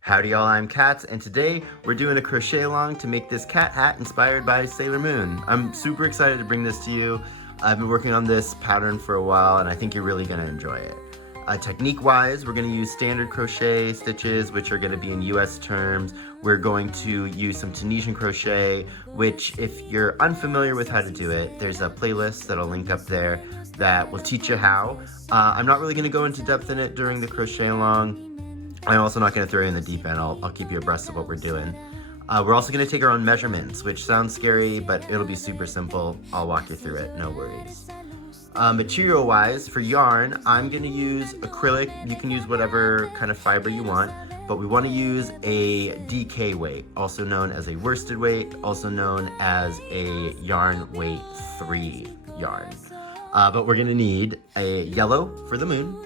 Howdy y'all, I'm Katz, and today we're doing a crochet along to make this cat hat inspired by Sailor Moon. I'm super excited to bring this to you. I've been working on this pattern for a while and I think you're really going to enjoy it. Technique-wise, we're going to use standard crochet stitches, which are going to be in US terms. We're going to use some Tunisian crochet, which if you're unfamiliar with how to do it, there's a playlist that I'll link up there that will teach you how. I'm not really going to go into depth in it during the crochet along. I'm also not going to throw you in the deep end. I'll keep you abreast of what we're doing. We're also going to take our own measurements, which sounds scary, but it'll be super simple. I'll walk you through it, no worries. Material-wise, for yarn, I'm going to use acrylic. You can use whatever kind of fiber you want, but we want to use a DK weight, also known as a worsted weight, also known as a yarn weight 3 yarn. But we're going to need a yellow for the moon.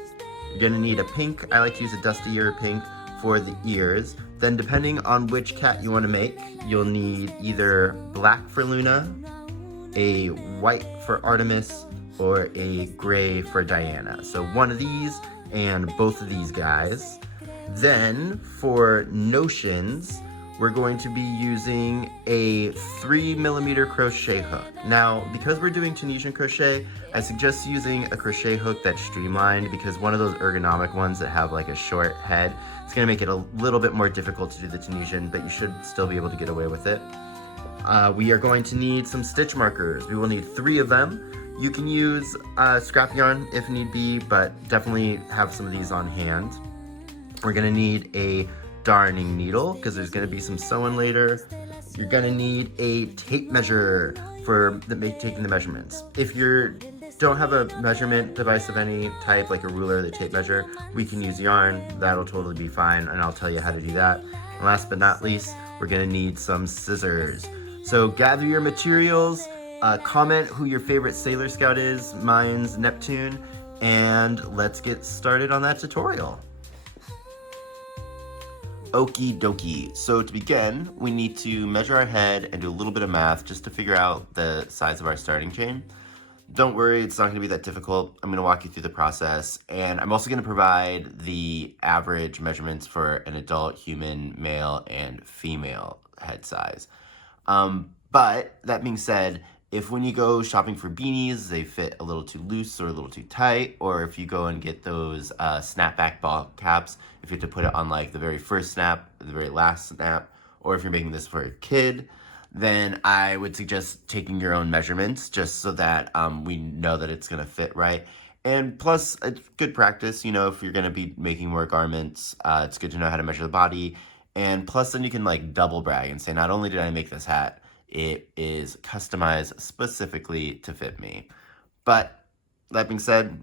You're going to need a pink. I like to use a dustier pink for the ears. Then depending on which cat you want to make, you'll need either black for Luna, a white for Artemis, or a gray for Diana. So one of these and both of these guys. Then for notions, we're going to be using a 3mm crochet hook. Now, because we're doing Tunisian crochet, I suggest using a crochet hook that's streamlined, because one of those ergonomic ones that have like a short head, it's gonna make it a little bit more difficult to do the Tunisian, but you should still be able to get away with it. We are going to need some stitch markers. We will need 3 of them. You can use scrap yarn if need be, but definitely have some of these on hand. We're gonna need a darning needle, because there's gonna be some sewing later. You're gonna need a tape measure for taking the measurements. If you don't have a measurement device of any type, like a ruler or the tape measure, we can use yarn. That'll totally be fine, and I'll tell you how to do that. And last but not least, we're gonna need some scissors. So gather your materials, comment who your favorite Sailor Scout is. Mine's Neptune, and let's get started on that tutorial. Okie dokie. So to begin, we need to measure our head and do a little bit of math just to figure out the size of our starting chain. Don't worry, it's not going to be that difficult. I'm going to walk you through the process, and I'm also going to provide the average measurements for an adult human, male, and female head size. But that being said, if when you go shopping for beanies, they fit a little too loose or a little too tight, or if you go and get those snapback ball caps, if you have to put it on like the very first snap, the very last snap, or if you're making this for a kid, then I would suggest taking your own measurements just so that we know that it's gonna fit right. And plus, it's good practice, you know, if you're gonna be making more garments, it's good to know how to measure the body. And plus then you can like double brag and say, not only did I make this hat, it is customized specifically to fit me. But that being said,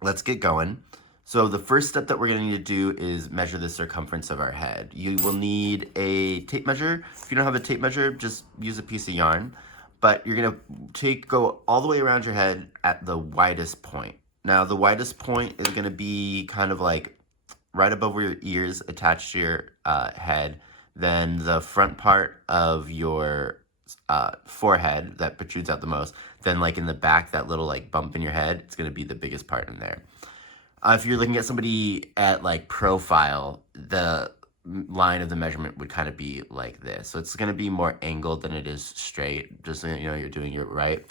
let's get going. So the first step that we're gonna need to do is measure the circumference of our head. You will need a tape measure. If you don't have a tape measure, just use a piece of yarn. But you're gonna go all the way around your head at the widest point. Now the widest point is gonna be kind of like right above where your ears attached to your head. Then the front part of your forehead that protrudes out the most, then like in the back, that little like bump in your head, it's going to be the biggest part in there. If you're looking at somebody at like profile, the line of the measurement would kind of be like this. So it's going to be more angled than it is straight, just so you know you're doing it right.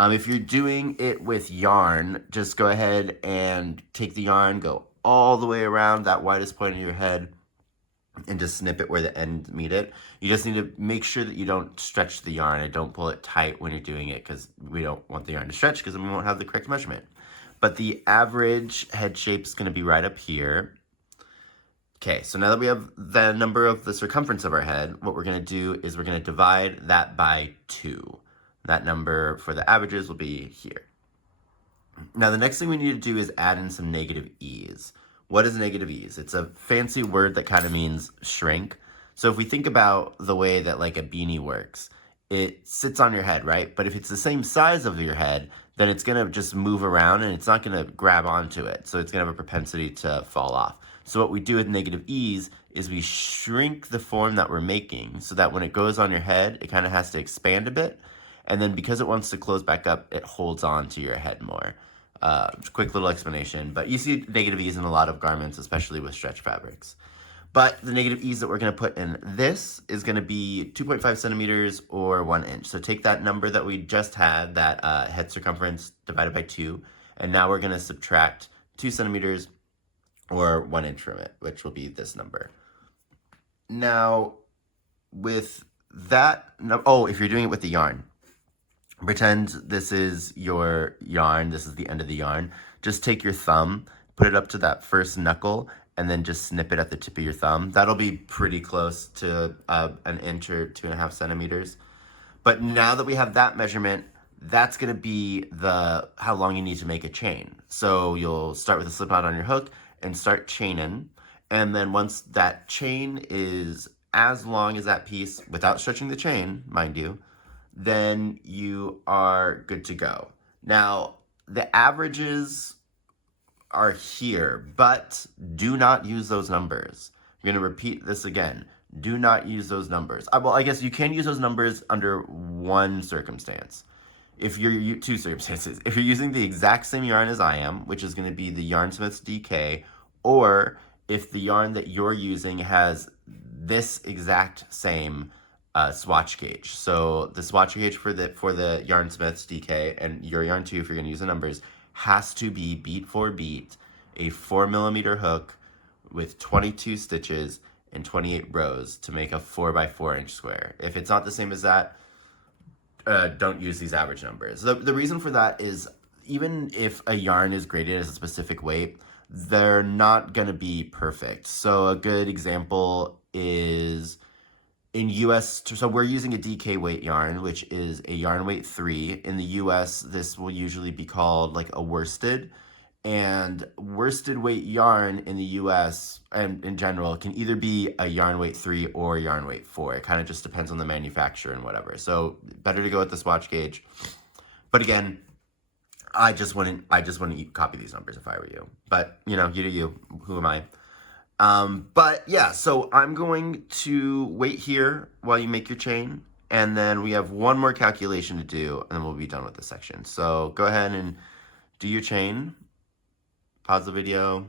If you're doing it with yarn, just go ahead and take the yarn, go all the way around that widest point of your head, and just snip it where the ends meet it. You just need to make sure that you don't stretch the yarn and don't pull it tight when you're doing it, because we don't want the yarn to stretch, because then we won't have the correct measurement. But the average head shape is going to be right up here. Okay, so now that we have the number of the circumference of our head, what we're going to do is we're going to divide that by 2. That number for the averages will be here. Now the next thing we need to do is add in some negative e's. What is negative e's? It's a fancy word that kind of means shrink. So if we think about the way that like a beanie works, it sits on your head, right? But if it's the same size of your head, then it's gonna just move around and it's not gonna grab onto it. So it's gonna have a propensity to fall off. So what we do with negative e's is we shrink the form that we're making so that when it goes on your head, it kind of has to expand a bit. And then because it wants to close back up, it holds on to your head more. Quick little explanation, but you see negative e's in a lot of garments, especially with stretch fabrics. But the negative e's that we're going to put in this is going to be 2.5 centimeters or 1 inch. So take that number that we just had, that head circumference divided by 2, and now we're going to subtract 2 centimeters or 1 inch from it, which will be this number. Now, with that, oh, if you're doing it with the yarn, pretend this is your yarn, this is the end of the yarn. Just take your thumb, put it up to that first knuckle, and then just snip it at the tip of your thumb. That'll be pretty close to 1 inch or 2.5 centimeters. But now that we have that measurement, that's gonna be how long you need to make a chain. So you'll start with a slip knot on your hook and start chaining. And then once that chain is as long as that piece, without stretching the chain, mind you, then you are good to go. Now, the averages are here, but do not use those numbers. I'm going to repeat this again. Do not use those numbers. Well, I guess you can use those numbers under one circumstance. If you're two circumstances. If you're using the exact same yarn as I am, which is going to be the Yarnsmiths DK, or if the yarn that you're using has this exact same swatch gauge. So the swatch gauge for the Yarnsmiths DK and your yarn too, if you're going to use the numbers, has to be beat for beat a 4mm hook with 22 stitches and 28 rows to make a 4x4 inch square. If it's not the same as that, don't use these average numbers. The reason for that is, even if a yarn is graded as a specific weight, they're not going to be perfect. So a good example is in US, so we're using a DK weight yarn, which is a yarn weight 3. In the US, this will usually be called like a worsted. And worsted weight yarn in the US and in general can either be a yarn weight 3 or yarn weight 4. It kind of just depends on the manufacturer and whatever. So better to go with the swatch gauge. But again, I just wouldn't copy these numbers if I were you. But you know, you do you. Who am I? But yeah, so I'm going to wait here while you make your chain, and then we have one more calculation to do, and then we'll be done with this section. So go ahead and do your chain. Pause the video.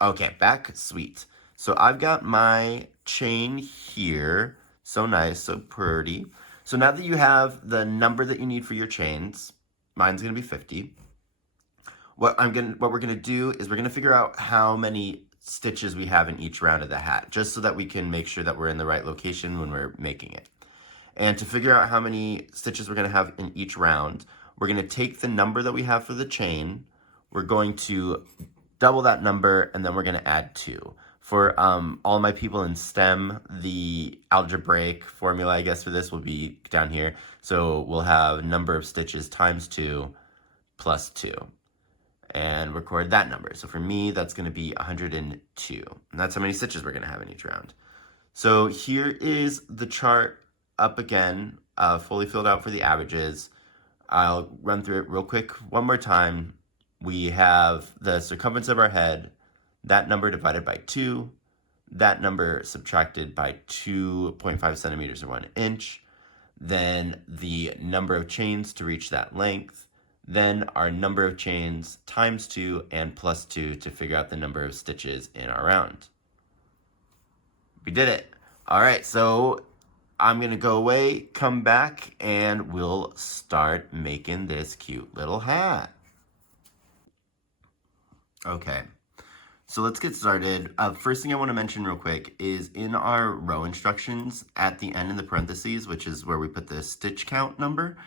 Okay, back. Sweet. So I've got my chain here. So nice, so pretty. So now that you have the number that you need for your chains, mine's gonna be 50. What we're gonna do is we're gonna figure out how many stitches we have in each round of the hat, just so that we can make sure that we're in the right location when we're making it. And to figure out how many stitches we're gonna have in each round, we're gonna take the number that we have for the chain, we're going to double that number, and then we're gonna add 2. For all my people in STEM, the algebraic formula, I guess, for this will be down here. So we'll have number of stitches times 2 plus 2. And record that number. So for me, that's going to be 102. And that's how many stitches we're going to have in each round. So here is the chart up again, fully filled out for the averages. I'll run through it real quick one more time. We have the circumference of our head, that number divided by 2, that number subtracted by 2.5 centimeters or 1 inch, then the number of chains to reach that length, then our number of chains times 2 and plus 2 to figure out the number of stitches in our round. We did it. All right, so I'm gonna go away, come back, and we'll start making this cute little hat. Okay, so let's get started. First thing I wanna mention real quick is in our row instructions at the end in the parentheses, which is where we put the stitch count number,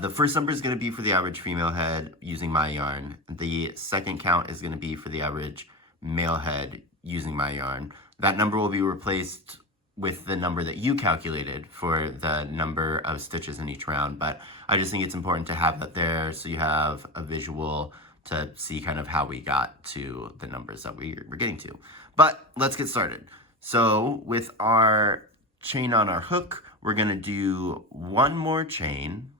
the first number is going to be for the average female head using my yarn. The second count is going to be for the average male head using my yarn. That number will be replaced with the number that you calculated for the number of stitches in each round, but I just think it's important to have that there so you have a visual to see kind of how we got to the numbers that we're getting to. But let's get started. So with our chain on our hook, we're going to do one more chain.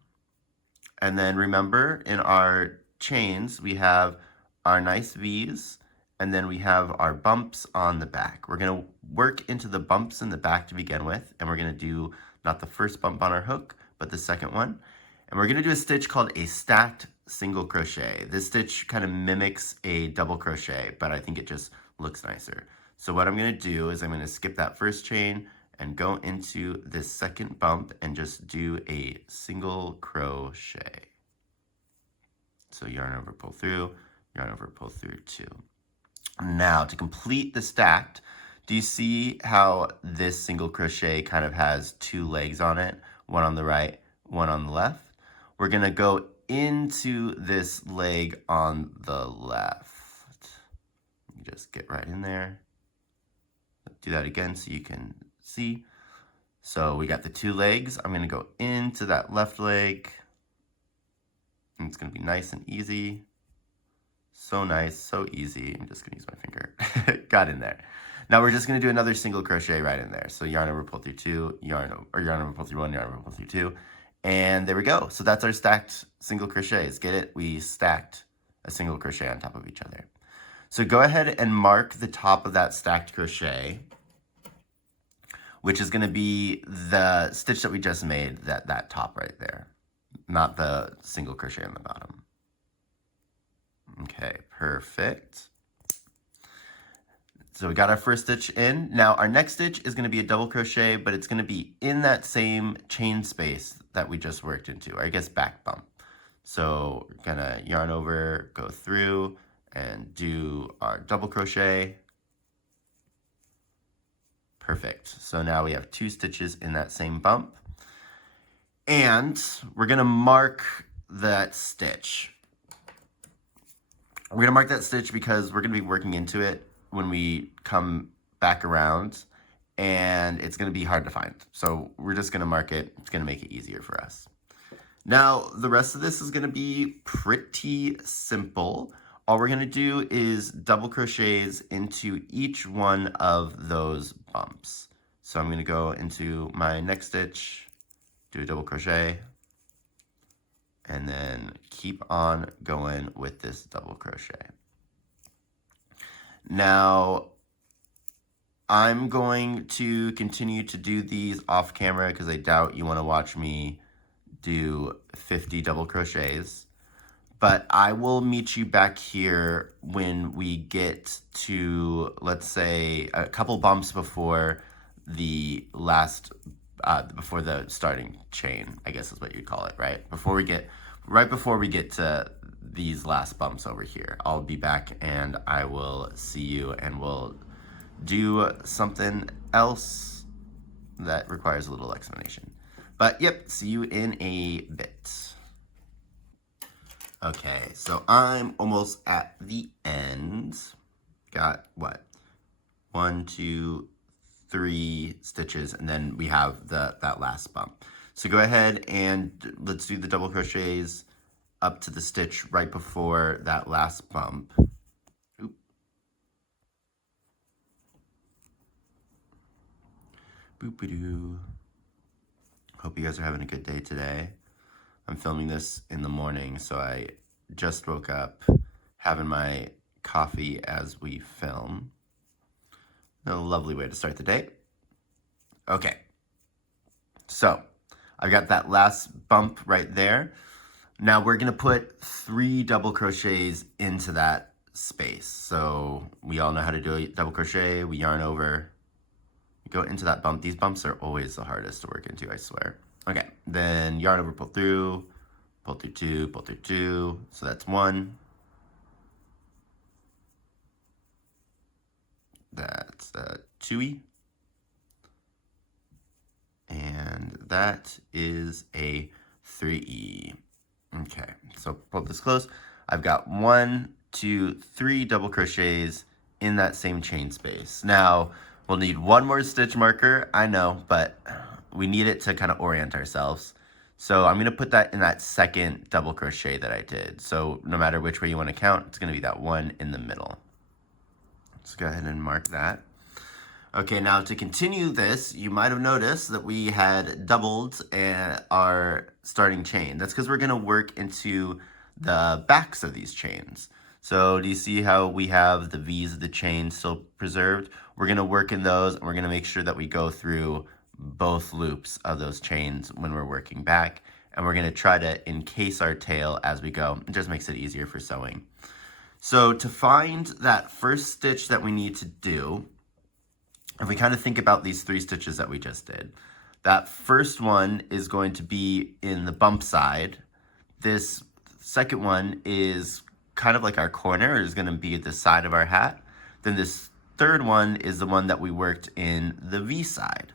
And then remember, in our chains, we have our nice V's, and then we have our bumps on the back. We're going to work into the bumps in the back to begin with, and we're going to do not the first bump on our hook, but the second one. And we're going to do a stitch called a stacked single crochet. This stitch kind of mimics a double crochet, but I think it just looks nicer. So what I'm going to do is I'm going to skip that first chain and go into this second bump and just do a single crochet. So yarn over, pull through, yarn over, pull through 2. Now to complete the stacked, do you see how this single crochet kind of has 2 legs on it? One on the right, one on the left. We're going to go into this leg on the left. Just get right in there. Do that again so you can see. So we got the 2 legs. I'm going to go into that left leg. And it's going to be nice and easy. So nice, so easy. I'm just going to use my finger. Got in there. Now we're just going to do another single crochet right in there. So yarn over, pull through 2, yarn over, pull through 1, yarn over, pull through 2. And there we go. So that's our stacked single crochets. Get it? We stacked a single crochet on top of each other. So go ahead and mark the top of that stacked crochet, which is going to be the stitch that we just made, that top right there, not the single crochet on the bottom. Okay, perfect. So we got our first stitch in. Now our next stitch is going to be a double crochet, but it's going to be in that same chain space that we just worked into, or I guess back bump. So we're going to yarn over, go through, and do our double crochet. Perfect. So now we have 2 stitches in that same bump. And we're going to mark that stitch. We're going to mark that stitch because we're going to be working into it when we come back around, and it's going to be hard to find. So we're just going to mark it. It's going to make it easier for us. Now, the rest of this is going to be pretty simple. All we're going to do is double crochets into each one of those bumps. So I'm going to go into my next stitch, do a double crochet, and then keep on going with this double crochet. Now, I'm going to continue to do these off camera because I doubt you want to watch me do 50 double crochets. But I will meet you back here when we get to, let's say, a couple bumps before the last, before the starting chain, I guess is what you'd call it, right? Right before we get to these last bumps over here. I'll be back and I will see you and we'll do something else that requires a little explanation. But yep, see you in a bit. Okay, so I'm almost at the end. Got what? 1, 2, 3 stitches, and then we have that last bump. So go ahead and let's do the double crochets up to the stitch right before that last bump. Oop. Boop-a-doo. Hope you guys are having a good day today. I'm filming this in the morning, so I just woke up, having my coffee as we film. A lovely way to start the day. Okay, so I've got that last bump right there. Now we're gonna put 3 double crochets into that space. So we all know how to do a double crochet. We yarn over, we go into that bump. These bumps are always the hardest to work into, I swear. Okay, then yarn over, pull through 2, pull through 2. So that's 1. That's 2E. And that is a 3E. Okay, so pull this close. I've got 1, 2, 3 double crochets in that same chain space. Now, we'll need 1 more stitch marker, I know, but we need it to kind of orient ourselves. So I'm going to put that in that second double crochet that I did. So no matter which way you want to count, it's going to be that 1 in the middle. Let's go ahead and mark that. Okay, now to continue this, you might have noticed that we had doubled our starting chain. That's because we're going to work into the backs of these chains. So do you see how we have the V's of the chain still preserved? We're going to work in those, and we're going to make sure that we go through both loops of those chains when we're working back. And we're going to try to encase our tail as we go. It just makes it easier for sewing. So to find that first stitch that we need to do, if we kind of think about these 3 stitches that we just did, that first one is going to be in the bump side. This second one is kind of like our corner, is going to be at the side of our hat. Then this third one is the one that we worked in the V side.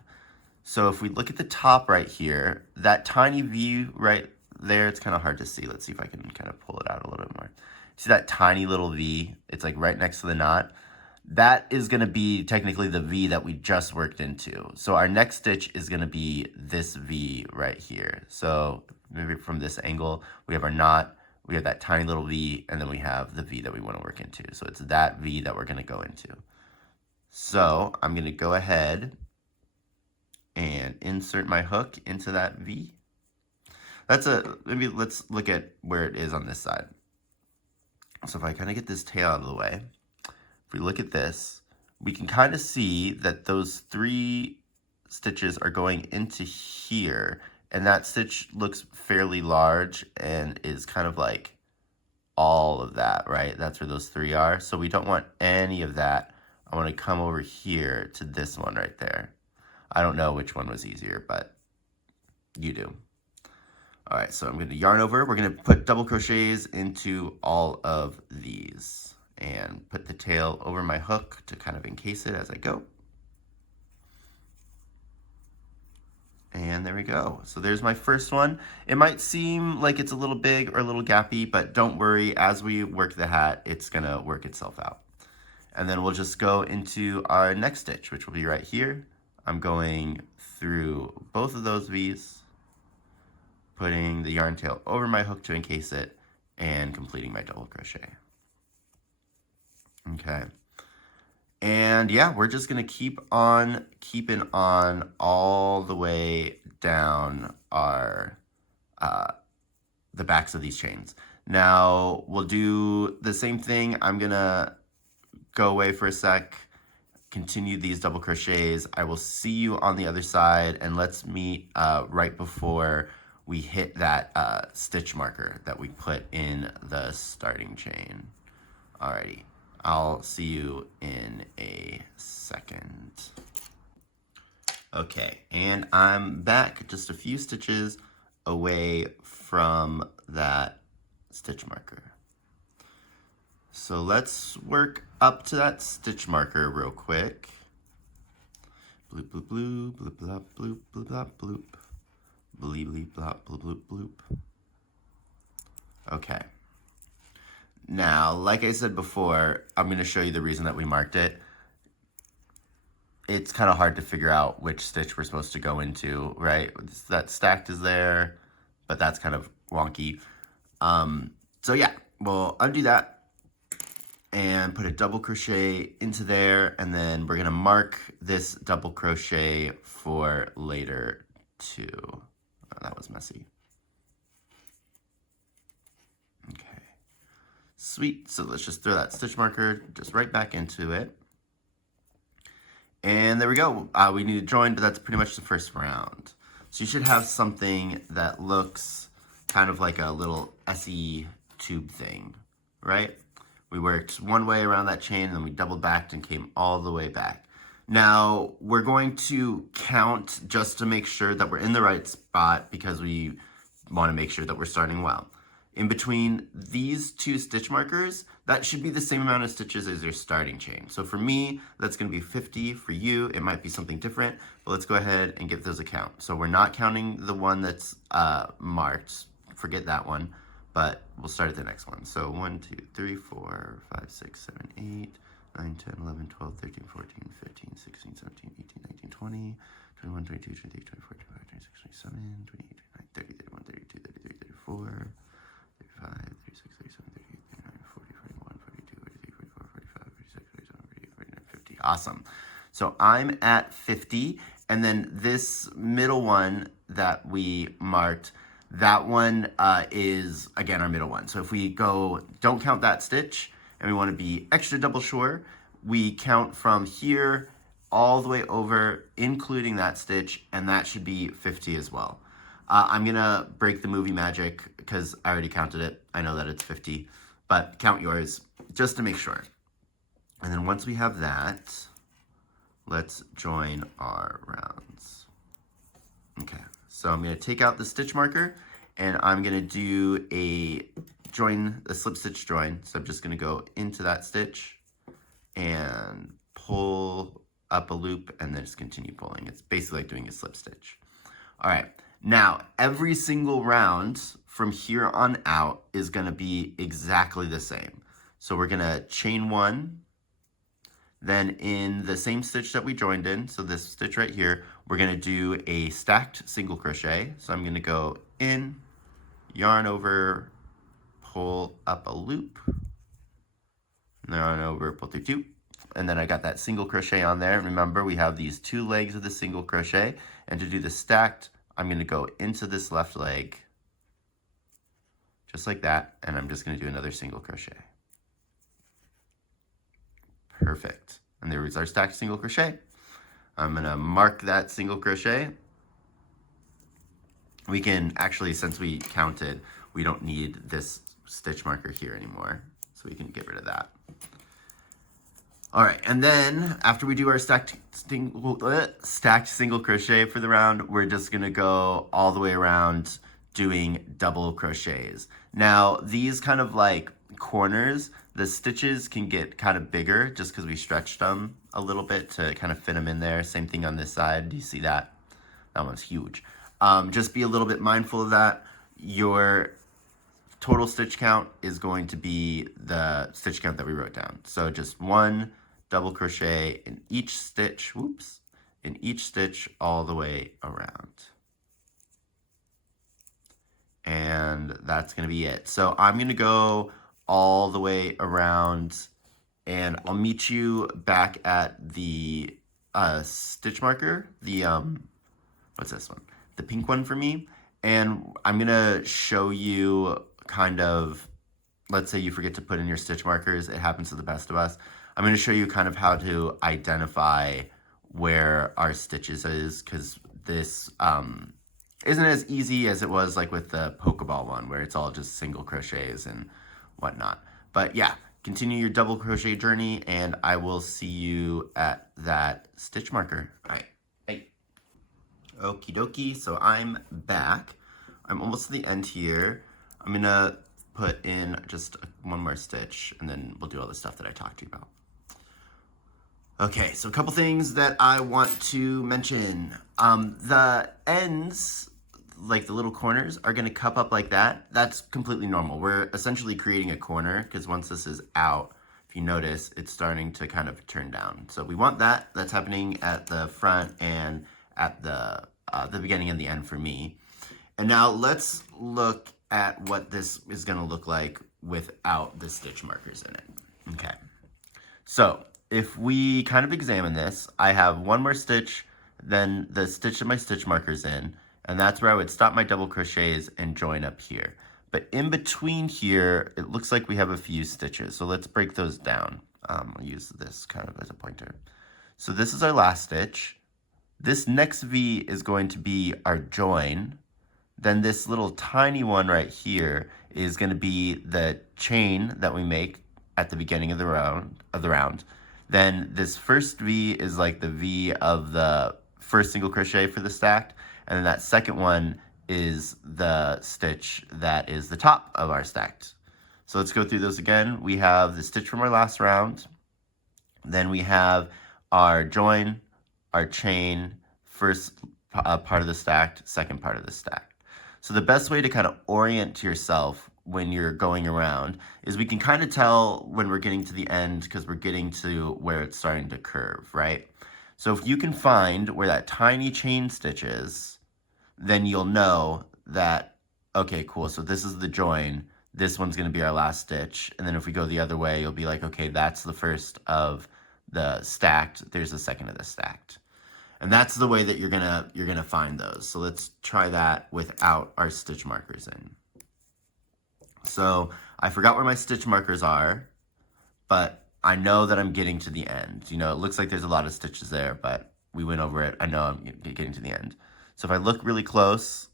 So if we look at the top right here, that tiny V right there, it's kind of hard to see. Let's see if I can kind of pull it out a little bit more. See that tiny little V? It's like right next to the knot. That is going to be technically the V that we just worked into. So our next stitch is going to be this V right here. So maybe from this angle, we have our knot, we have that tiny little V, and then we have the V that we want to work into. So it's that V that we're going to go into. So I'm going to go ahead and insert my hook into that V. Maybe let's look at where it is on this side. So if I kind of get this tail out of the way, if we look at this, we can kind of see that those 3 stitches are going into here, and that stitch looks fairly large and is kind of like all of that, right? That's where those 3 are. So we don't want any of that. I want to come over here to this one right there. I don't know which one was easier, but you do. All right, so I'm going to yarn over. We're going to put double crochets into all of these and put the tail over my hook to kind of encase it as I go. And there we go. So there's my first one. It might seem like it's a little big or a little gappy, but don't worry, as we work the hat, it's gonna work itself out. And then we'll just go into our next stitch, which will be right here. I'm going through both of those V's, putting the yarn tail over my hook to encase it, and completing my double crochet. Okay. And yeah, we're just going to keep on keeping on all the way down our the backs of these chains. Now we'll do the same thing. I'm going to go away for a sec, continue these double crochets. I will see you on the other side, and let's meet right before we hit that stitch marker that we put in the starting chain. Alrighty. I'll see you in a second. Okay, and I'm back just a few stitches away from that stitch marker. So let's work up to that stitch marker real quick. Bloop, bloop, bloop, bloop, bloop, bloop, bloop, bloop, bloop. Bleep, bleep, blop, bloop, bloop, bloop. Okay. Now, like I said before, I'm going to show you the reason that we marked it. It's kind of hard to figure out which stitch we're supposed to go into, right? That stacked is there, but that's kind of wonky. So yeah, we'll undo that and put a double crochet into there, and then we're going to mark this double crochet for later too. Oh, that was messy. Okay. Sweet, so let's just throw that stitch marker just right back into it. And there we go. We need to join, but that's pretty much the first round. So you should have something that looks kind of like a little SE tube thing, right? We worked one way around that chain, and then we double backed and came all the way back. Now, we're going to count just to make sure that we're in the right spot, because we want to make sure that we're starting well. In between these 2 stitch markers, that should be the same amount of stitches as your starting chain. So for me, that's going to be 50. For you, it might be something different, but let's go ahead and give those a count. So we're not counting the one that's marked. Forget that one, but we'll start at the next one. So 1, 2, 3, 4, 5, 6, 7, 8, 9, 10, 11, 12, 13, 14, 15, 16, 17, 18, 19, 20, 21, 22, 23, 24, 25, 26, 27, 28, 29, 30, 31, 32, 33, 34, 35, 36, 37, 38, 39, 40, 41, 42, 43, 44, 45, 46, 47, 48, 49, 50. Awesome. So I'm at 50, and then this middle one that we marked, that one is, again, our middle one. So if we go, don't count that stitch, and we want to be extra double sure, we count from here all the way over, including that stitch, and that should be 50 as well. I'm going to break the movie magic because I already counted it. I know that it's 50, but count yours just to make sure. And then once we have that, let's join our rounds. Okay, so I'm going to take out the stitch marker and I'm going to do a slip stitch join. So I'm just going to go into that stitch and pull up a loop and then just continue pulling. It's basically like doing a slip stitch. All right, now every single round from here on out is going to be exactly the same. So we're going to chain one, then in the same stitch that we joined in, so this stitch right here, we're going to do a stacked single crochet. So I'm going to go in, yarn over, pull up a loop, yarn over, pull through two, and then I got that single crochet on there. Remember, we have these two legs of the single crochet, and to do the stacked, I'm going to go into this left leg, just like that, and I'm just going to do another single crochet. Perfect. And there is our stacked single crochet. I'm going to mark that single crochet. We can actually, since we counted, we don't need this stitch marker here anymore, so we can get rid of that. All right, and then after we do our stacked single crochet for the round, we're just gonna go all the way around doing double crochets. Now, these kind of like corners, the stitches can get kind of bigger just because we stretched them a little bit to kind of fit them in there. Same thing on this side. Do you see that? That one's huge. Just be a little bit mindful of that. Your total stitch count is going to be the stitch count that we wrote down. So just one double crochet in each stitch, in each stitch all the way around. And that's gonna be it. So I'm gonna go all the way around and I'll meet you back at the stitch marker, the, what's this one? The pink one for me. And I'm gonna show you kind of, let's say you forget to put in your stitch markers, it happens to the best of us. I'm going to show you kind of how to identify where our stitches is, because this isn't as easy as it was like with the Pokeball one, where it's all just single crochets and whatnot. But yeah, continue your double crochet journey, and I will see you at that stitch marker. All right, hey. Okie dokie, so I'm back. I'm almost to the end here. I'm going to put in just one more stitch, and then we'll do all the stuff that I talked to you about. Okay, so a couple things that I want to mention. The ends, like the little corners, are gonna cup up like that. That's completely normal. We're essentially creating a corner because once this is out, if you notice, it's starting to kind of turn down. So we want that. That's happening at the front and at the beginning and the end for me. And now let's look at what this is gonna look like without the stitch markers in it. Okay, so if we kind of examine this, I have one more stitch, then the stitch that my stitch marker's in, and that's where I would stop my double crochets and join up here. But in between here, it looks like we have a few stitches. So let's break those down. I'll use this kind of as a pointer. So this is our last stitch. This next V is going to be our join. Then this little tiny one right here is going to be the chain that we make at the beginning of the round. Then this first V is like the V of the first single crochet for the stacked, and then that second one is the stitch that is the top of our stacked. So let's go through those again. We have the stitch from our last round, then we have our join, our chain, first part of the stacked, second part of the stacked. So the best way to kind of orient yourself when you're going around is we can kind of tell when we're getting to the end because we're getting to where it's starting to curve, right? So if you can find where that tiny chain stitch is, then you'll know that, okay, cool, so this is the join, this one's gonna be our last stitch, and then if we go the other way, you'll be like, okay, that's the first of the stacked, there's the second of the stacked. And that's the way that you're gonna find those. So let's try that without our stitch markers in. So I forgot where my stitch markers are, but I know that I'm getting to the end. You know, it looks like there's a lot of stitches there, but we went over it. I know I'm getting to the end. So if I look really close,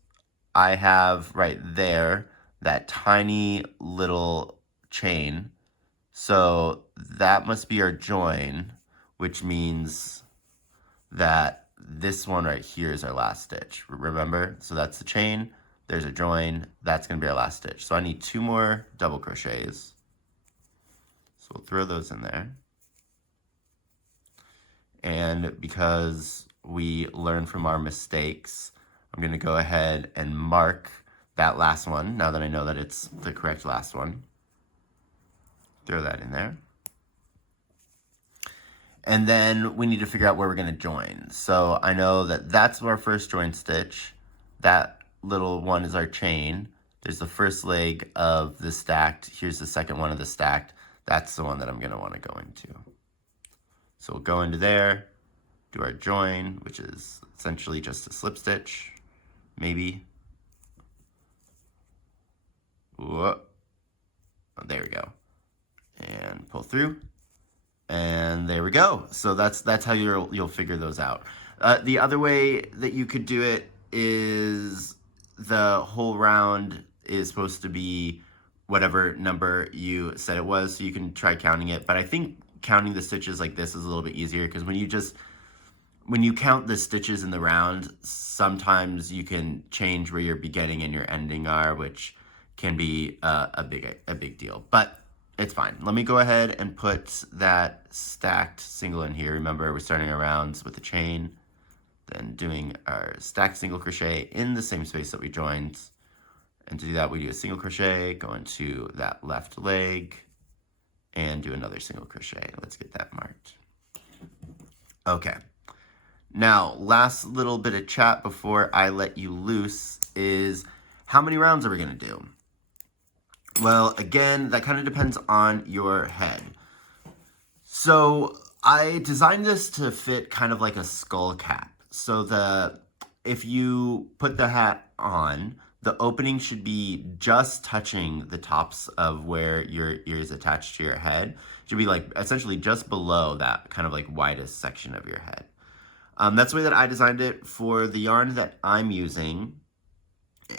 I have right there that tiny little chain. So that must be our join, which means that this one right here is our last stitch. Remember? So that's the chain, there's a join, that's gonna be our last stitch. So I need 2 more double crochets. So we'll throw those in there. And because we learn from our mistakes, I'm gonna go ahead and mark that last one, now that I know that it's the correct last one. Throw that in there. And then we need to figure out where we're gonna join. So I know that that's our first join stitch. That little one is our chain. There's the first leg of the stacked. Here's the second one of the stacked. That's the one that I'm gonna wanna go into. So we'll go into there, do our join, which is essentially just a slip stitch, maybe. Whoa. Oh, there we go. And pull through. And there we go. So that's how you'll figure those out. The other way that you could do it is the whole round is supposed to be whatever number you said it was, so you can try counting it. But I think counting the stitches like this is a little bit easier, because when you count the stitches in the round, sometimes you can change where your beginning and your ending are, which can be a big deal. But it's fine. Let me go ahead and put that stacked single in here. Remember, we're starting our rounds with the chain, then doing our stacked single crochet in the same space that we joined. And to do that, we do a single crochet, go into that left leg, and do another single crochet. Let's get that marked. Okay. Now, last little bit of chat before I let you loose is, how many rounds are we going to do? Well, again, that kind of depends on your head. So I designed this to fit kind of like a skull cap. So if you put the hat on, the opening should be just touching the tops of where your ears attached to your head. It should be like essentially just below that kind of like widest section of your head. That's the way that I designed it for the yarn that I'm using.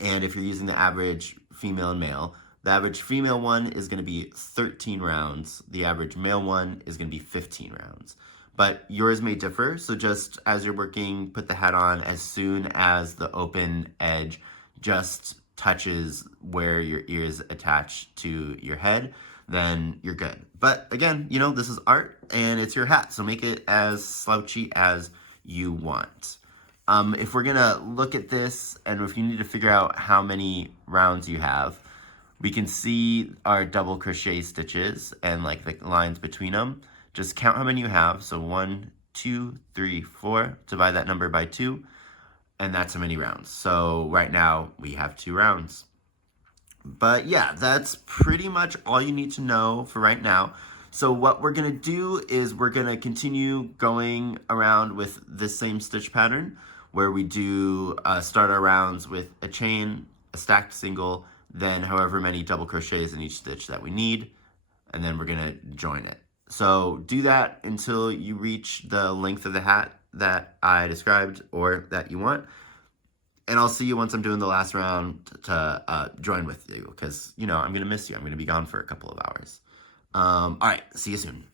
And if you're using the average female and male, the average female one is going to be 13 rounds. The average male one is going to be 15 rounds. But yours may differ, so just as you're working, put the hat on as soon as the open edge just touches where your ears attach to your head, then you're good. But again, you know, this is art and it's your hat, so make it as slouchy as you want. If we're gonna look at this, and if you need to figure out how many rounds you have, we can see our double crochet stitches and like the lines between them. Just count how many you have. So 1, 2, 3, 4. Divide that number by 2, and that's how many rounds. So right now we have 2 rounds. But yeah, that's pretty much all you need to know for right now. So what we're gonna do is we're gonna continue going around with this same stitch pattern, where we do start our rounds with a chain, a stacked single, then however many double crochets in each stitch that we need, and then we're gonna join it. So do that until you reach the length of the hat that I described or that you want. And I'll see you once I'm doing the last round to join with you, because, you know, I'm gonna miss you. I'm gonna be gone for a couple of hours. All right, see you soon.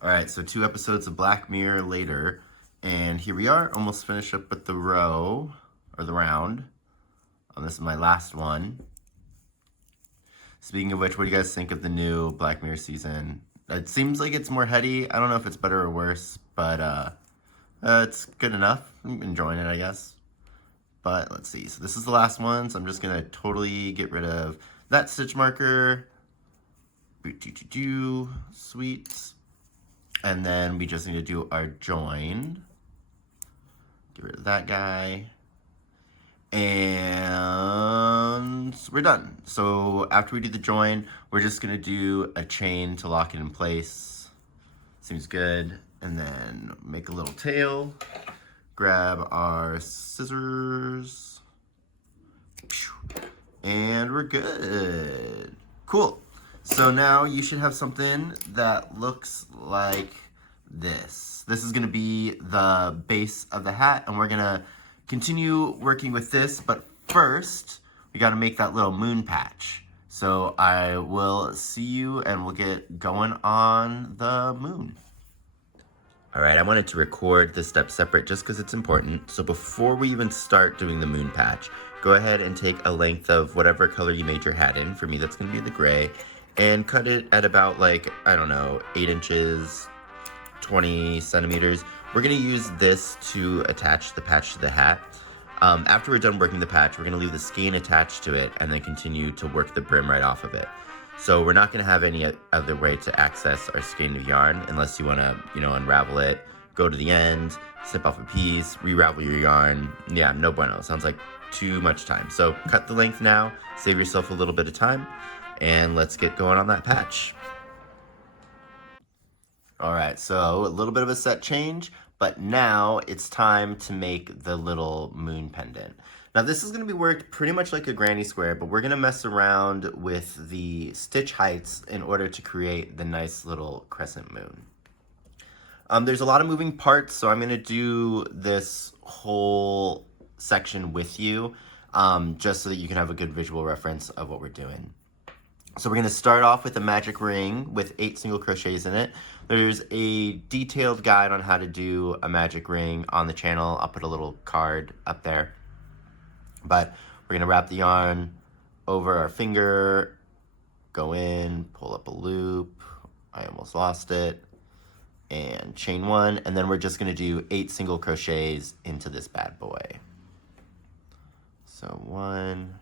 All right, so 2 episodes of Black Mirror later, and here we are, almost finished up with the row, or the round. This is my last one. Speaking of which, what do you guys think of the new Black Mirror season? It seems like it's more heady. I don't know if it's better or worse, but it's good enough. I'm enjoying it, I guess. But let's see. So this is the last one, so I'm just gonna totally get rid of that stitch marker. Sweet. And then we just need to do our join. Get rid of that guy. And we're done. So after we do the join, we're just gonna do a chain to lock it in place. Seems good. And then make a little tail, grab our scissors, and we're good. Cool. So now you should have something that looks like this. This is gonna be the base of the hat, and we're gonna continue working with this, but first we got to make that little moon patch. So I will see you and we'll get going on the moon. All right, I wanted to record this step separate just because it's important. So before we even start doing the moon patch, go ahead and take a length of whatever color you made your hat in. For me, that's gonna be the gray, and cut it at about like, I don't know, 8 inches, 20 centimeters. We're gonna use this to attach the patch to the hat. After we're done working the patch, we're gonna leave the skein attached to it and then continue to work the brim right off of it. So we're not gonna have any other way to access our skein of yarn unless you wanna, unravel it, go to the end, snip off a piece, re-ravel your yarn. Yeah, no bueno, sounds like too much time. So cut the length now, save yourself a little bit of time, and let's get going on that patch. All right, so a little bit of a set change, but now it's time to make the little moon pendant. Now this is gonna be worked pretty much like a granny square, but we're gonna mess around with the stitch heights in order to create the nice little crescent moon. There's a lot of moving parts, so I'm gonna do this whole section with you, just so that you can have a good visual reference of what we're doing. So we're gonna start off with a magic ring with 8 single crochets in it. There's a detailed guide on how to do a magic ring on the channel. I'll put a little card up there. But we're gonna wrap the yarn over our finger, go in, pull up a loop. I almost lost it. And chain 1, and then we're just gonna do 8 single crochets into this bad boy. So 1,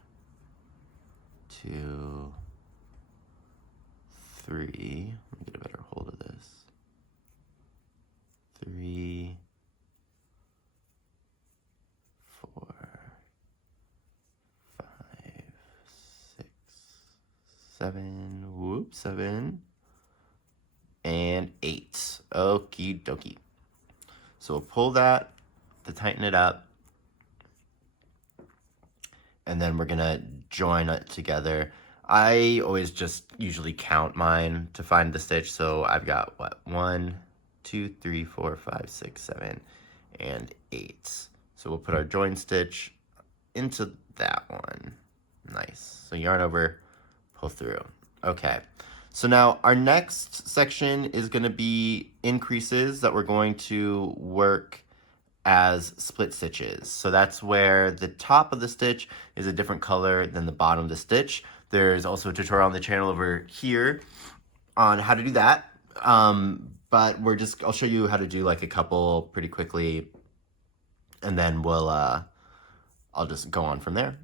2, 3, let me get a better hold of this. 3, 4, 5, 6, 7, 7, and 8. Okie dokie. So we'll pull that to tighten it up, and then we're gonna join it together. I always just usually count mine to find the stitch, so I've got what, 1, 2, 3, 4, 5, 6, 7, and 8. So we'll put our join stitch into that one. Nice. So yarn over, pull through. Okay. So now our next section is going to be increases that we're going to work as split stitches. So that's where the top of the stitch is a different color than the bottom of the stitch. There's also a tutorial on the channel over here on how to do that. But I'll show you how to do like a couple pretty quickly, and then I'll just go on from there.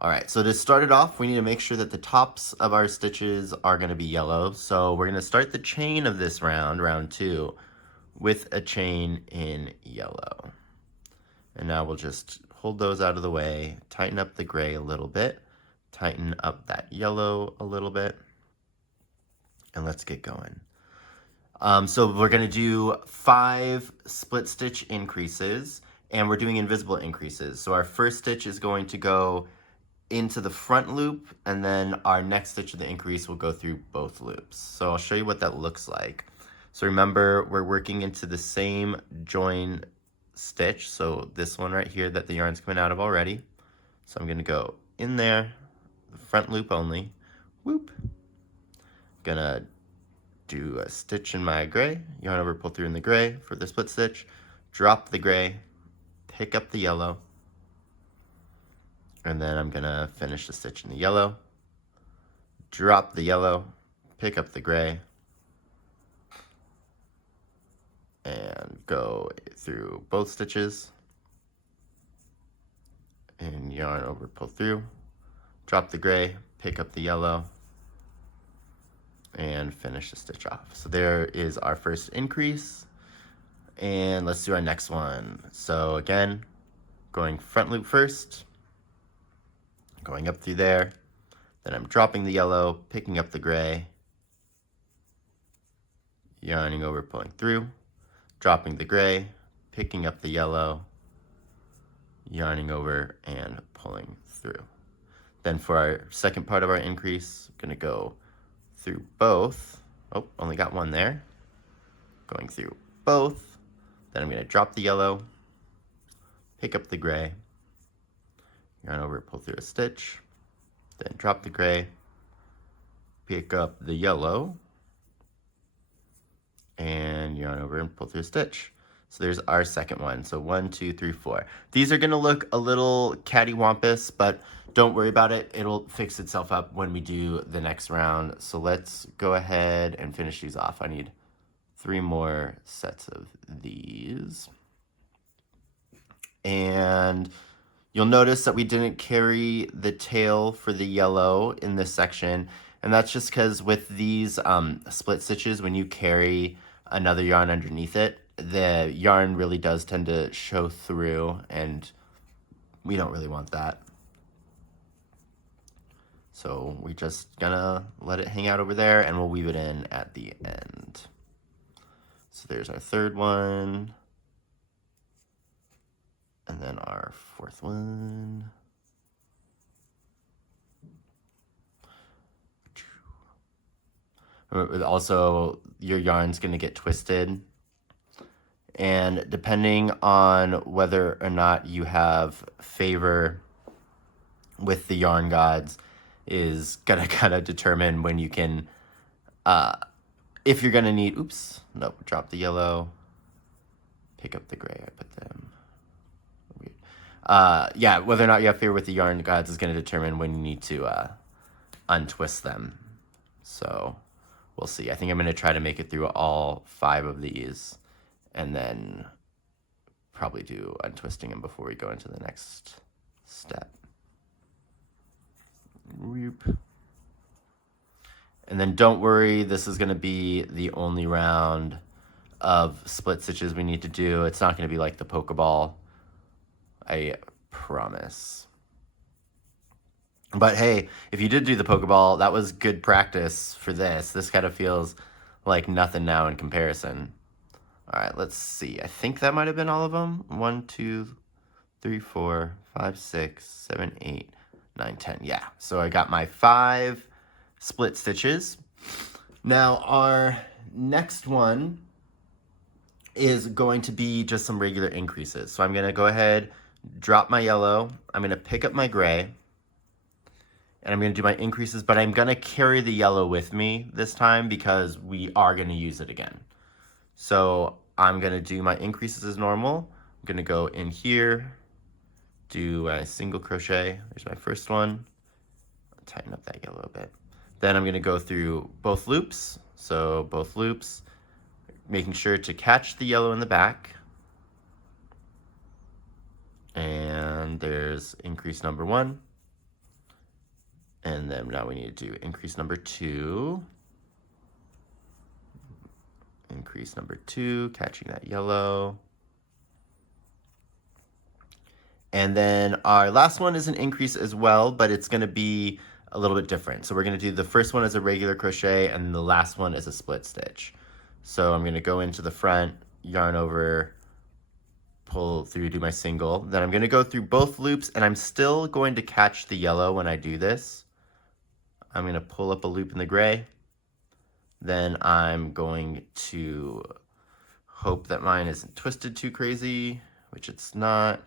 All right, so to start it off, we need to make sure that the tops of our stitches are gonna be yellow. So we're gonna start the chain of this round 2, with a chain in yellow. And now we'll just hold those out of the way, tighten up the gray a little bit, tighten up that yellow a little bit, and let's get going. So we're gonna do 5 split stitch increases, and we're doing invisible increases. So our first stitch is going to go into the front loop, and then our next stitch of the increase will go through both loops. So I'll show you what that looks like. So remember, we're working into the same join stitch, so this one right here that the yarn's coming out of already. So I'm gonna go in there, the front loop only, whoop. Gonna do a stitch in my gray, yarn over, pull through in the gray for the split stitch, drop the gray, pick up the yellow, and then I'm gonna finish the stitch in the yellow, drop the yellow, pick up the gray, and go through both stitches, and yarn over, pull through, drop the gray, pick up the yellow, and finish the stitch off. So there is our first increase, and let's do our next one. So again, going front loop first, going up through there, then I'm dropping the yellow, picking up the gray, yarning over, pulling through, dropping the gray, picking up the yellow, yarning over, and pulling through. Then for our second part of our increase, I'm gonna go through both. Oh, only got one there. Going through both. Then I'm gonna drop the yellow, pick up the gray, yarn over, pull through a stitch, then drop the gray, pick up the yellow, and yarn over and pull through a stitch. So there's our second one. So 1, 2, 3, 4. These are gonna look a little cattywampus, but don't worry about it. It'll fix itself up when we do the next round. So let's go ahead and finish these off. I need 3 more sets of these. And you'll notice that we didn't carry the tail for the yellow in this section. And that's just because with these split stitches, when you carry another yarn underneath it, the yarn really does tend to show through, and we don't really want that. So we're just gonna let it hang out over there, and we'll weave it in at the end. So there's our third one. And then our fourth one. Also, your yarn's gonna get twisted. And depending on whether or not you have favor with the yarn gods is gonna kind of determine when you can, if you're gonna need, oops, nope, drop the yellow, pick up the gray, I put them. Yeah, whether or not you have favor with the yarn gods is going to determine when you need to untwist them. So we'll see. I think I'm going to try to make it through all 5 of these and then probably do untwisting them before we go into the next step. Whoop. And then don't worry, this is going to be the only round of split stitches we need to do. It's not going to be like the Pokeball, I promise. But hey, if you did do the Pokeball, that was good practice for this. This kind of feels like nothing now in comparison. All right, let's see. I think that might have been all of them. 1, 2, 3, 4, 5, 6, 7, 8, 9, 10. Yeah, so I got my 5 split stitches. Now our next one is going to be just some regular increases. So I'm gonna go ahead, drop my yellow, I'm gonna pick up my gray, and I'm gonna do my increases, but I'm gonna carry the yellow with me this time because we are gonna use it again. So I'm gonna do my increases as normal. I'm gonna go in here, do a single crochet. There's my first one. I'll tighten up that yellow a bit. Then I'm gonna go through both loops. So both loops, making sure to catch the yellow in the back. And there's increase number 1. And then now we need to do increase number 2. Increase number 2, catching that yellow. And then our last one is an increase as well, but it's gonna be a little bit different. So we're gonna do the first one as a regular crochet and the last one as a split stitch. So I'm gonna go into the front, yarn over, pull through, do my single. Then I'm gonna go through both loops, and I'm still going to catch the yellow when I do this. I'm gonna pull up a loop in the gray. Then I'm going to hope that mine isn't twisted too crazy, which it's not.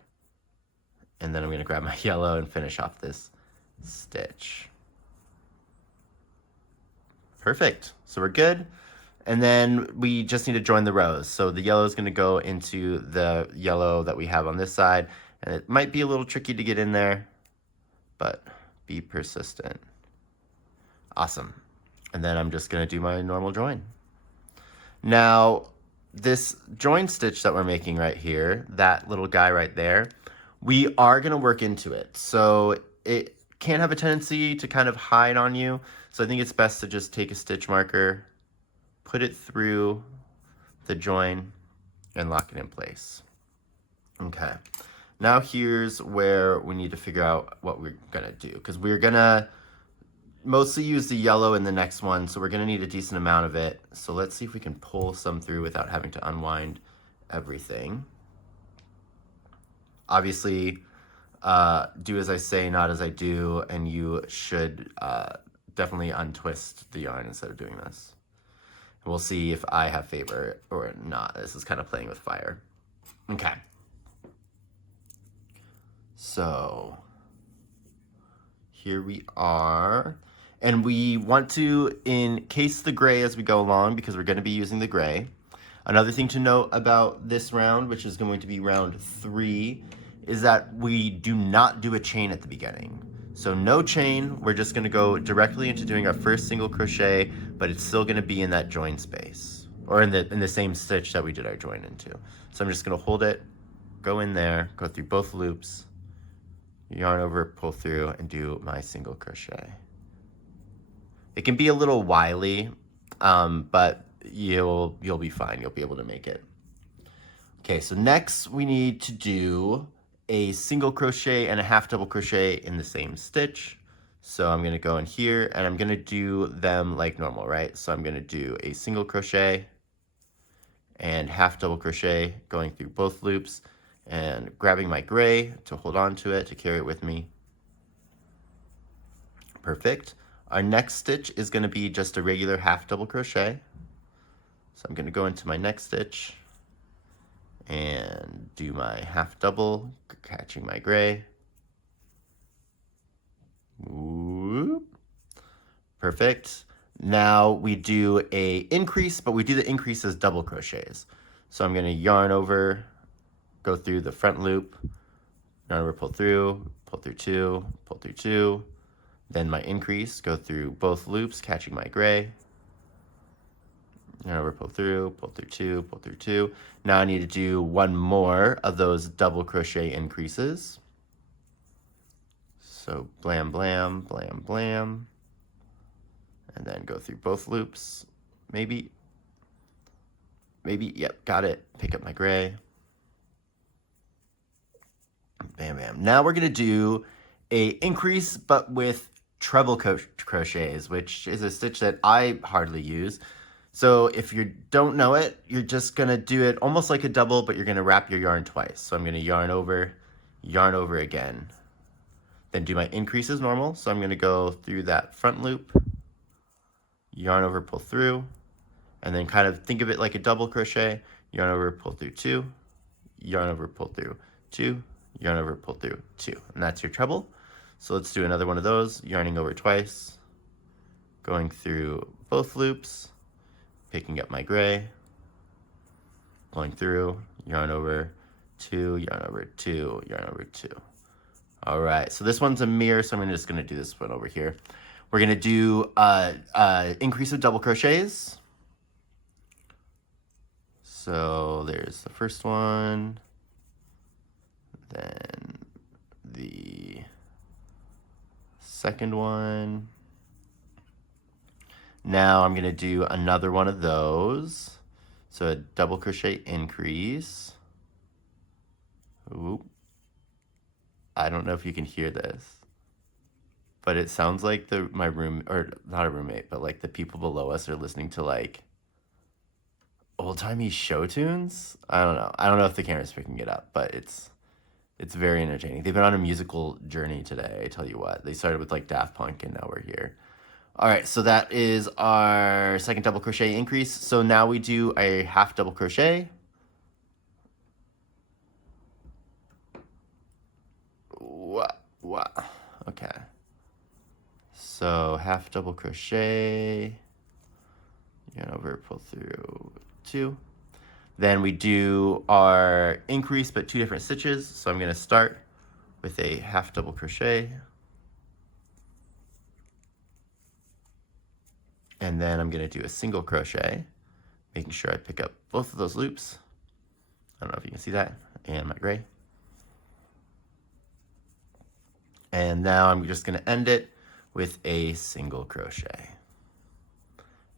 And then I'm gonna grab my yellow and finish off this stitch. Perfect, so we're good. And then we just need to join the rows. So the yellow is going to go into the yellow that we have on this side. And it might be a little tricky to get in there, but be persistent. Awesome. And then I'm just going to do my normal join. Now, this join stitch that we're making right here, that little guy right there, we are going to work into it. So it can have a tendency to kind of hide on you. So I think it's best to just take a stitch marker, put it through the join, and lock it in place. Okay, now here's where we need to figure out what we're gonna do, because we're gonna mostly use the yellow in the next one, so we're gonna need a decent amount of it. So let's see if we can pull some through without having to unwind everything. Obviously, do as I say, not as I do, and you should definitely untwist the yarn instead of doing this. We'll see if I have favor or not. This is kind of playing with fire. Okay. So here we are. And we want to encase the gray as we go along because we're going to be using the gray. Another thing to note about this round, which is going to be round 3, is that we do not do a chain at the beginning. So no chain, we're just gonna go directly into doing our first single crochet, but it's still gonna be in that join space, or in the same stitch that we did our join into. So I'm just gonna hold it, go in there, go through both loops, yarn over, pull through, and do my single crochet. It can be a little wily, but you'll be fine. You'll be able to make it. Okay, so next we need to do a single crochet and a half double crochet in the same stitch. So I'm gonna go in here and I'm gonna do them like normal, right? So I'm gonna do a single crochet and half double crochet going through both loops and grabbing my gray to hold on to it, to carry it with me. Perfect. Our next stitch is gonna be just a regular half double crochet. So I'm gonna go into my next stitch and do my half double, catching my gray. Whoop. Perfect. Now we do a increase, but we do the increase as double crochets. So I'm gonna yarn over, go through the front loop, yarn over, pull through 2, pull through 2. Then my increase, go through both loops, catching my gray. Yarn over, pull through 2, pull through 2. Now I need to do one more of those double crochet increases. So blam, blam, blam, blam. And then go through both loops. Maybe, yep, got it. Pick up my gray. Bam, bam. Now we're gonna do a increase, but with treble crochets, which is a stitch that I hardly use. So if you don't know it, you're just gonna do it almost like a double, but you're gonna wrap your yarn twice. So I'm gonna yarn over again. Then do my increase as normal. So I'm gonna go through that front loop, yarn over, pull through, and then kind of think of it like a double crochet, yarn over, pull through 2, yarn over, pull through 2, yarn over, pull through 2. And that's your treble. So let's do another one of those, yarning over twice, going through both loops, picking up my gray, pulling through, yarn over 2, yarn over 2, yarn over 2. All right, so this one's a mirror, so I'm just gonna do this one over here. We're gonna do increase of double crochets. So there's the first one, then the second one. Now I'm gonna do another one of those. So a double crochet increase. Ooh. I don't know if you can hear this, but it sounds like my room, or not a roommate, but like the people below us are listening to like old-timey show tunes. I don't know if the camera's picking it up, but it's very entertaining. They've been on a musical journey today, I tell you what. They started with like Daft Punk and now we're here. All right, so that is our second double crochet increase. So now we do a half double crochet. Wow. Okay. So half double crochet, yarn over, pull through 2. Then we do our increase, but 2 different stitches. So I'm gonna start with a half double crochet. And then I'm gonna do a single crochet, making sure I pick up both of those loops. I don't know if you can see that, and my gray. And now I'm just gonna end it with a single crochet,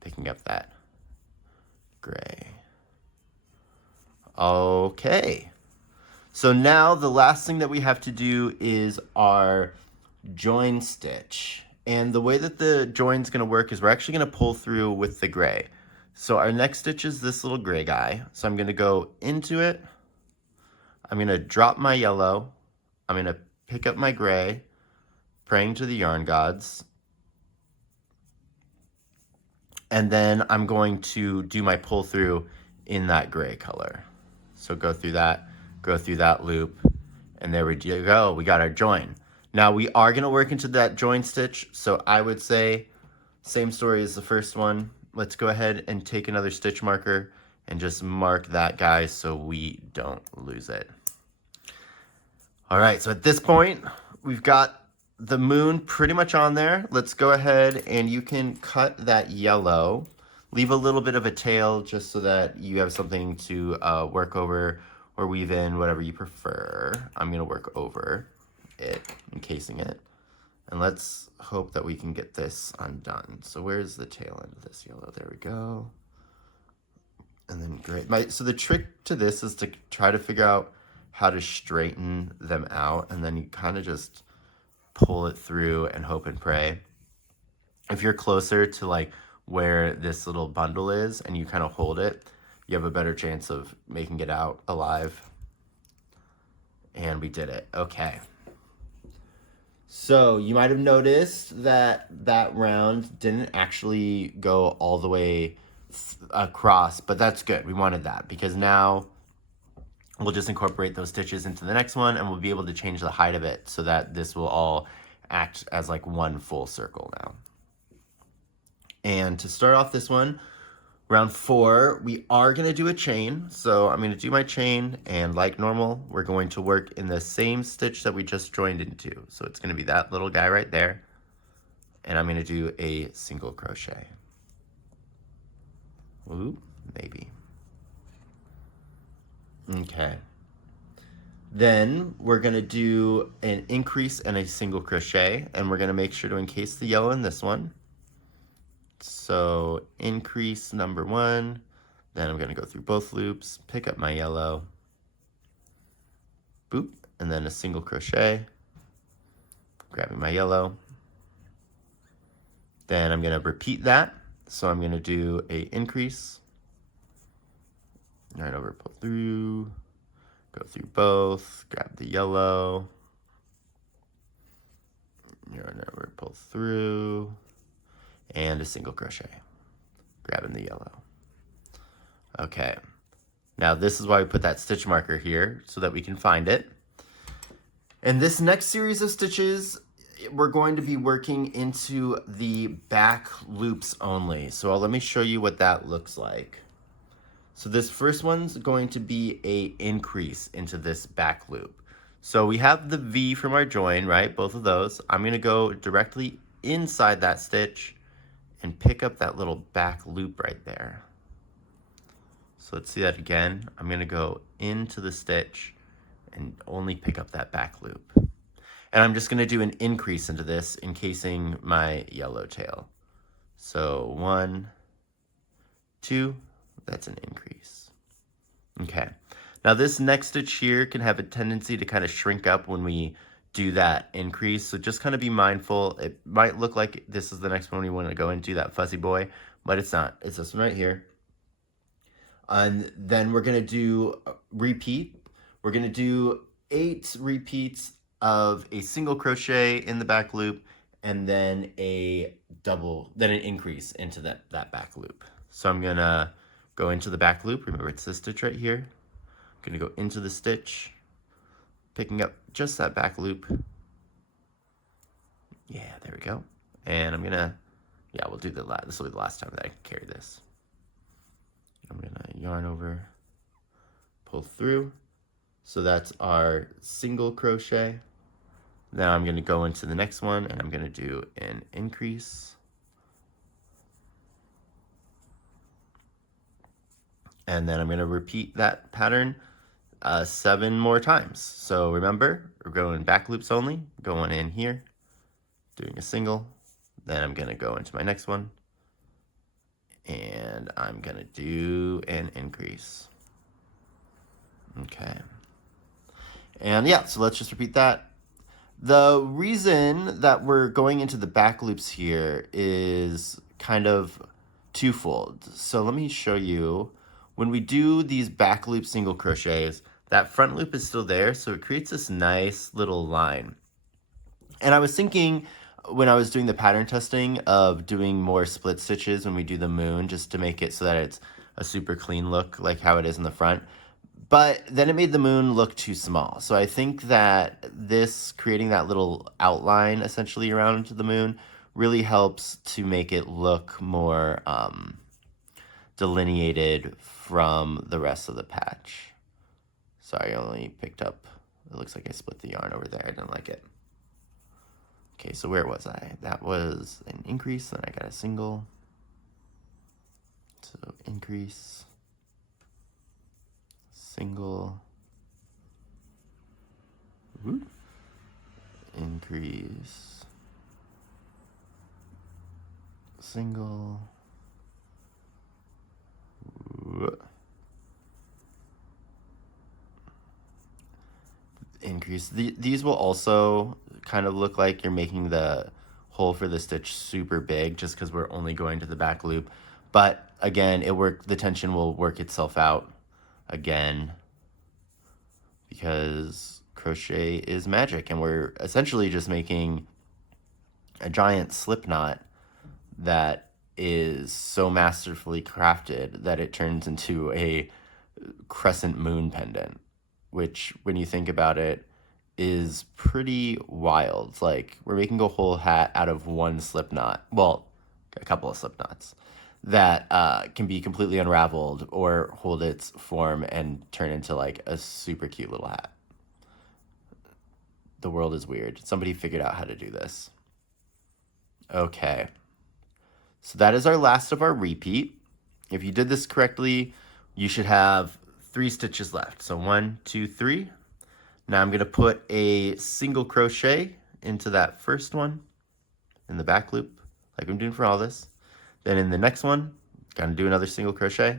picking up that gray. Okay, so now the last thing that we have to do is our join stitch. And the way that the join's gonna work is we're actually gonna pull through with the gray. So our next stitch is this little gray guy. So I'm gonna go into it, I'm gonna drop my yellow, I'm gonna pick up my gray, praying to the yarn gods, and then I'm going to do my pull through in that gray color. So go through that loop, and there we go, we got our join. Now we are gonna work into that join stitch, so I would say, same story as the first one. Let's go ahead and take another stitch marker and just mark that guy so we don't lose it. All right, so at this point, we've got the moon pretty much on there. Let's go ahead and you can cut that yellow. Leave a little bit of a tail just so that you have something to work over or weave in, whatever you prefer. I'm gonna work over it, encasing it. And let's hope that we can get this undone. So where's the tail end of this yellow? There we go. And then great. So the trick to this is to try to figure out how to straighten them out, and then you kind of just pull it through and hope and pray. If you're closer to like where this little bundle is and you kind of hold it, you have a better chance of making it out alive. And we did it. Okay. So you might have noticed that that round didn't actually go all the way across, but that's good. We wanted that because now we'll just incorporate those stitches into the next one and we'll be able to change the height of it so that this will all act as like one full circle now. And to start off this one, round 4, we are going to do a chain. So I'm going to do my chain, and like normal, we're going to work in the same stitch that we just joined into. So it's going to be that little guy right there. And I'm going to do a single crochet. Ooh, maybe. Okay. Then we're going to do an increase and a single crochet, and we're going to make sure to encase the yellow in this one. So increase number 1, then I'm going to go through both loops, pick up my yellow, boop, and then a single crochet, grabbing my yellow. Then I'm going to repeat that. So I'm going to do a increase, right over, pull through, go through both, grab the yellow, yarn over, pull through, and a single crochet, grabbing the yellow. Okay, now this is why we put that stitch marker here so that we can find it. And this next series of stitches, we're going to be working into the back loops only. So let me show you what that looks like. So this first one's going to be a increase into this back loop. So we have the V from our join, right? Both of those. I'm going to go directly inside that stitch and pick up that little back loop right there. So let's see that again. I'm going to go into the stitch and only pick up that back loop. And I'm just going to do an increase into this, encasing my yellow tail. So 1, 2, that's an increase. Okay. Now this next stitch here can have a tendency to kind of shrink up when we do that increase. So just kind of be mindful. It might look like this is the next one we want to go into, that fuzzy boy, but it's not. It's this one right here. And then we're going to do repeat. We're going to do 8 repeats of a single crochet in the back loop, and then an increase into that back loop. So I'm going to go into the back loop. Remember, it's this stitch right here. I'm going to go into the stitch, picking up just that back loop. Yeah, there we go. And I'm going to, we'll do this will be the last time that I carry this. I'm going to yarn over, pull through. So that's our single crochet. Then I'm going to go into the next one and I'm going to do an increase. And then I'm going to repeat that pattern 7 more times. So remember, we're going back loops only, going in here, doing a single. Then I'm going to go into my next one and I'm going to do an increase. Okay. And yeah, so let's just repeat that. The reason that we're going into the back loops here is kind of twofold. So let me show you. When we do these back loop single crochets, that front loop is still there, so it creates this nice little line. And I was thinking when I was doing the pattern testing of doing more split stitches when we do the moon, just to make it so that it's a super clean look like how it is in the front. But then it made the moon look too small. So I think that this, creating that little outline essentially around the moon, really helps to make it look more delineated from the rest of the patch. Sorry, I only picked up, it looks like I split the yarn over there. I didn't like it. Okay, so where was I? That was an increase, then I got a single. So increase, single, increase, single, increase. These will also kind of look like you're making the hole for the stitch super big just because we're only going to the back loop. But again, the tension will work itself out again because crochet is magic, and we're essentially just making a giant slip knot that is so masterfully crafted that it turns into a crescent moon pendant, which when you think about it is pretty wild. Like, we're making a whole hat out of one slip knot, well, a couple of slip knots that can be completely unraveled or hold its form and turn into like a super cute little hat. The world is weird. Somebody figured out how to do this. Okay, so that is our last of our repeat. If you did this correctly, you should have 3 stitches left. So 1, 2, 3. Now I'm going to put a single crochet into that first one in the back loop, like I'm doing for all this. Then in the next one, gonna do another single crochet.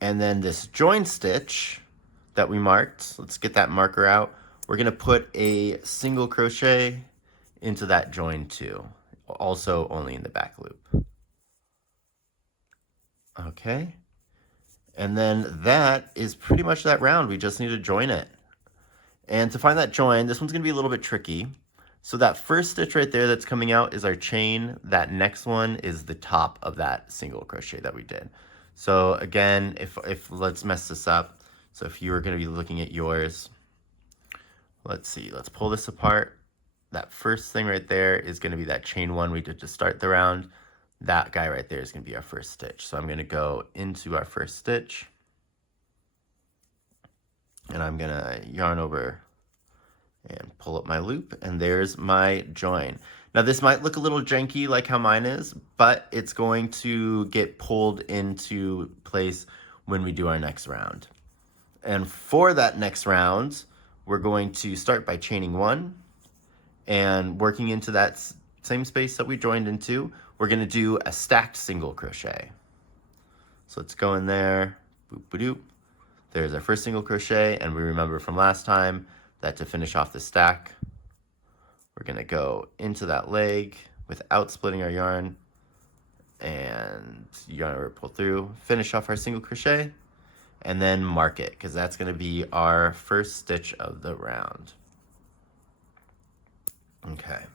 And then this join stitch that we marked, let's get that marker out. We're gonna put a single crochet into that join too, also only in the back loop. Okay. And then that is pretty much that round. We just need to join it. And to find that join, this one's gonna be a little bit tricky. So that first stitch right there that's coming out is our chain. That next one is the top of that single crochet that we did. So again, if let's mess this up. So if you were gonna be looking at yours, let's see, let's pull this apart. That first thing right there is gonna be that chain one we did to start the round. That guy right there is gonna be our first stitch. So I'm gonna go into our first stitch and I'm gonna yarn over and pull up my loop, and there's my join. Now this might look a little janky like how mine is, but it's going to get pulled into place when we do our next round. And for that next round, we're going to start by chaining 1 and working into that same space that we joined into. We're gonna do a stacked single crochet. So let's go in there, boop, boop, doop. There's our first single crochet, and we remember from last time that to finish off the stack, we're gonna go into that leg without splitting our yarn and yarn over, pull through, finish off our single crochet, and then mark it, because that's gonna be our first stitch of the round. Okay.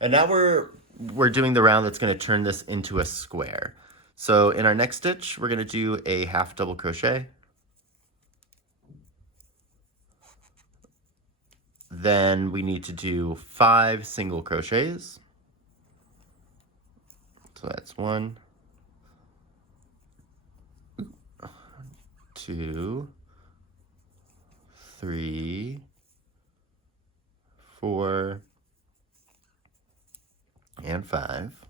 And now we're doing the round that's gonna turn this into a square. So in our next stitch, we're gonna do a half double crochet. Then we need to do 5 single crochets. So that's 1, 2, 3, 4, and 5.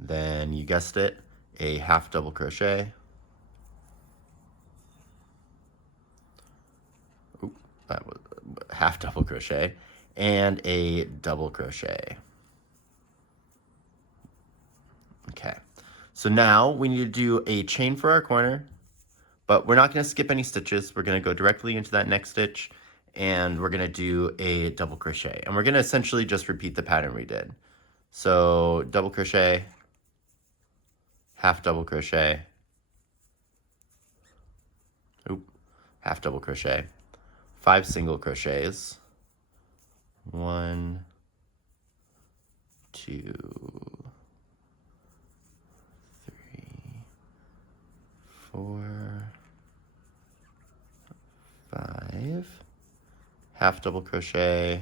Then you guessed it, a half double crochet. That was half double crochet, and a double crochet. Okay, so now we need to do a chain for our corner, but we're not going to skip any stitches. We're going to go directly into that next stitch, and we're going to do a double crochet, and we're going to essentially just repeat the pattern we did. So double crochet, half double crochet, half double crochet, 5 single crochets, 1, 2, 3, 4, 5, half double crochet,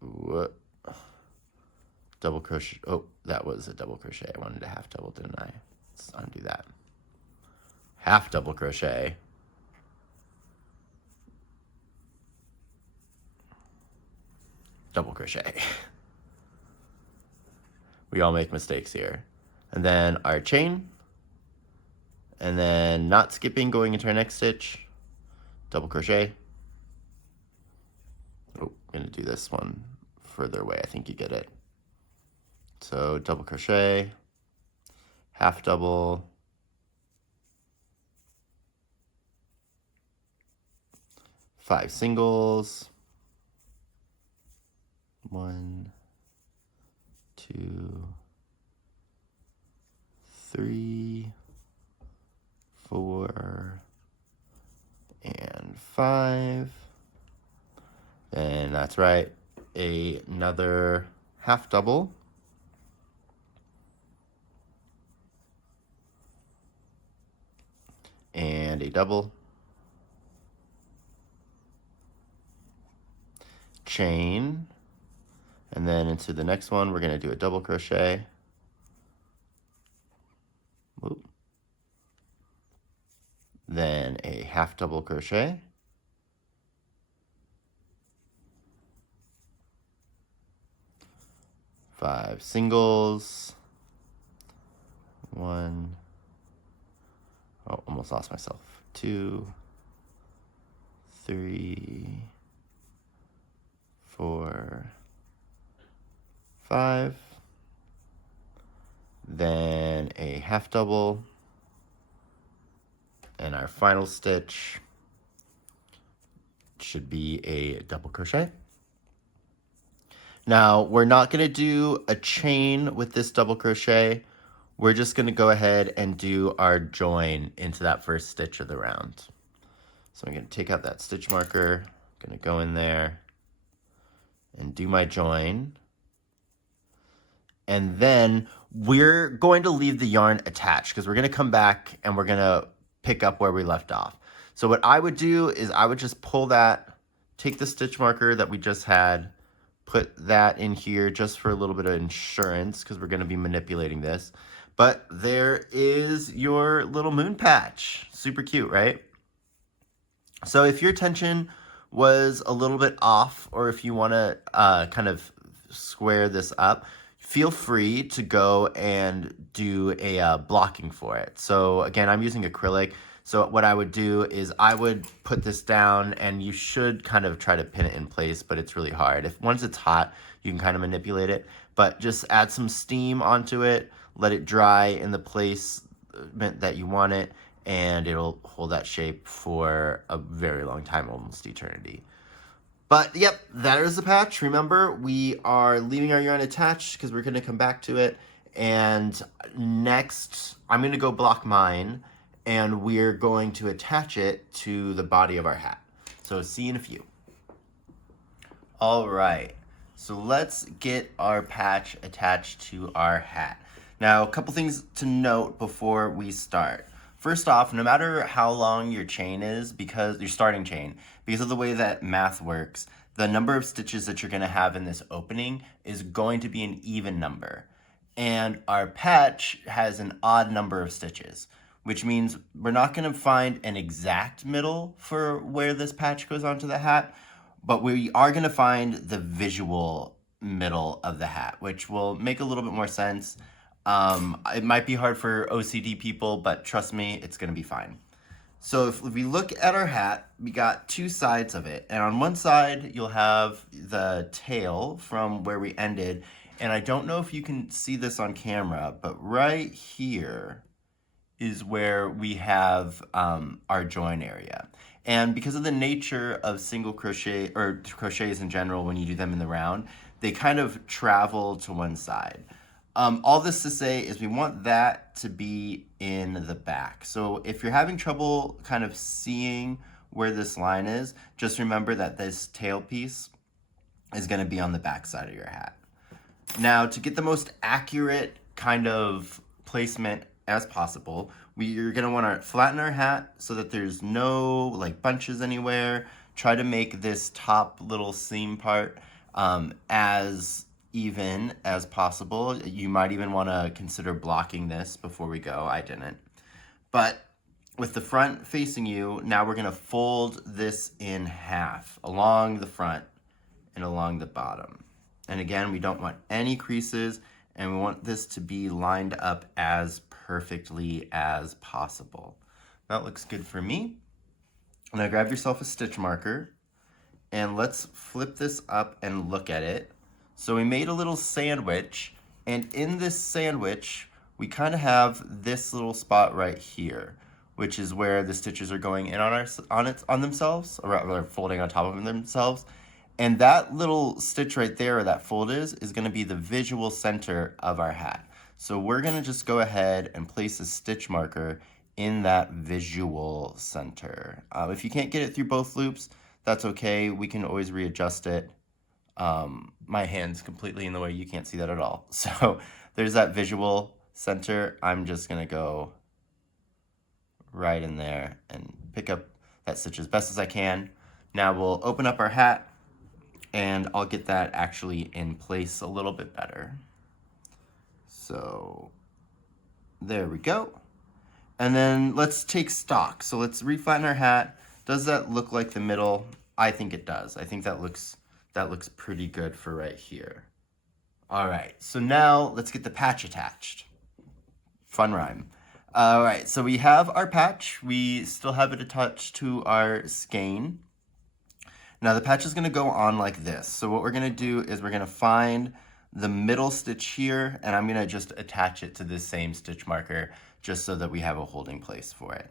1, double crochet. Oh, that was a double crochet. I wanted a half double, didn't I? Let's undo that. Half double crochet. Double crochet. We all make mistakes here. And then our chain, and then not skipping, going into our next stitch, double crochet. Oh, I'm gonna do this one further away. I think you get it. So double crochet, half double, five singles, 1, 2, 3, 4, and 5. And that's right, another half double. And a double. Chain. And then into the next one, we're going to do a double crochet. Whoop. Then a half double crochet. Five singles. 1. Oh, almost lost myself. 2, 3, 4, 5. Then a half double. And our final stitch should be a double crochet. Now, we're not going to do a chain with this double crochet. We're just going to go ahead and do our join into that first stitch of the round. So I'm going to take out that stitch marker, I'm going to go in there and do my join. And then we're going to leave the yarn attached because we're going to come back and we're going to pick up where we left off. So what I would do is I would just pull that, take the stitch marker that we just had, put that in here just for a little bit of insurance because we're going to be manipulating this. But there is your little moon patch. Super cute, right? So if your tension was a little bit off, or if you want to kind of square this up, feel free to go and do a blocking for it. So again, I'm using acrylic. So what I would do is I would put this down, and you should kind of try to pin it in place, but it's really hard. Once it's hot, you can kind of manipulate it, but just add some steam onto it, let it dry in the place that you want it, and it'll hold that shape for a very long time, almost eternity. But yep, that is the patch. Remember, we are leaving our yarn attached because we're going to come back to it. And next, I'm going to go block mine, and we're going to attach it to the body of our hat. So see you in a few. All right, so let's get our patch attached to our hat. Now, a couple things to note before we start. First off, no matter how long your chain is, because your starting chain, because of the way that math works, the number of stitches that you're going to have in this opening is going to be an even number. And our patch has an odd number of stitches, which means we're not going to find an exact middle for where this patch goes onto the hat, but we are going to find the visual middle of the hat, which will make a little bit more sense. It might be hard for OCD people, but trust me, it's going to be fine. So if we look at our hat, we got two sides of it. And on one side, you'll have the tail from where we ended. And I don't know if you can see this on camera, but right here is where we have our join area. And because of the nature of single crochet, or crochets in general, when you do them in the round, they kind of travel to one side. All this to say is we want that to be in the back. So if you're having trouble kind of seeing where this line is, just remember that this tail piece is going to be on the back side of your hat. Now, to get the most accurate kind of placement as possible, you're going to want to flatten our hat so that there's no like bunches anywhere. Try to make this top little seam part as even as possible. You might even want to consider blocking this before we go. I didn't. But with the front facing you, now we're going to fold this in half along the front and along the bottom. And again, we don't want any creases, and we want this to be lined up as perfectly as possible. That looks good for me. Now grab yourself a stitch marker, and let's flip this up and look at it. So we made a little sandwich, and in this sandwich, we kind of have this little spot right here, which is where the stitches are going in on themselves, or rather folding on top of themselves. And that little stitch right there, or that fold is going to be the visual center of our hat. So we're going to just go ahead and place a stitch marker in that visual center. If you can't get it through both loops, that's okay. We can always readjust it. My hand's completely in the way. You can't see that at all. So there's that visual center. I'm just going to go right in there and pick up that stitch as best as I can. Now we'll open up our hat, and I'll get that actually in place a little bit better. So there we go. And then let's take stock. So let's reflatten our hat. Does that look like the middle? I think it does. I think that looks pretty good for right here. All right, so now let's get the patch attached. Fun rhyme. All right, so we have our patch. We still have it attached to our skein. Now the patch is gonna go on like this. So what we're gonna do is we're gonna find the middle stitch here, and I'm gonna just attach it to this same stitch marker just so that we have a holding place for it.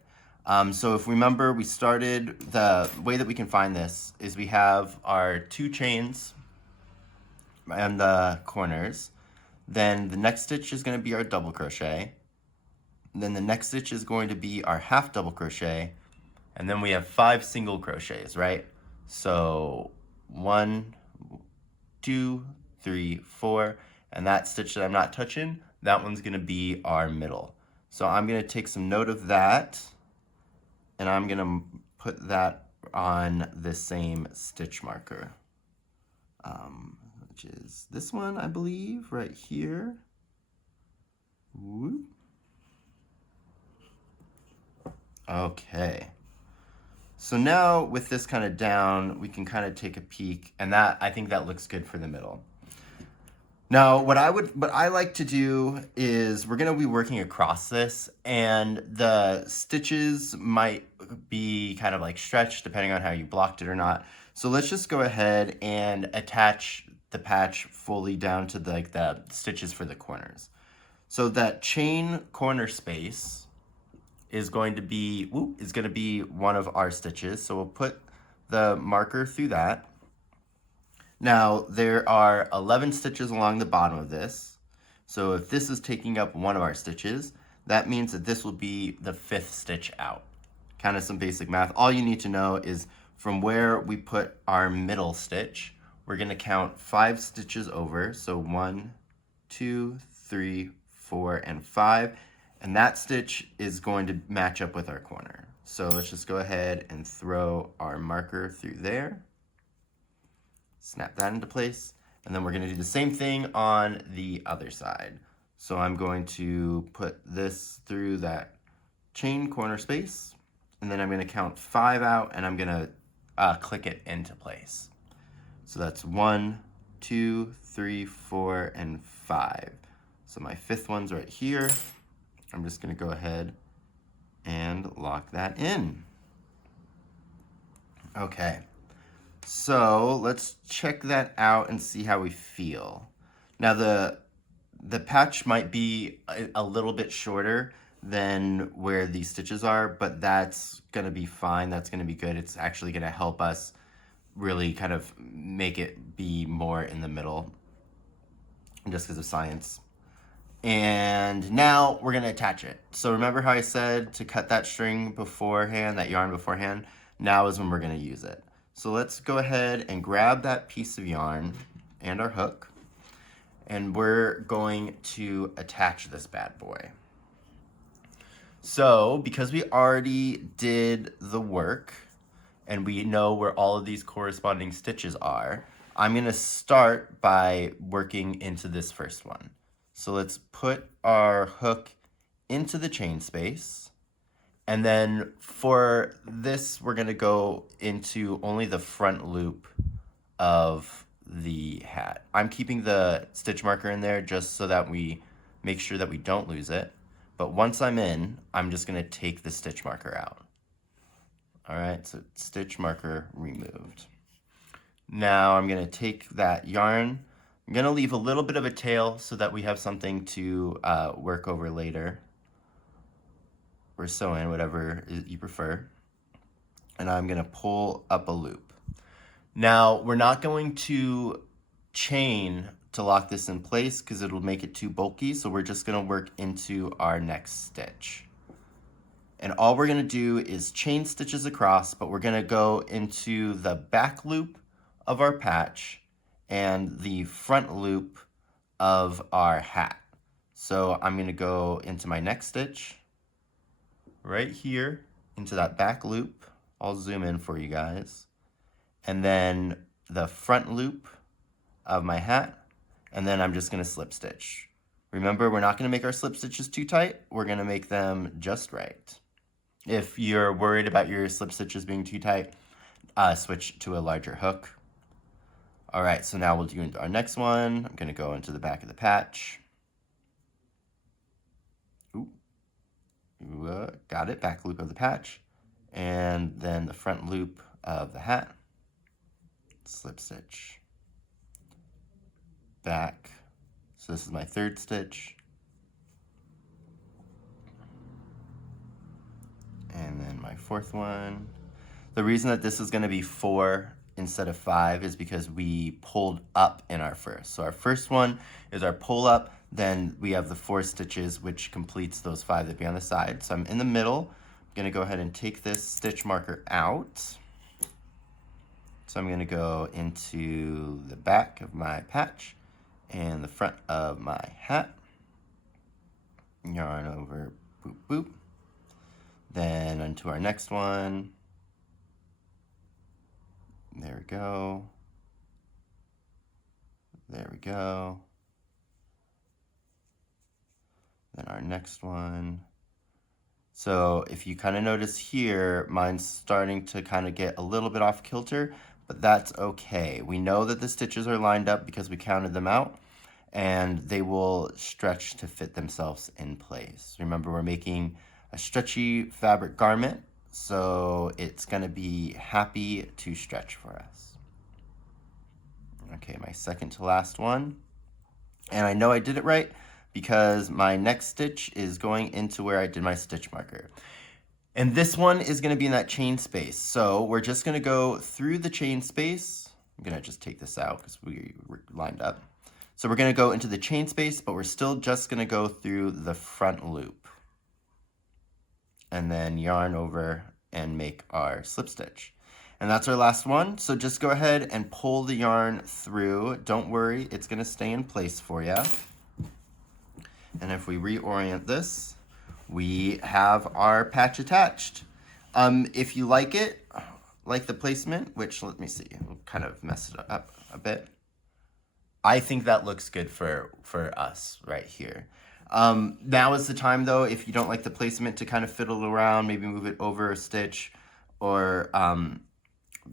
So if we remember, we started, the way that we can find this is we have our 2 chains and the corners. Then the next stitch is gonna be our double crochet. Then the next stitch is going to be our half double crochet. And then we have 5 single crochets, right? So 1, 2, 3, 4, and that stitch that I'm not touching, that one's gonna be our middle. So I'm gonna take some note of that, and I'm gonna put that on the same stitch marker, which is this one, I believe, right here. Whoop. Okay. So now with this kind of down, we can kind of take a peek, and I think that looks good for the middle. Now, what I like to do is we're gonna be working across this, and the stitches might be kind of like stretched depending on how you blocked it or not. So let's just go ahead and attach the patch fully down to the stitches for the corners. So that chain corner space is going to be one of our stitches. So we'll put the marker through that. Now there are 11 stitches along the bottom of this. So if this is taking up one of our stitches, that means that this will be the 5th stitch out. Kind of some basic math. All you need to know is from where we put our middle stitch, we're gonna count 5 stitches over. So 1, 2, 3, 4, and 5. And that stitch is going to match up with our corner. So let's just go ahead and throw our marker through there. Snap that into place. And then we're gonna do the same thing on the other side. So I'm going to put this through that chain corner space, and then I'm gonna count 5 out, and I'm gonna click it into place. So that's 1, 2, 3, 4, and 5. So my 5th one's right here. I'm just gonna go ahead and lock that in. Okay, so let's check that out and see how we feel. Now the patch might be a little bit shorter than where these stitches are, but that's gonna be fine, that's gonna be good. It's actually gonna help us really kind of make it be more in the middle, just because of science. And now we're gonna attach it. So remember how I said to cut that string beforehand, that yarn beforehand? Now is when we're gonna use it. So let's go ahead and grab that piece of yarn and our hook, and we're going to attach this bad boy. So because we already did the work and we know where all of these corresponding stitches are, I'm gonna start by working into this first one. So let's put our hook into the chain space. And then for this, we're gonna go into only the front loop of the hat. I'm keeping the stitch marker in there just so that we make sure that we don't lose it. But once I'm in, I'm just gonna take the stitch marker out. All right, so stitch marker removed. Now I'm gonna take that yarn. I'm gonna leave a little bit of a tail so that we have something to work over later, or sew in, whatever you prefer. And I'm gonna pull up a loop. Now we're not going to chain to lock this in place because it'll make it too bulky, so we're just gonna work into our next stitch. And all we're gonna do is chain stitches across, but we're gonna go into the back loop of our patch and the front loop of our hat. So I'm gonna go into my next stitch, right here, into that back loop. I'll zoom in for you guys. And then the front loop of my hat, and then I'm just gonna slip stitch. Remember, we're not gonna make our slip stitches too tight, we're gonna make them just right. If you're worried about your slip stitches being too tight, switch to a larger hook. All right, so now we'll do into our next one. I'm gonna go into the back of the patch. Got it, back loop of the patch. And then the front loop of the hat. Slip stitch. Back. So this is my third stitch. And then my fourth one. The reason that this is gonna be 4 instead of 5 is because we pulled up in our first. So our first one is our pull up, then we have the 4 stitches, which completes those 5 that be on the side. So I'm in the middle. I'm gonna go ahead and take this stitch marker out. So I'm gonna go into the back of my patch and the front of my hat. Yarn over, boop, boop. Then onto our next one. There we go. There we go. Then our next one. So if you kind of notice here, mine's starting to kind of get a little bit off kilter, but that's okay. We know that the stitches are lined up because we counted them out, and they will stretch to fit themselves in place. Remember, we're making a stretchy fabric garment, so it's gonna be happy to stretch for us. Okay, my second to last one. And I know I did it right because my next stitch is going into where I did my stitch marker. And this one is gonna be in that chain space. So we're just gonna go through the chain space. I'm gonna just take this out because we were lined up. So we're gonna go into the chain space, but we're still just gonna go through the front loop. And then yarn over and make our slip stitch. And that's our last one. So just go ahead and pull the yarn through. Don't worry, it's gonna stay in place for you. And if we reorient this, we have our patch attached. If you like it, like the placement, which let me see, we'll kind of mess it up a bit. I think that looks good for us right here. Now is the time though, if you don't like the placement, to kind of fiddle around, maybe move it over a stitch or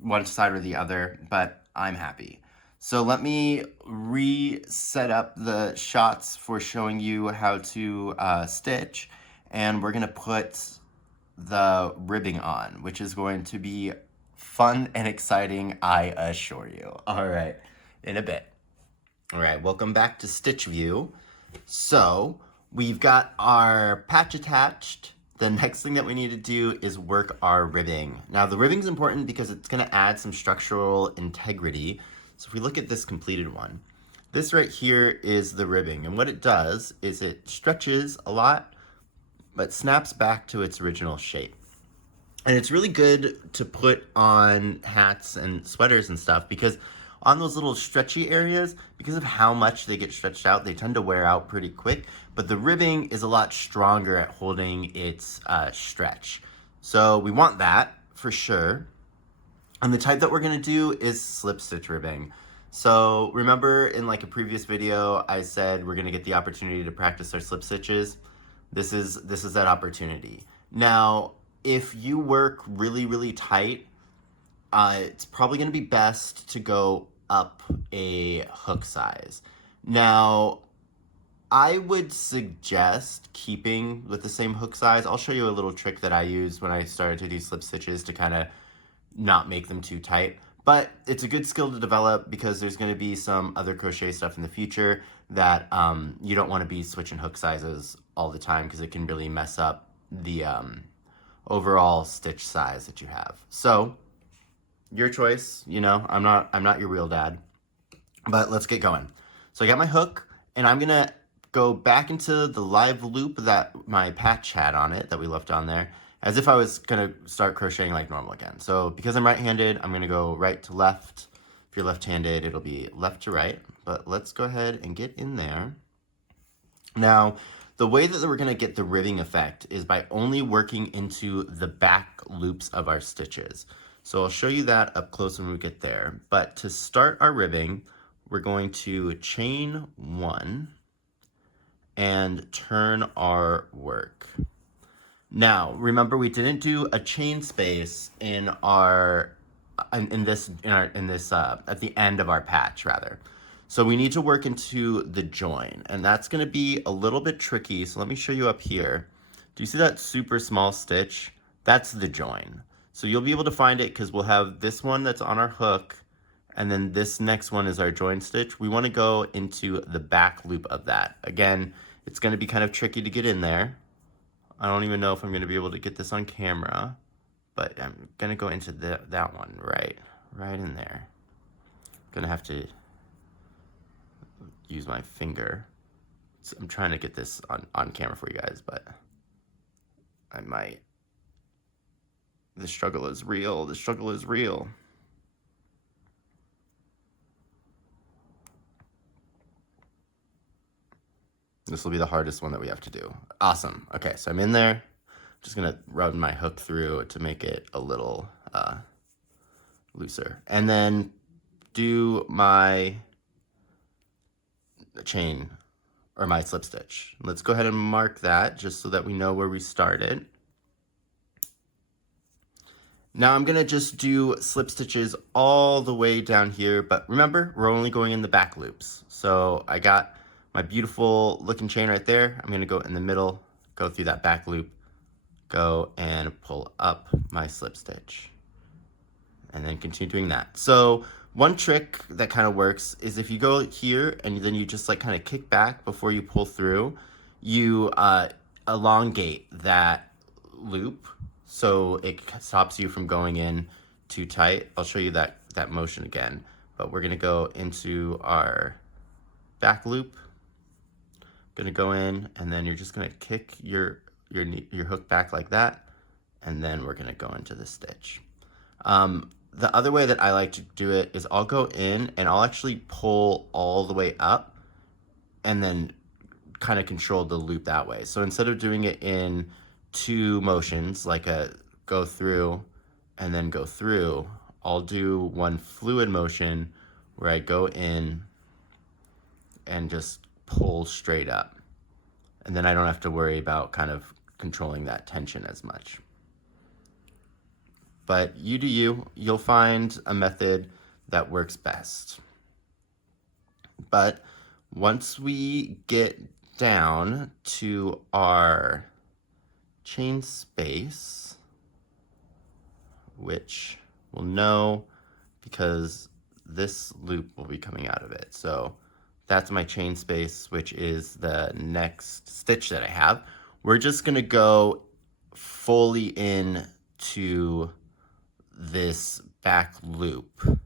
one side or the other, but I'm happy. So let me reset up the shots for showing you how to stitch, and we're gonna put the ribbing on, which is going to be fun and exciting, I assure you. All right, in a bit. All right, welcome back to Stitch View. So we've got our patch attached. The next thing that we need to do is work our ribbing. Now the ribbing is important because it's gonna add some structural integrity. So if we look at this completed one, this right here is the ribbing. And what it does is it stretches a lot, but snaps back to its original shape. And it's really good to put on hats and sweaters and stuff because on those little stretchy areas, because of how much they get stretched out, they tend to wear out pretty quick, but the ribbing is a lot stronger at holding its stretch. So we want that for sure. And the type that we're gonna do is slip stitch ribbing. So remember in like a previous video, I said we're gonna get the opportunity to practice our slip stitches. This is that opportunity. Now, if you work really, really tight, it's probably gonna be best to go up a hook size. Now, I would suggest keeping with the same hook size. I'll show you a little trick that I used when I started to do slip stitches to kind of not make them too tight. But it's a good skill to develop because there's going to be some other crochet stuff in the future that you don't want to be switching hook sizes all the time because it can really mess up the overall stitch size that you have. So your choice, you know, I'm not your real dad, but let's get going. So I got my hook and I'm going to go back into the live loop that my patch had on it that we left on there, as if I was gonna start crocheting like normal again. So because I'm right-handed, I'm gonna go right to left. If you're left-handed, it'll be left to right, but let's go ahead and get in there. Now, the way that we're gonna get the ribbing effect is by only working into the back loops of our stitches. So I'll show you that up close when we get there. But to start our ribbing, we're going to chain 1 and turn our work. Now, remember we didn't do a chain space in our at the end of our patch rather. So we need to work into the join, and that's going to be a little bit tricky. So let me show you up here. Do you see that super small stitch? That's the join. So you'll be able to find it because we'll have this one that's on our hook, and then this next one is our join stitch. We want to go into the back loop of that. Again, it's going to be kind of tricky to get in there. I don't even know if I'm going to be able to get this on camera, but I'm going to go into that one right in there. I'm going to have to use my finger. So I'm trying to get this on camera for you guys, but I might. The struggle is real. The struggle is real. This will be the hardest one that we have to do. Awesome. Okay, so I'm in there. Just gonna run my hook through to make it a little looser. And then do my chain or my slip stitch. Let's go ahead and mark that just so that we know where we started. Now I'm gonna just do slip stitches all the way down here, but remember, we're only going in the back loops. So I got my beautiful looking chain right there. I'm gonna go in the middle, go through that back loop, go and pull up my slip stitch, and then continue doing that. So one trick that kind of works is if you go here and then you just like kind of kick back before you pull through, you elongate that loop so it stops you from going in too tight. I'll show you that motion again, but we're gonna go into our back loop. Gonna go in, and then you're just gonna kick your hook back like that, and then we're gonna go into the stitch. The other way that I like to do it is I'll go in and I'll actually pull all the way up and then kind of control the loop that way. So instead of doing it in 2 motions, like a go through and then go through, I'll do one fluid motion where I go in and just pull straight up. And then I don't have to worry about kind of controlling that tension as much. But you do you, you'll find a method that works best. But once we get down to our chain space, which we'll know because this loop will be coming out of it. So that's my chain space, which is the next stitch that I have. We're just gonna go fully in to this back loop,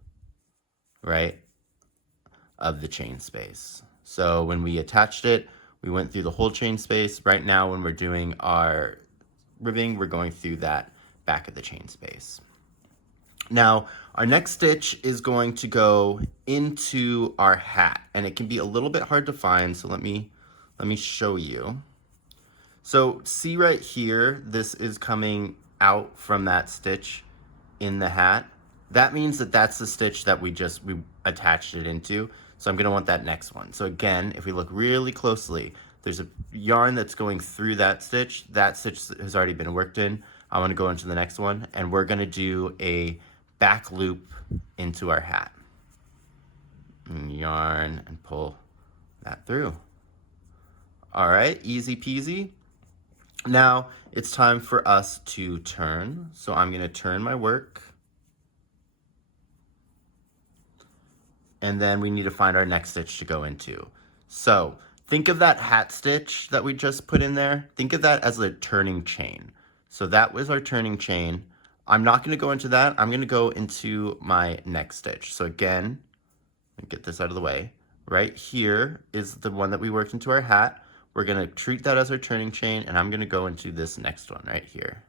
right, of the chain space. So when we attached it, we went through the whole chain space. Right now, when we're doing our ribbing, we're going through that back of the chain space. Now, our next stitch is going to go into our hat, and it can be a little bit hard to find, so let me show you. So see right here, this is coming out from that stitch in the hat. That means that that's the stitch that we attached it into. So I'm going to want that next one. So again, if we look really closely, there's a yarn that's going through that stitch. That stitch has already been worked in. I want to go into the next one, and we're going to do a back loop into our hat. And yarn and pull that through. All right, easy peasy. Now it's time for us to turn. So I'm going to turn my work. And then we need to find our next stitch to go into. So think of that hat stitch that we just put in there. Think of that as a turning chain. So that was our turning chain. I'm not going to go into that. I'm going to go into my next stitch. So again, let me get this out of the way. Right here is the one that we worked into our hat. We're going to treat that as our turning chain, and I'm going to go into this next one right here.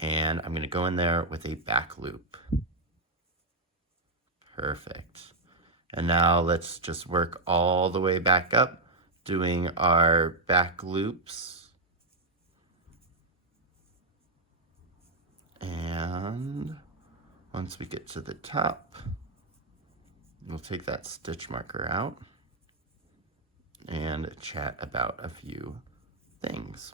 And I'm going to go in there with a back loop. Perfect. And now let's just work all the way back up, doing our back loops. And once we get to the top, we'll take that stitch marker out and chat about a few things.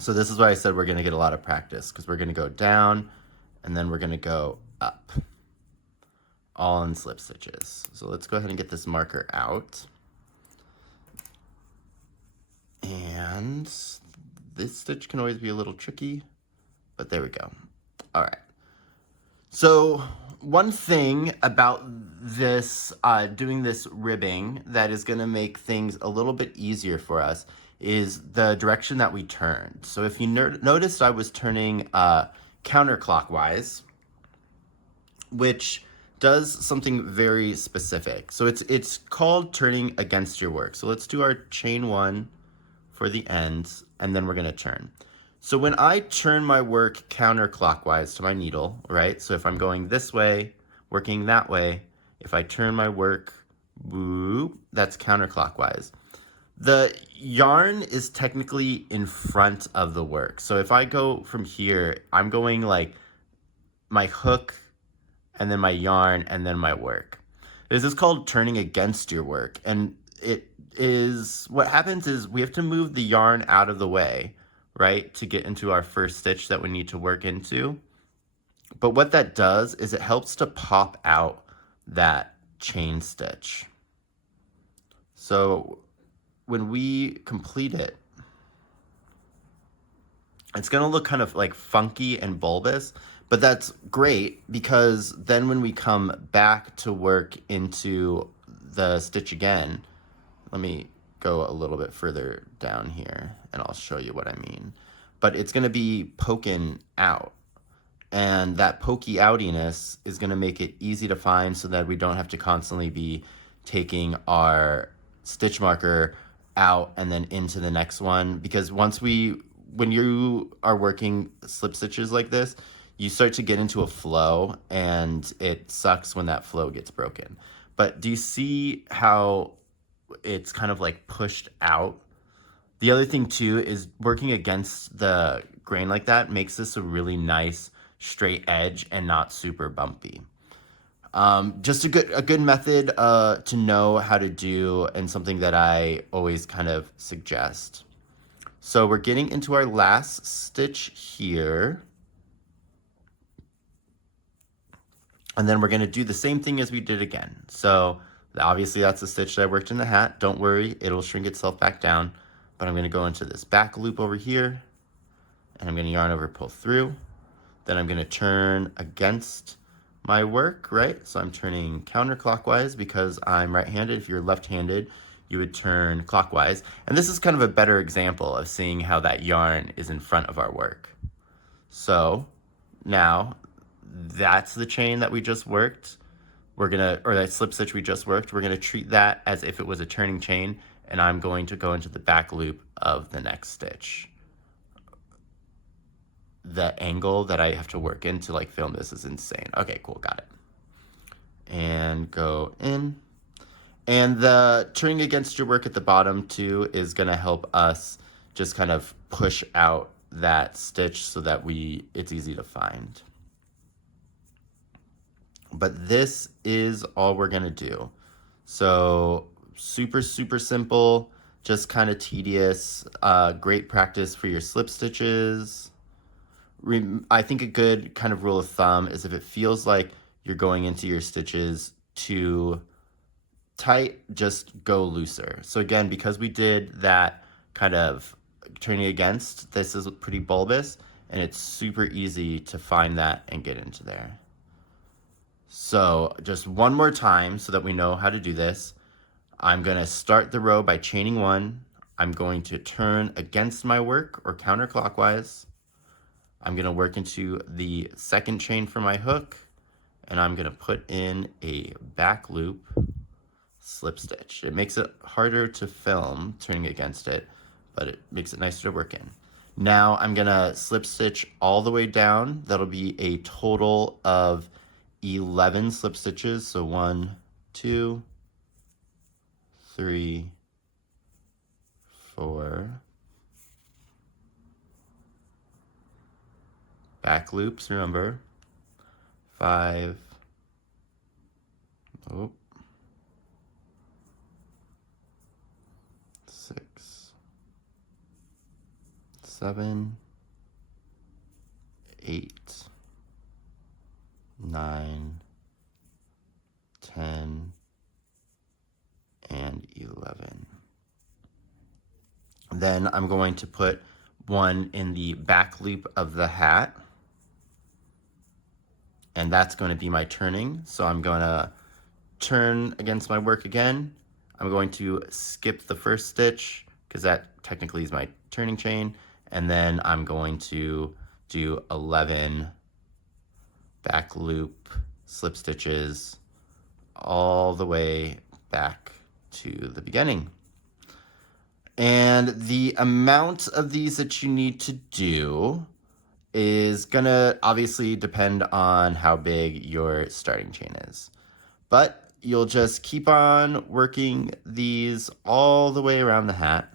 So this is why I said we're going to get a lot of practice, because we're going to go down and then we're going to go up, all in slip stitches. So let's go ahead and get this marker out. And this stitch can always be a little tricky, but there we go. All right. So one thing about this, doing this ribbing that is going to make things a little bit easier for us is the direction that we turned. So if you noticed, I was turning counterclockwise, which does something very specific. So it's called turning against your work. So let's do our chain one for the ends, and then we're going to turn. So when I turn my work counterclockwise to my needle, right? So if I'm going this way, working that way, if I turn my work, whoop, that's counterclockwise. The yarn is technically in front of the work. So if I go from here, I'm going like my hook and then my yarn and then my work. This is called turning against your work. And it is, what happens is we have to move the yarn out of the way, right, to get into our first stitch that we need to work into. But what that does is it helps to pop out that chain stitch. So when we complete it, it's going to look kind of like funky and bulbous, but that's great because then when we come back to work into the stitch again, let me go a little bit further down here and I'll show you what I mean. But it's going to be poking out, and that pokey outiness is going to make it easy to find so that we don't have to constantly be taking our stitch marker out and then into the next one, because when you are working slip stitches like this, you start to get into a flow and it sucks when that flow gets broken. But do you see how it's kind of like pushed out? The other thing too is working against the grain like that makes this a really nice straight edge and not super bumpy. Just a good method to know how to do, and something that I always kind of suggest. So we're getting into our last stitch here. And then we're going to do the same thing as we did again. So obviously that's the stitch that I worked in the hat. Don't worry, it'll shrink itself back down. But I'm going to go into this back loop over here, and I'm going to yarn over, pull through. Then I'm going to turn against my work, right? So I'm turning counterclockwise because I'm right-handed. If you're left-handed, you would turn clockwise. And this is kind of a better example of seeing how that yarn is in front of our work. So now that's the chain that we just worked. Or that slip stitch we just worked. We're gonna treat that as if it was a turning chain, and I'm going to go into the back loop of the next stitch. The angle that I have to work in to like film this is insane. Okay, cool, got it. And go in. And the turning against your work at the bottom too is gonna help us just kind of push out that stitch so that it's easy to find. but this is all we're gonna do. So super, super simple, just kind of tedious, great practice for your slip stitches. I think a good kind of rule of thumb is if it feels like you're going into your stitches too tight, just go looser. So again, because we did that kind of turning against, this is pretty bulbous and it's super easy to find that and get into there. So just one more time so that we know how to do this. I'm gonna start the row by chaining one. I'm going to turn against my work or counterclockwise. I'm gonna work into the second chain for my hook, and I'm gonna put in a back loop slip stitch. It makes it harder to film turning against it, but it makes it nicer to work in. Now I'm gonna slip stitch all the way down. That'll be a total of 11 slip stitches. So 1, 2, 3, 4. Back loops, remember. 5. Oh. 6, 7, 8, 9, 10, and 11. Then I'm going to put one in the back loop of the hat, and that's going to be my turning. So I'm going to turn against my work again. I'm going to skip the first stitch because that technically is my turning chain, and then I'm going to do 11 back loop slip stitches all the way back to the beginning. And the amount of these that you need to do is gonna obviously depend on how big your starting chain is. But you'll just keep on working these all the way around the hat.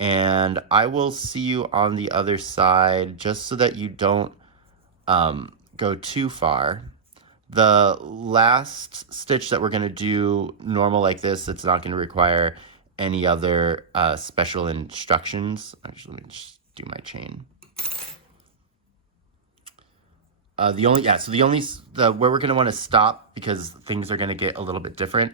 And I will see you on the other side just so that you don't go too far. The last stitch that we're gonna do normal like this, it's not gonna require any other special instructions. Actually, let me just do my chain. Where we're gonna wanna stop because things are gonna get a little bit different.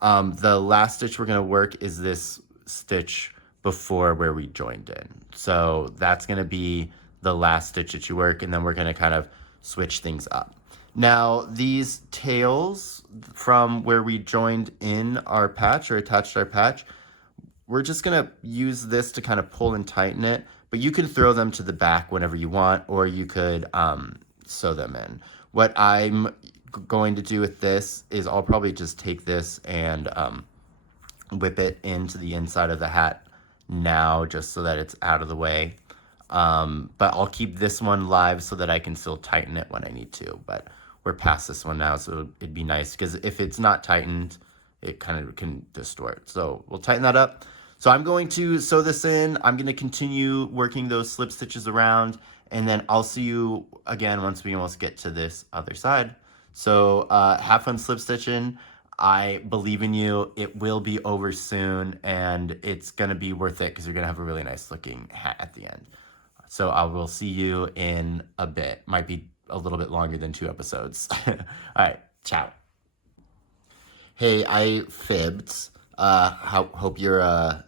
The last stitch we're gonna work is this stitch before where we joined in. So that's gonna be the last stitch that you work, and then we're gonna kind of switch things up. Now, these tails from where we joined in our patch or attached our patch, we're just gonna use this to kind of pull and tighten it, but you can throw them to the back whenever you want, or you could sew them in. What I'm going to do with this is I'll probably just take this and whip it into the inside of the hat now, just so that it's out of the way. But I'll keep this one live so that I can still tighten it when I need to. But we're past this one now, so it'd be nice because if it's not tightened, it kind of can distort. So we'll tighten that up. So I'm going to sew this in. I'm going to continue working those slip stitches around, and then I'll see you again once we almost get to this other side. So have fun slip stitching. I believe in you. It will be over soon, and it's going to be worth it because you're going to have a really nice looking hat at the end. So I will see you in a bit. Might be a little bit longer than 2 episodes. All right, ciao. Hey, I fibbed. Hope your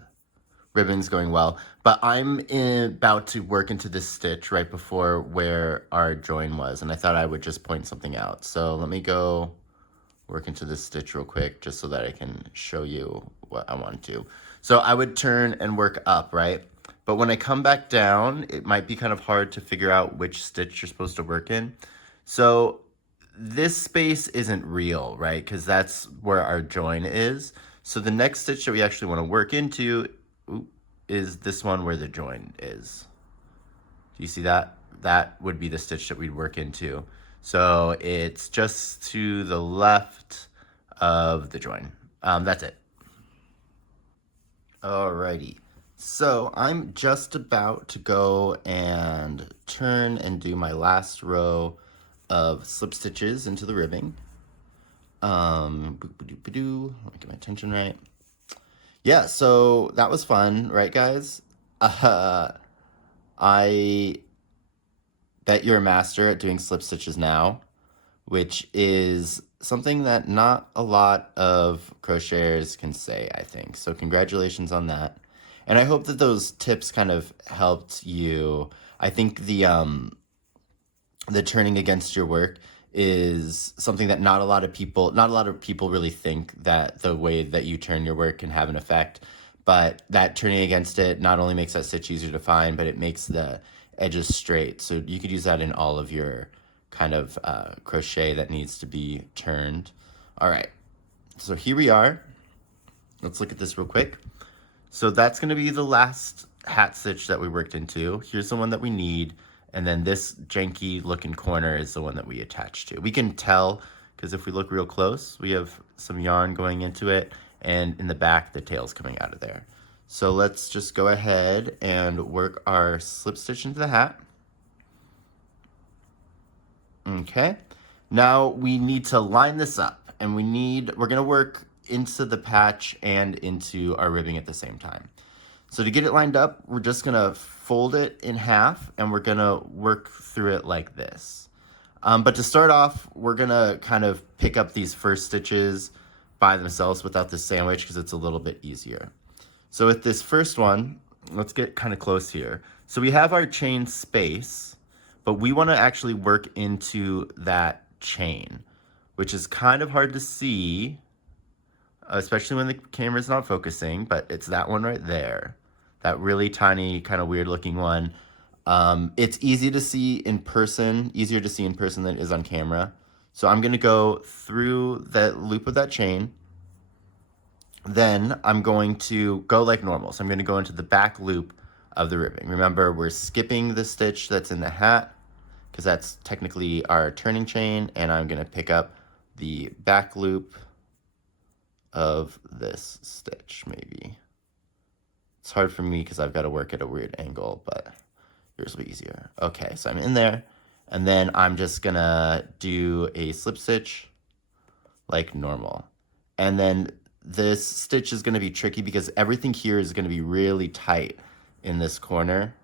ribbon's going well. But I'm about to work into this stitch right before where our join was, and I thought I would just point something out. So let me go work into this stitch real quick just so that I can show you what I want to. So I would turn and work up, right? But when I come back down, it might be kind of hard to figure out which stitch you're supposed to work in. So this space isn't real, right? Because that's where our join is. So the next stitch that we actually want to work into is this one where the join is. Do you see that? That would be the stitch that we'd work into. So it's just to the left of the join. That's it. Alrighty. So I'm just about to go and turn and do my last row of slip stitches into the ribbing. Let me get my tension right. Yeah, so that was fun, right, guys? I bet you're a master at doing slip stitches now, which is something that not a lot of crocheters can say, I think. So congratulations on that. And I hope that those tips kind of helped you. I think the turning against your work is something that not a lot of people really think that the way that you turn your work can have an effect. But that turning against it not only makes that stitch easier to find, but it makes the edges straight. So you could use that in all of your kind of crochet that needs to be turned. All right, so here we are. Let's look at this real quick. So that's going to be the last hat stitch that we worked into. Here's the one that we need. And then this janky looking corner is the one that we attach to. We can tell because if we look real close, we have some yarn going into it, and in the back, the tail's coming out of there. So let's just go ahead and work our slip stitch into the hat. Okay, now we need to line this up, and we're gonna work into the patch and into our ribbing at the same time. So to get it lined up, we're just gonna fold it in half and we're gonna work through it like this. But to start off, we're gonna kind of pick up these first stitches by themselves without the sandwich because it's a little bit easier. So with this first one, let's get kind of close here. So we have our chain space, but we wanna actually work into that chain, which is kind of hard to see, especially when the camera's not focusing, but it's that one right there. That really tiny, kind of weird looking one. It's easy to see in person, easier to see in person than it is on camera. So I'm gonna go through that loop of that chain. Then I'm going to go like normal. So I'm gonna go into the back loop of the ribbing. Remember, we're skipping the stitch that's in the hat because that's technically our turning chain, and I'm gonna pick up the back loop of this stitch, maybe. It's hard for me because I've got to work at a weird angle, but yours will be easier. Okay, so I'm in there, and then I'm just gonna do a slip stitch like normal. And then this stitch is gonna be tricky because everything here is gonna be really tight in this corner,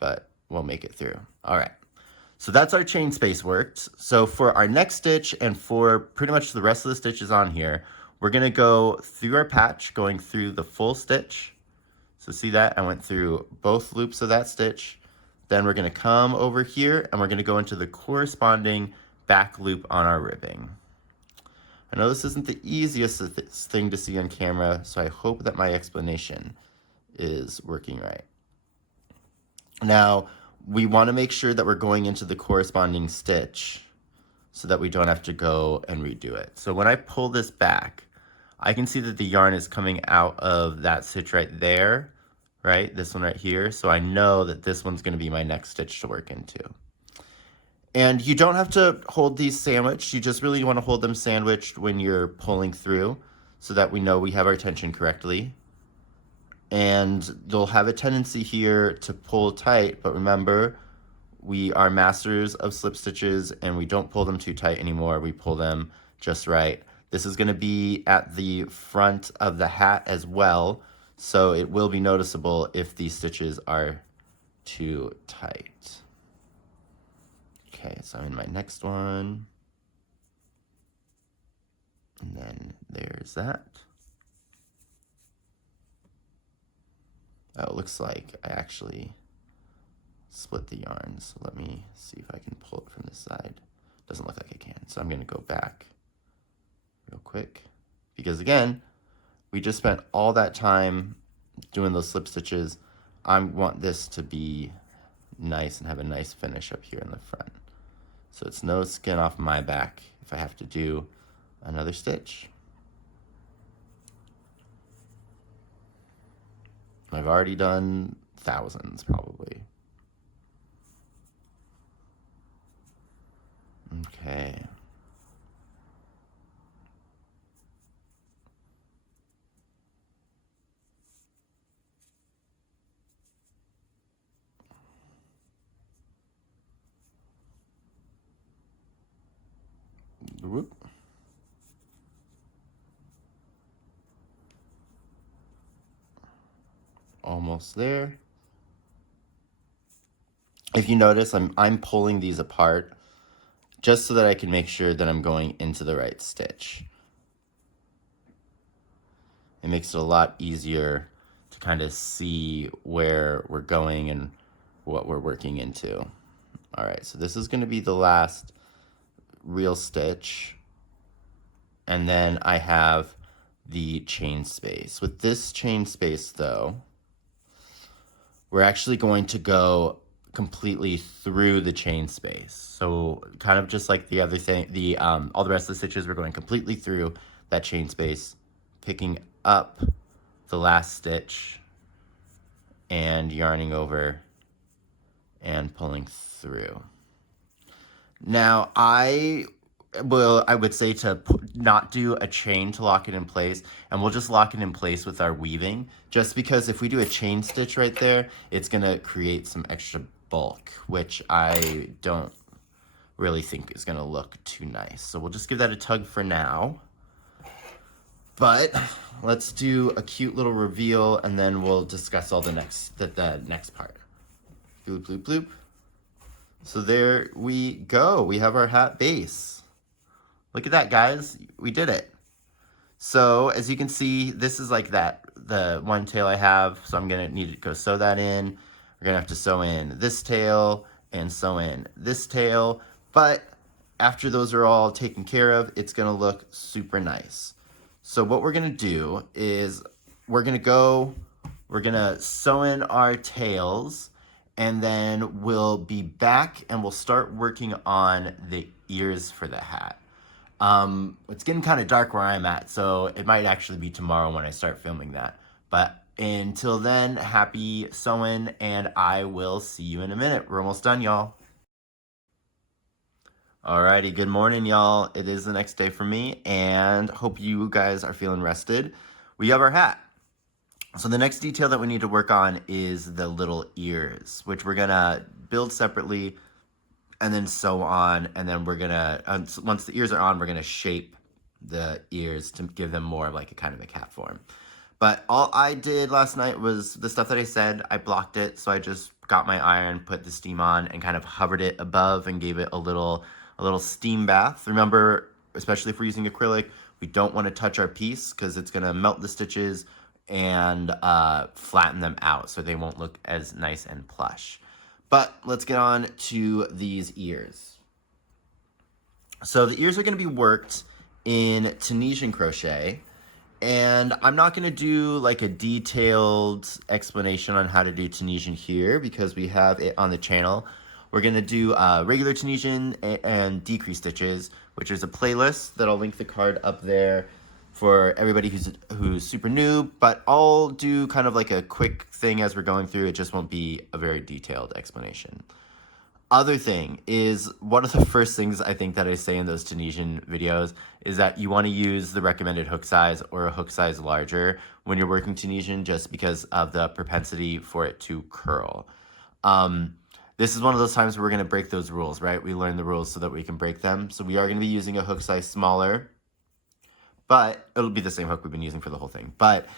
but we'll make it through. All right, so that's our chain space worked. So for our next stitch and for pretty much the rest of the stitches on here, we're gonna go through our patch, going through the full stitch. So see that? I went through both loops of that stitch. Then we're gonna come over here and we're gonna go into the corresponding back loop on our ribbing. I know this isn't the easiest thing to see on camera, so I hope that my explanation is working right. Now, we wanna make sure that we're going into the corresponding stitch so that we don't have to go and redo it. So when I pull this back, I can see that the yarn is coming out of that stitch right there, right? This one right here. So I know that this one's gonna be my next stitch to work into. And you don't have to hold these sandwiched. You just really wanna hold them sandwiched when you're pulling through so that we know we have our tension correctly. And you'll have a tendency here to pull tight, but remember, we are masters of slip stitches and we don't pull them too tight anymore. We pull them just right. This is gonna be at the front of the hat as well, so it will be noticeable if these stitches are too tight. Okay, so I'm in my next one. And then there's that. Oh, it looks like I actually split the yarn, so let me see if I can pull it from this side. Doesn't look like I can, so I'm gonna go back real quick. Because again, we just spent all that time doing those slip stitches. I want this to be nice and have a nice finish up here in the front. So it's no skin off my back if I have to do another stitch. I've already done thousands probably. Okay. Whoop. Almost there. If you notice, I'm pulling these apart just so that I can make sure that I'm going into the right stitch. It makes it a lot easier to kind of see where we're going and what we're working into. All right, so this is going to be the last real stitch. And then I have the chain space. With this chain space though, we're actually going to go completely through the chain space. So kind of just like the other thing, all the rest of the stitches, we're going completely through that chain space, picking up the last stitch and yarning over and pulling through. Now I would say to not do a chain to lock it in place, and we'll just lock it in place with our weaving, just because if we do a chain stitch right there, it's gonna create some extra bulk, which I don't really think is gonna look too nice. So we'll just give that a tug for now. But let's do a cute little reveal, and then we'll discuss all the next part. Bloop, bloop, bloop. So there we go. We have our hat base. Look at that, guys. We did it. So as you can see, this is like the one tail I have. So I'm gonna need to go sew that in. We're gonna have to sew in this tail and sew in this tail. But after those are all taken care of, it's gonna look super nice. So what we're gonna do is we're gonna sew in our tails, and then we'll be back and we'll start working on the ears for the hat. It's getting kind of dark where I'm at, so it might actually be tomorrow when I start filming that. But until then, happy sewing, and I will see you in a minute. We're almost done, y'all. Alrighty, good morning, y'all. It is the next day for me, and hope you guys are feeling rested. We have our hat. So the next detail that we need to work on is the little ears, which we're gonna build separately and then sew on, and then we're gonna, once the ears are on, we're gonna shape the ears to give them more of like a kind of a cat form. But all I did last night was the stuff that I said. I blocked it, so I just got my iron, put the steam on, and kind of hovered it above and gave it a little steam bath. Remember, especially if we're using acrylic, we don't want to touch our piece because it's gonna melt the stitches and flatten them out so they won't look as nice and plush. But let's get on to these ears. So the ears are going to be worked in Tunisian crochet, and I'm not going to do like a detailed explanation on how to do Tunisian here because we have it on the channel. We're going to do regular Tunisian and decrease stitches, which is a playlist that I'll link the card up there for everybody who's super new, but I'll do kind of like a quick thing as we're going through. It just won't be a very detailed explanation. Other thing is, one of the first things I think that I say in those Tunisian videos is that you want to use the recommended hook size or a hook size larger when you're working Tunisian, just because of the propensity for it to curl. This is one of those times where we're going to break those rules, right? We learn the rules so that we can break them. So we are going to be using a hook size smaller, but it'll be the same hook we've been using for the whole thing. But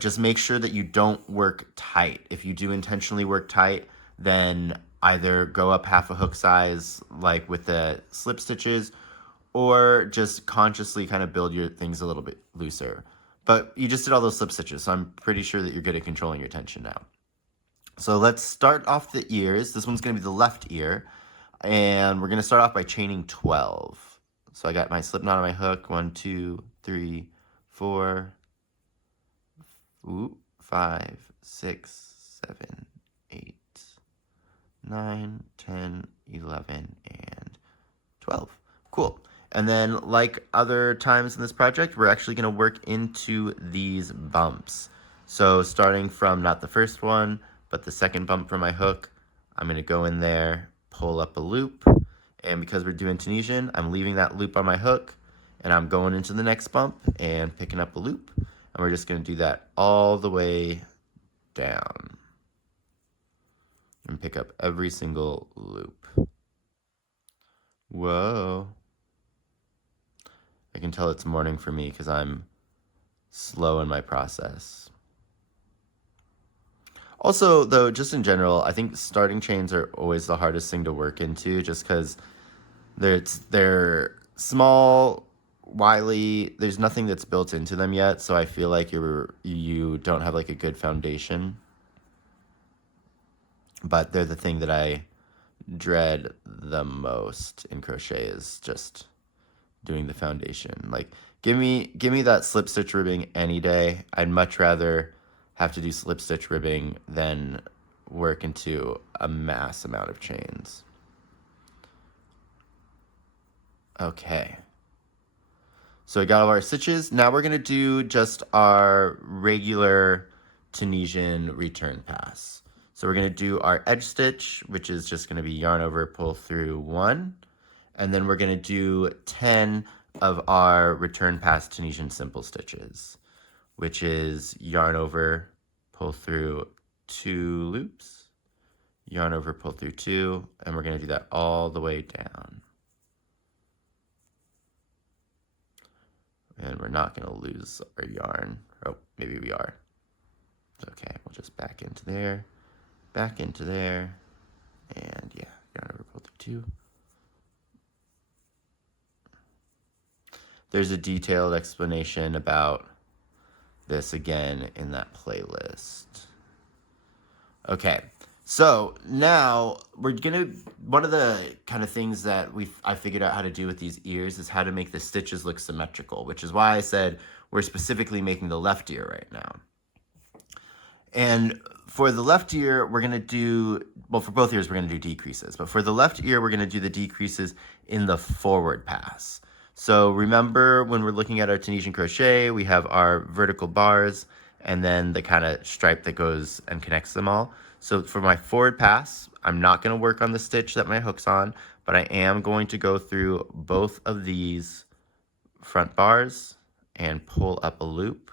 just make sure that you don't work tight. If you do intentionally work tight, then either go up half a hook size, like with the slip stitches, or just consciously kind of build your things a little bit looser. But you just did all those slip stitches, so I'm pretty sure that you're good at controlling your tension now. So let's start off the ears. This one's going to be the left ear, and we're going to start off by chaining 12. So I got my slip knot on my hook, 1, 2, 3, 4, 5, 6, 7, 8, 9, 10, 11, and 12. Cool. And then, like other times in this project, we're actually going to work into these bumps. So starting from not the first one, but the second bump from my hook, I'm going to go in there, pull up a loop, and because we're doing Tunisian, I'm leaving that loop on my hook, and I'm going into the next bump and picking up a loop, and we're just going to do that all the way down and pick up every single loop. Whoa. I can tell it's morning for me because I'm slow in my process. Also, though, just in general, I think starting chains are always the hardest thing to work into, just because they're small, wily. There's nothing that's built into them yet, so I feel like you don't have like a good foundation. But they're the thing that I dread the most in crochet, is just doing the foundation. Like, give me that slip stitch ribbing any day. I'd much rather have to do slip stitch ribbing than work into a mass amount of chains. Okay. So we got all our stitches. Now we're gonna do just our regular Tunisian return pass. So we're gonna do our edge stitch, which is just gonna be yarn over, pull through 1, and then we're gonna do 10 of our return pass Tunisian simple stitches, which is yarn over, pull through 2 loops, yarn over, pull through 2, and we're gonna do that all the way down. And we're not gonna lose our yarn. Oh, maybe we are. Okay, we'll just back into there, and yeah, yarn over, pull through 2. There's a detailed explanation about this again in that playlist. Okay, so now we're gonna, one of the kind of things that I figured out how to do with these ears is how to make the stitches look symmetrical, which is why I said we're specifically making the left ear right now. And for the left ear, we're gonna do, well, for both ears, we're gonna do decreases, but for the left ear, we're gonna do the decreases in the forward pass. So remember when we're looking at our Tunisian crochet, we have our vertical bars and then the kind of stripe that goes and connects them all. So for my forward pass, I'm not gonna work on the stitch that my hook's on, but I am going to go through both of these front bars and pull up a loop.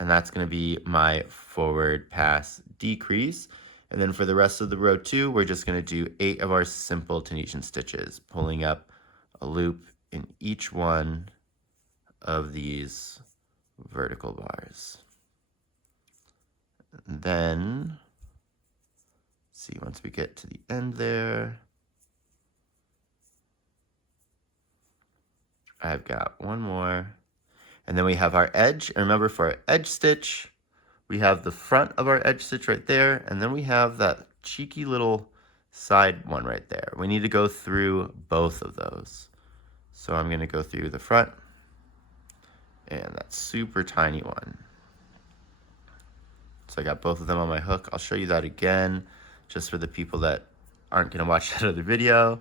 And that's gonna be my forward pass decrease. And then for the rest of the row 2, we're just gonna do 8 of our simple Tunisian stitches, pulling up a loop in each one of these vertical bars. And then, see, once we get to the end there, I've got one more. And then we have our edge. And remember, for our edge stitch, we have the front of our edge stitch right there, and then we have that cheeky little side one right there. We need to go through both of those. So I'm gonna go through the front and that super tiny one. So I got both of them on my hook. I'll show you that again, just for the people that aren't gonna watch that other video.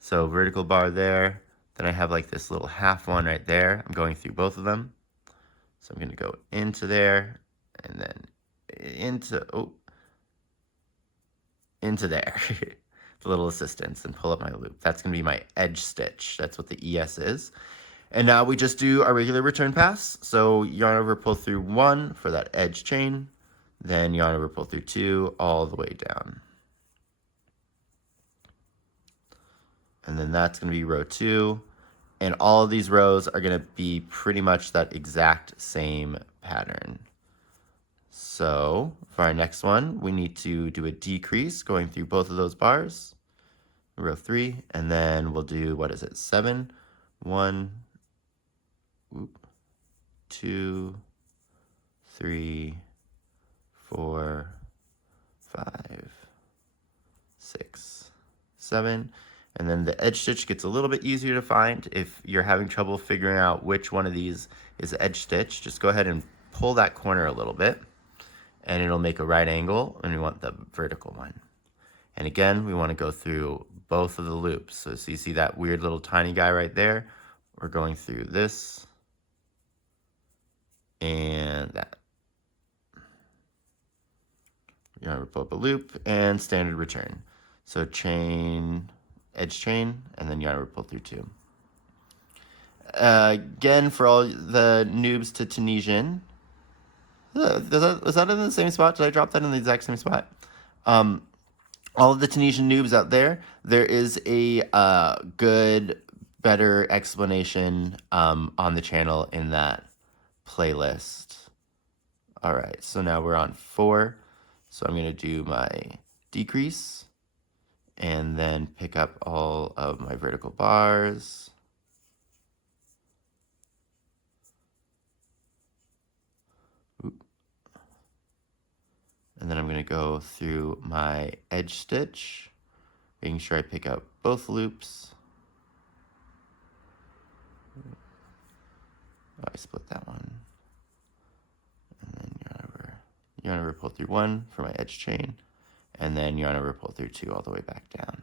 So vertical bar there. Then I have like this little half one right there. I'm going through both of them. So I'm gonna go into there and then into there. The little assistance, and pull up my loop. That's gonna be my edge stitch. That's what the ES is. And now we just do our regular return pass. So yarn over, pull through 1 for that edge chain, then yarn over, pull through 2 all the way down. And then that's gonna be row 2. And all of these rows are gonna be pretty much that exact same pattern. So for our next one, we need to do a decrease going through both of those bars, row 3, and then we'll do, what is it, 7, 1, 2, 3, 4, 5, 6, 7. And then the edge stitch gets a little bit easier to find. If you're having trouble figuring out which one of these is edge stitch, just go ahead and pull that corner a little bit, and it'll make a right angle, and we want the vertical one. And again, we want to go through both of the loops. So you see that weird little tiny guy right there? We're going through this and that. You're going to pull up a loop and standard return. So chain, edge chain, and then yarn over, pull through 2. Again, for all the noobs to Tunisian, was that in the same spot? Did I drop that in the exact same spot? All of the Tunisian noobs out there, there is a good better explanation on the channel in that playlist. All right, so now we're on 4. So I'm going to do my decrease and then pick up all of my vertical bars. Oop. And then I'm going to go through my edge stitch, making sure I pick up both loops. Oh, I split that one. And then yarn over, pull through 1 for my edge chain, and then yarn over, pull through 2 all the way back down.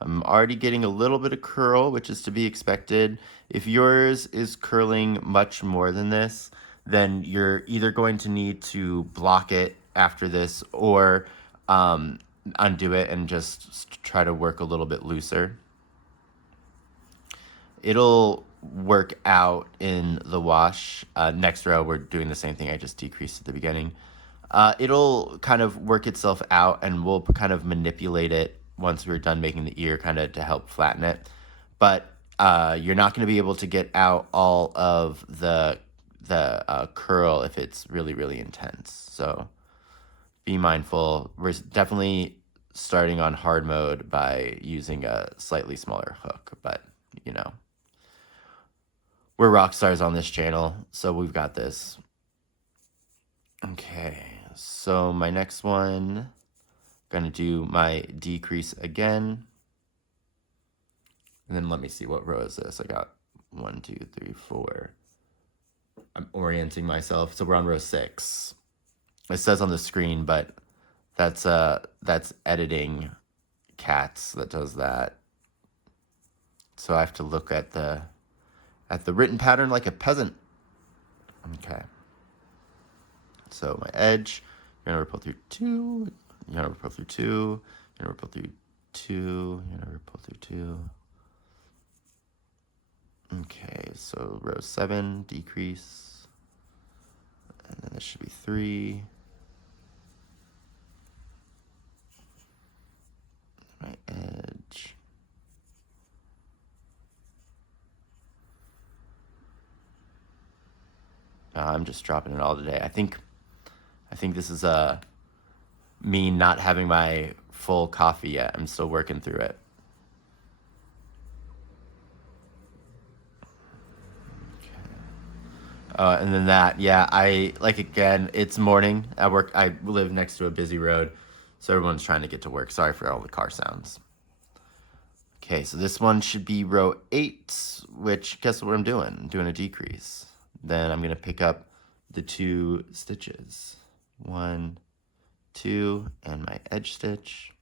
I'm already getting a little bit of curl, which is to be expected. If yours is curling much more than this, then you're either going to need to block it after this or undo it and just try to work a little bit looser. It'll work out in the wash. Next row, we're doing the same thing I just decreased at the beginning. It'll kind of work itself out, and we'll kind of manipulate it once we're done making the ear, kind of to help flatten it. But you're not going to be able to get out all of the curl if it's really, really intense. So be mindful. We're definitely starting on hard mode by using a slightly smaller hook, but you know, we're rock stars on this channel, so we've got this. Okay, so my next one, gonna do my decrease again. And then let me see, what row is this? I got 1, 2, 3, 4. I'm orienting myself, so we're on row 6. It says on the screen, but that's editing cats that does that. So I have to look at the written pattern like a peasant. Okay. So my edge, you're gonna pull through 2, you're gonna pull through 2, you're gonna pull through 2, you're gonna pull through 2. Okay, so row 7, decrease. And then this should be 3. My edge. I'm just dropping it all today. I think this is me not having my full coffee yet. I'm still working through it. Okay. And then that, yeah, again, it's morning. I live next to a busy road, so everyone's trying to get to work. Sorry for all the car sounds. Okay, so this one should be row 8, which, guess what I'm doing? I'm doing a decrease. Then I'm going to pick up the 2 stitches. 1, 2, and my edge stitch.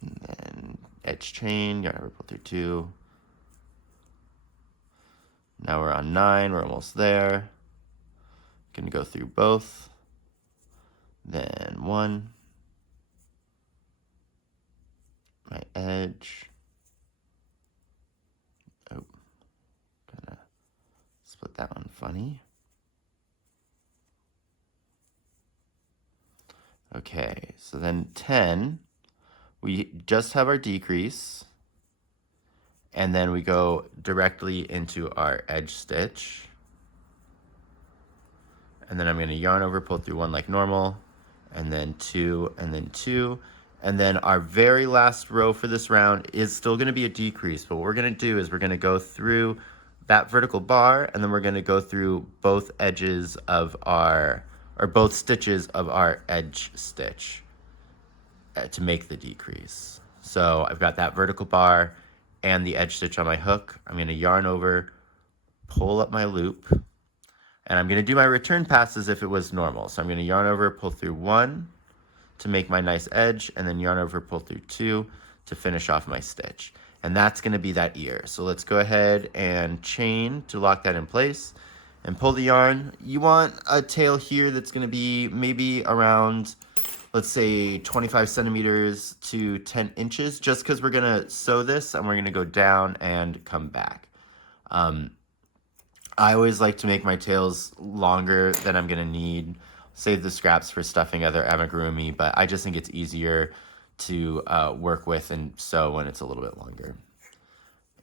And then edge chain, yarn over, pull through 2. Now we're on 9, we're almost there. Going to go through both. Then 1. My edge. Oh, gonna split that one funny. Okay, so then 10, we just have our decrease, and then we go directly into our edge stitch. And then I'm going to yarn over, pull through 1 like normal, and then 2, and then 2. And then our very last row for this round is still going to be a decrease, but what we're going to do is we're going to go through that vertical bar, and then we're going to go through both edges of both stitches of our edge stitch to make the decrease. So I've got that vertical bar and the edge stitch on my hook. I'm going to yarn over, pull up my loop, and I'm going to do my return pass as if it was normal. So I'm going to yarn over, pull through 1 to make my nice edge, and then yarn over, pull through 2 to finish off my stitch. And that's going to be that ear. So let's go ahead and chain to lock that in place and pull the yarn. You want a tail here that's going to be maybe around, let's say 25 centimeters to 10 inches, just because we're going to sew this and we're going to go down and come back. I always like to make my tails longer than I'm going to need. save the scraps for stuffing other amigurumi, but I just think it's easier to work with and sew when it's a little bit longer.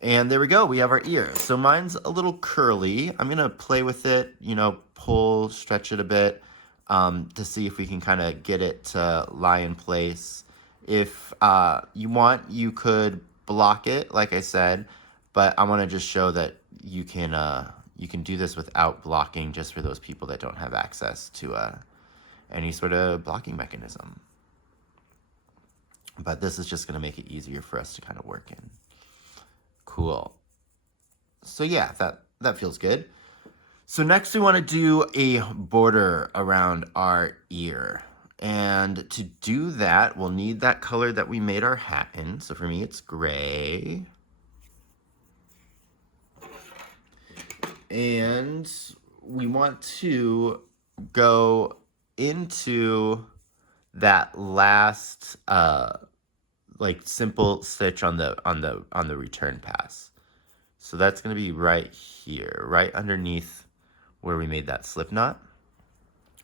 And there we go, we have our ear. So mine's a little curly. I'm gonna play with it, you know, pull, stretch it a bit to see if we can kind of get it to lie in place. If you want, you could block it, like I said, but I wanna just show that you can do this without blocking, just for those people that don't have access to any sort of blocking mechanism. But this is just gonna make it easier for us to kind of work in. Cool. So yeah, that feels good. So next we want to do a border around our ear. And to do that, we'll need that color that we made our hat in. So for me, it's gray. And we want to go into that last like simple stitch on the return pass. So that's going to be right here, right underneath where we made that slip knot.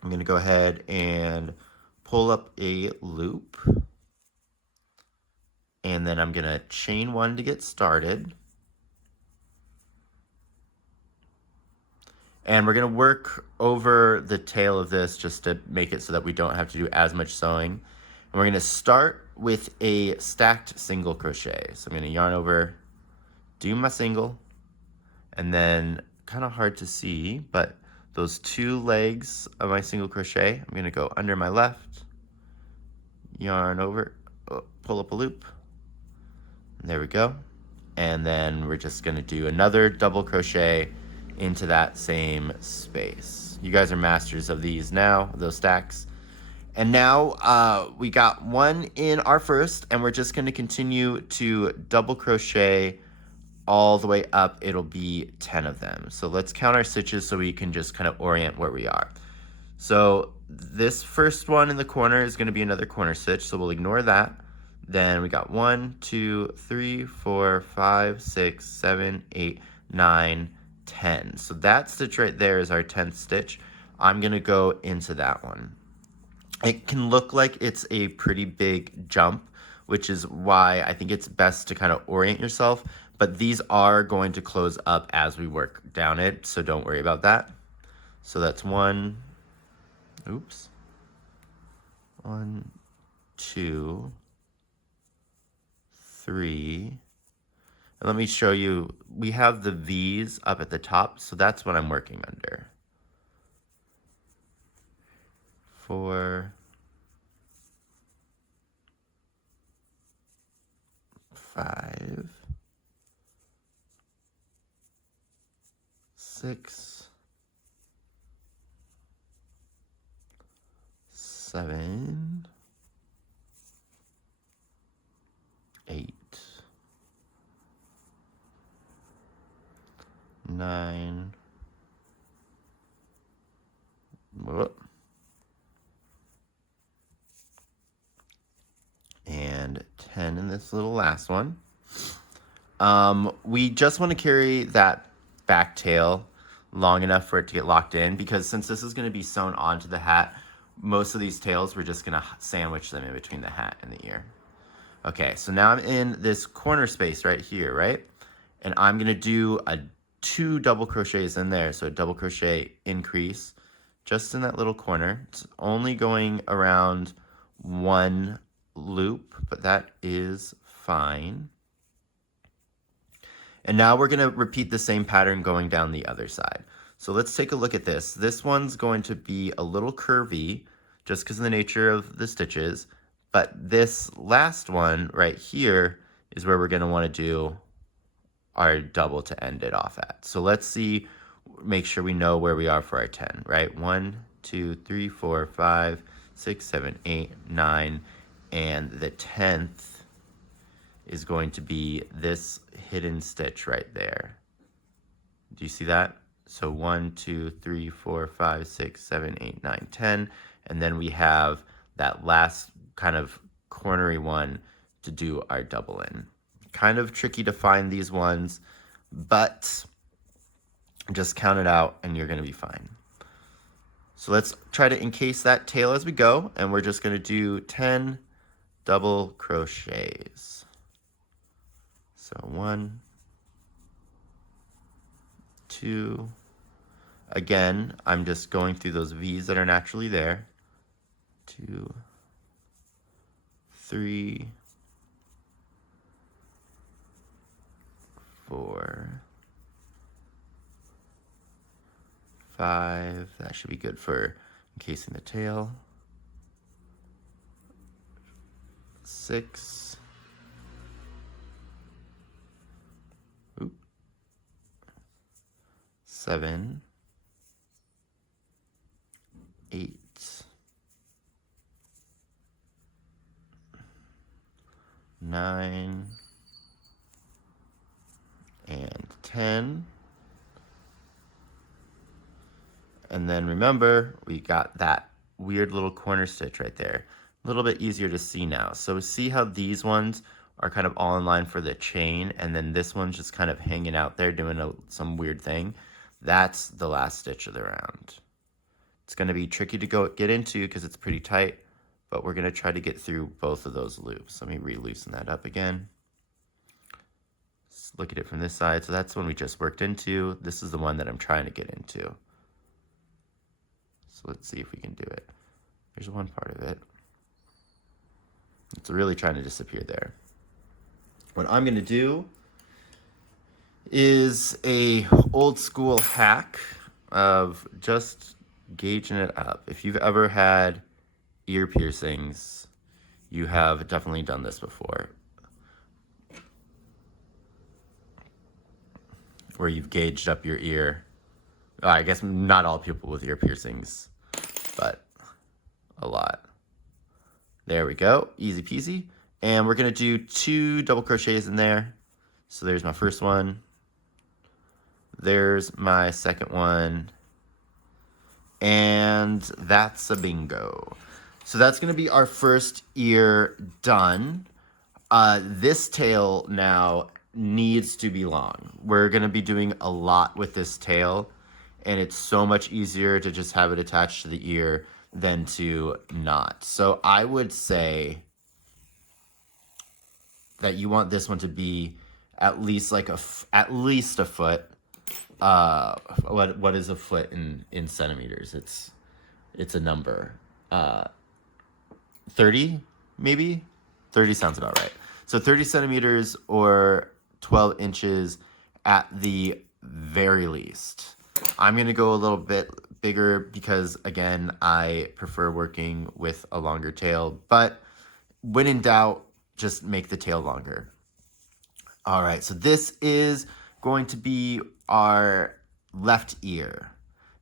I'm going to go ahead and pull up a loop, and then I'm going to chain one to get started. And we're going to work over the tail of this just to make it so that we don't have to do as much sewing. And we're going to start with a stacked single crochet. So I'm going to yarn over, do my single, and then kind of hard to see, but those two legs of my single crochet, I'm going to go under my left, yarn over, pull up a loop, and there we go. And then we're just going to do another double crochet into that same space. You guys are masters of these now, those stacks. And now we got one in our first, and we're just going to continue to double crochet all the way up. It'll be 10 of them. So let's count our stitches so we can just kind of orient where we are. So this first one in the corner is going to be another corner stitch, so we'll ignore that. Then we got 1, 2, 3, 4, 5, 6, 7, 8, 9, 10. So that stitch right there is our 10th stitch. I'm going to go into that one. It can look like it's a pretty big jump, which is why I think it's best to kind of orient yourself, but these are going to close up as we work down it, so don't worry about that. So that's 1, 2, 3, and let me show you, we have the V's up at the top, so that's what I'm working under. 4, 5, 6, 7, 8, 9, and 10 in this little last one. We just want to carry that back tail long enough for it to get locked in, because since this is going to be sewn onto the hat, most of these tails, we're just going to sandwich them in between the hat and the ear. Okay, so now I'm in this corner space right here, right? And I'm going to do 2 double crochets in there. So a double crochet increase just in that little corner. It's only going around 1 loop, but that is fine. And now we're going to repeat the same pattern going down the other side. So let's take a look at this. This one's going to be a little curvy just because of the nature of the stitches, but this last one right here is where we're going to want to do our double to end it off at. So let's see, make sure we know where we are for our 10, right? 1, 2, 3, 4, 5, 6, 7, 8, 9, and the 10th is going to be this hidden stitch right there. Do you see that? So 1, 2, 3, 4, 5, 6, 7, 8, 9, 10, and then we have that last kind of cornery one to do our double in. Kind of tricky to find these ones, but just count it out and you're going to be fine. So let's try to encase that tail as we go, and we're just gonna do 10 double crochets. So 1, 2, again, I'm just going through those V's that are naturally there. 2, 3, 4, 5, that should be good for encasing the tail. 6, 7, 8, 9, and 10. And then remember, we got that weird little corner stitch right there. A little bit easier to see now. So see how these ones are kind of all in line for the chain, and then this one's just kind of hanging out there doing some weird thing. That's the last stitch of the round. It's going to be tricky to get into because it's pretty tight, but we're going to try to get through both of those loops. Let me re-loosen that up again. Let's look at it from this side. So that's the one we just worked into. This is the one that I'm trying to get into. So let's see if we can do it. There's one part of it. It's really trying to disappear there. What I'm going to do is a old school hack of just gauging it up. If you've ever had ear piercings, you have definitely done this before, where you've gauged up your ear. I guess not all people with ear piercings, but a lot. There we go, easy peasy. And we're gonna do 2 double crochets in there. So there's my first one. There's my second one. And that's a bingo. So that's gonna be our first ear done. This tail now needs to be long. We're gonna be doing a lot with this tail, and it's so much easier to just have it attached to the ear than to not. So I would say that you want this one to be at least like at least a foot. What is a foot in centimeters? It's a number. 30 maybe? 30 sounds about right. So 30 centimeters or 12 inches at the very least. I'm going to go a little bit bigger because, again, I prefer working with a longer tail. But when in doubt, just make the tail longer. All right, so this is going to be our left ear.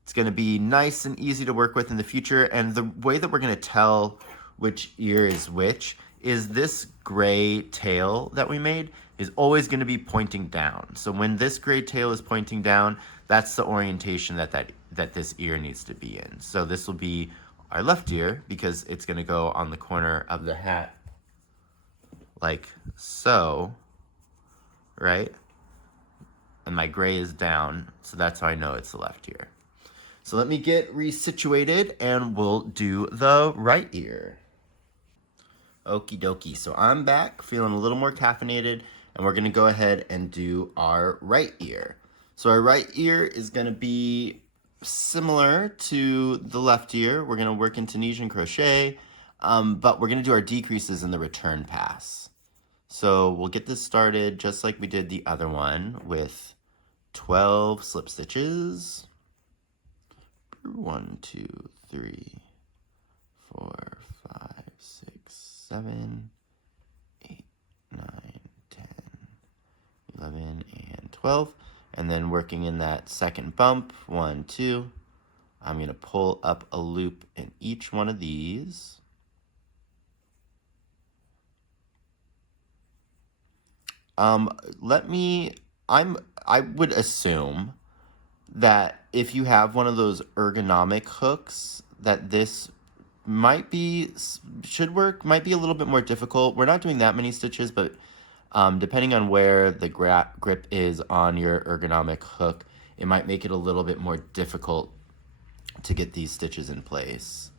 It's going to be nice and easy to work with in the future. And the way that we're going to tell which ear is which is this gray tail that we made is always going to be pointing down. So when this gray tail is pointing down, that's the orientation that this ear needs to be in. So this will be our left ear because it's going to go on the corner of the hat like so, right? And my gray is down, so that's how I know it's the left ear. So let me get resituated and we'll do the right ear. Okie dokie, so I'm back feeling a little more caffeinated, and we're gonna go ahead and do our right ear. So our right ear is gonna be similar to the left ear. We're gonna work in Tunisian crochet, but we're gonna do our decreases in the return pass. So we'll get this started just like we did the other one with 12 slip stitches. 1, 2, 3, 4, 5, 6, 7, 8, 9, 10, 11, and 12. And then working in that second bump, 1, 2, I'm going to pull up a loop in each one of these. I would assume that if you have one of those ergonomic hooks, that this should work, might be a little bit more difficult. We're not doing that many stitches, but depending on where the grip is on your ergonomic hook, it might make it a little bit more difficult to get these stitches in place.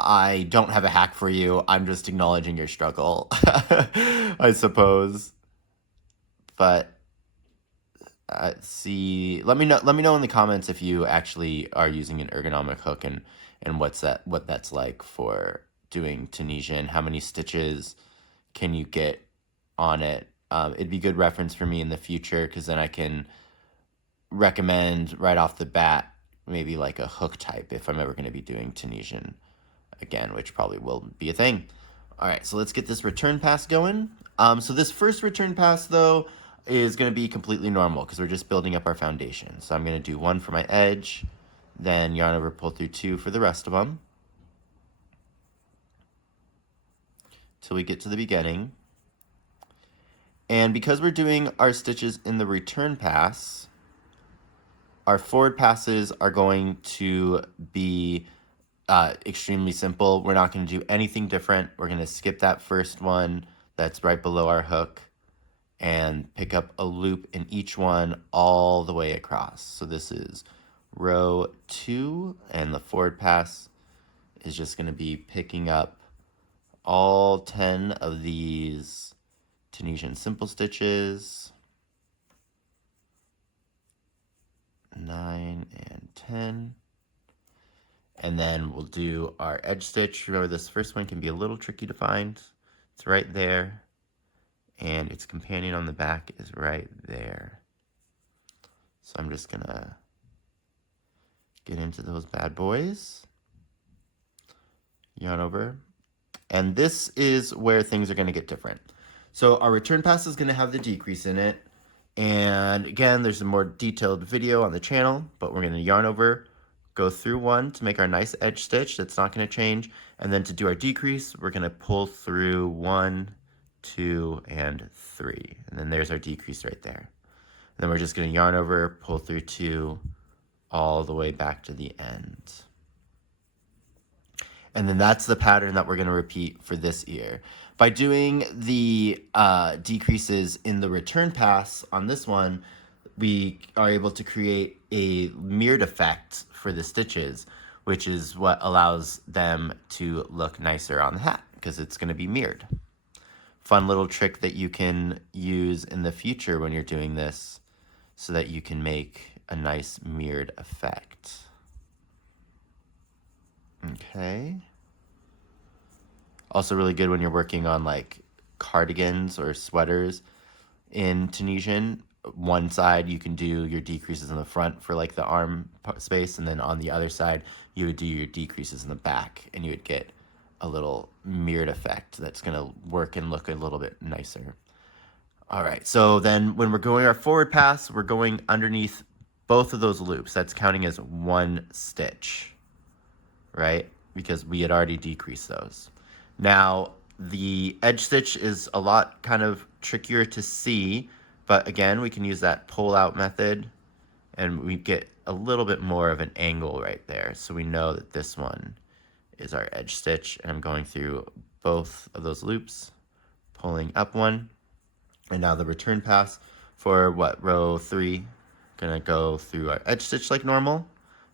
I don't have a hack for you. I'm just acknowledging your struggle, I suppose. But see, let me know in the comments if you actually are using an ergonomic hook and what that's like for doing Tunisian. How many stitches can you get on it? It'd be good reference for me in the future, because then I can recommend right off the bat maybe like a hook type if I'm ever going to be doing Tunisian again, which probably will be a thing. All right, so let's get this return pass going. So this first return pass, though, is going to be completely normal because we're just building up our foundation. So I'm going to do 1 for my edge, then yarn over, pull through 2 for the rest of them, till we get to the beginning. And because we're doing our stitches in the return pass, our forward passes are going to be extremely simple. We're not going to do anything different. We're going to skip that first one that's right below our hook and pick up a loop in each one all the way across. So this is row 2, and the forward pass is just going to be picking up all 10 of these Tunisian simple stitches, 9 and 10. And then we'll do our edge stitch. Remember, this first one can be a little tricky to find. It's right there, and its companion on the back is right there. So I'm just gonna get into those bad boys, yarn over, and this is where things are gonna get different. So our return pass is gonna have the decrease in it, and again, there's a more detailed video on the channel, but we're gonna yarn over, go through 1 to make our nice edge stitch. That's not going to change. And then to do our decrease, we're going to pull through 1, 2, and 3. And then there's our decrease right there. And then we're just going to yarn over, pull through 2, all the way back to the end. And then that's the pattern that we're going to repeat for this ear. By doing the decreases in the return pass on this one, we are able to create a mirrored effect for the stitches, which is what allows them to look nicer on the hat, because it's going to be mirrored. Fun little trick that you can use in the future when you're doing this, so that you can make a nice mirrored effect. Okay. Also really good when you're working on like cardigans or sweaters in Tunisian. One side you can do your decreases in the front for like the arm space, and then on the other side you would do your decreases in the back, and you would get a little mirrored effect that's going to work and look a little bit nicer. All right, so then when we're going our forward pass, we're going underneath both of those loops. That's counting as 1 stitch, right? Because we had already decreased those. Now the edge stitch is a lot kind of trickier to see, but again, we can use that pull out method, and we get a little bit more of an angle right there. So we know that this one is our edge stitch, and I'm going through both of those loops, pulling up 1. And now the return pass for row 3, gonna go through our edge stitch like normal,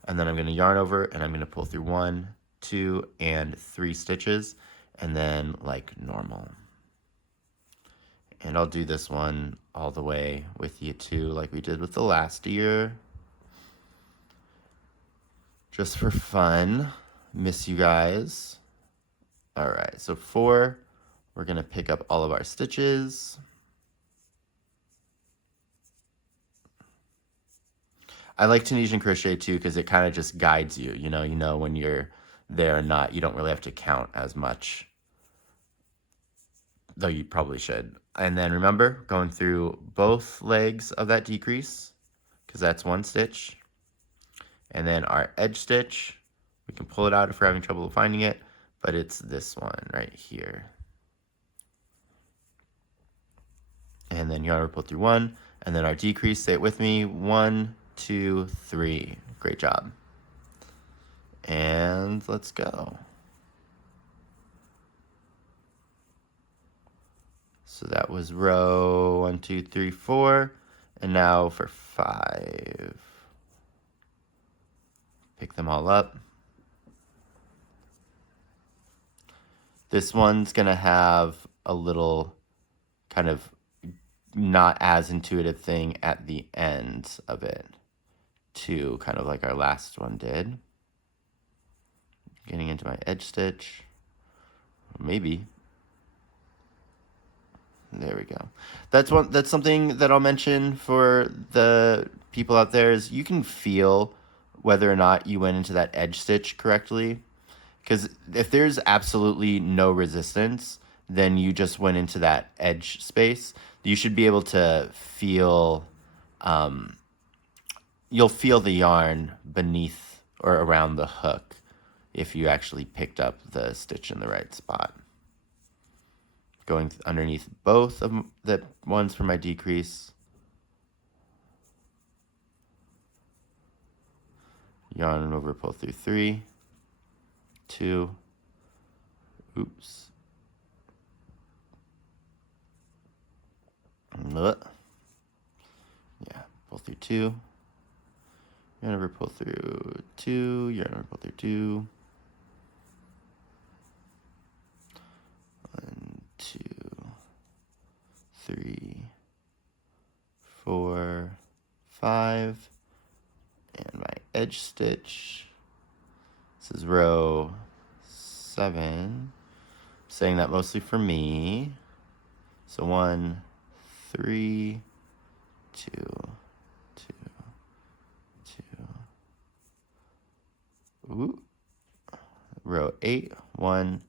and then I'm gonna yarn over, and I'm gonna pull through 1, 2, and 3 stitches, and then like normal. And I'll do this one all the way with you too, like we did with the last ear. Just for fun. Miss you guys. All right, so 4, we're gonna pick up all of our stitches. I like Tunisian crochet too, because it kind of just guides you, you know when you're there or not. You don't really have to count as much, though you probably should. And then remember, going through both legs of that decrease, because that's 1 stitch. And then our edge stitch, we can pull it out if we're having trouble finding it, but it's this one right here. And then yarn over, pull through 1, and then our decrease, say it with me, 1, 2, 3. Great job. And let's go. So that was row 1, 2, 3, 4, and now for 5. pick them all up. This one's gonna have a little kind of not as intuitive thing at the end of it too, kind of like our last one did. Getting into my edge stitch, maybe. There we go. That's something that I'll mention for the people out there is you can feel whether or not you went into that edge stitch correctly. Because if there's absolutely no resistance, then you just went into that edge space. You should be able to feel, you'll feel the yarn beneath or around the hook if you actually picked up the stitch in the right spot. Going underneath both of the ones for my decrease. Yarn over, pull through 3, 2, oops. Yeah, pull through 2. Yarn over, pull through 2, yarn over, pull through 2. 1, 2, 3, 4, 5, and my edge stitch. This is row 7. I'm saying that mostly for me. So 1, 3, 2, 2, 2. Ooh. Row 8. 1,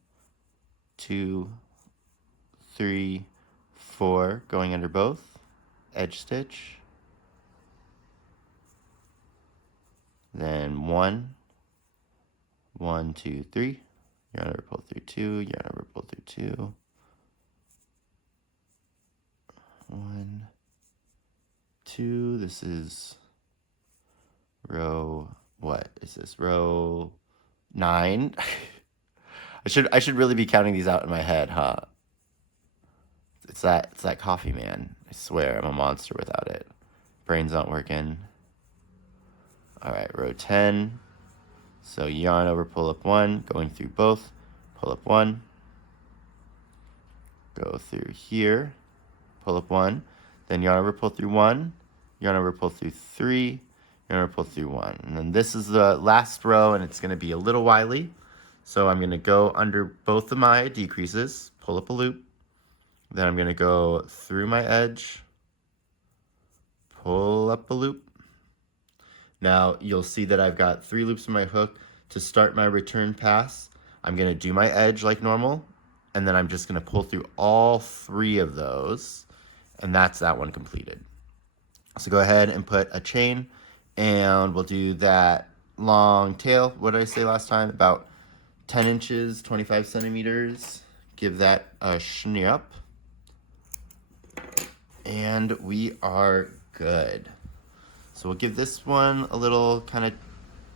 2, 3, 4, going under both, edge stitch, then 1, 1, 2, 3, yarn over, pull through 2, yarn over, pull through 2, 1, 2, this is row, what is this, row 9? I should really be counting these out in my head, huh? It's that coffee, man. I swear, I'm a monster without it. Brain's not working. All right, row 10. So yarn over, pull up 1, going through both, pull up 1. Go through here, pull up 1. Then yarn over, pull through 1, yarn over, pull through 3, yarn over, pull through 1. And then this is the last row, and it's gonna be a little wily. So I'm gonna go under both of my decreases, pull up a loop. Then I'm gonna go through my edge, pull up a loop. Now you'll see that I've got 3 loops in my hook. To start my return pass, I'm gonna do my edge like normal, and then I'm just gonna pull through all 3 of those, and that's that one completed. So go ahead and put a chain, and we'll do that long tail. What did I say last time? About 10 inches, 25 centimeters. Give that a snip. And we are good. So we'll give this one a little kind of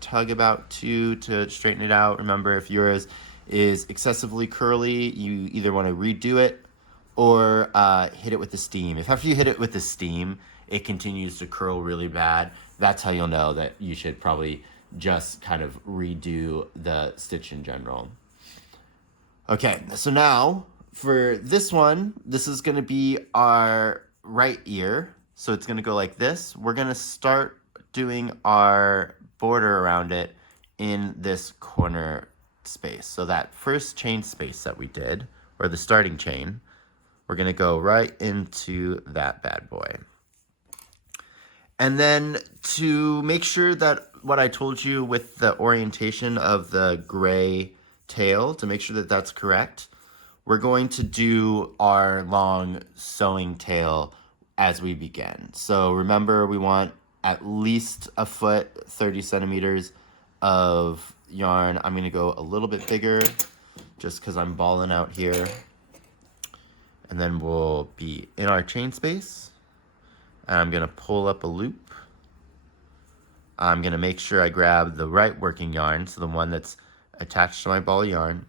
tug about too to straighten it out. Remember, if yours is excessively curly, you either want to redo it or hit it with the steam. If after you hit it with the steam, it continues to curl really bad, that's how you'll know that you should probably just kind of redo the stitch in general. Okay, so now for this one, this is gonna be our right ear. So it's gonna go like this. We're gonna start doing our border around it in this corner space. So that first chain space that we did, or the starting chain, we're gonna go right into that bad boy. And then to make sure that what I told you with the orientation of the gray tail, to make sure that that's correct, we're going to do our long sewing tail as we begin. So remember, we want at least a foot, 30 centimeters of yarn. I'm gonna go a little bit bigger just because I'm balling out here. And then we'll be in our chain space. And I'm gonna pull up a loop. I'm gonna make sure I grab the right working yarn, so the one that's attached to my ball of yarn.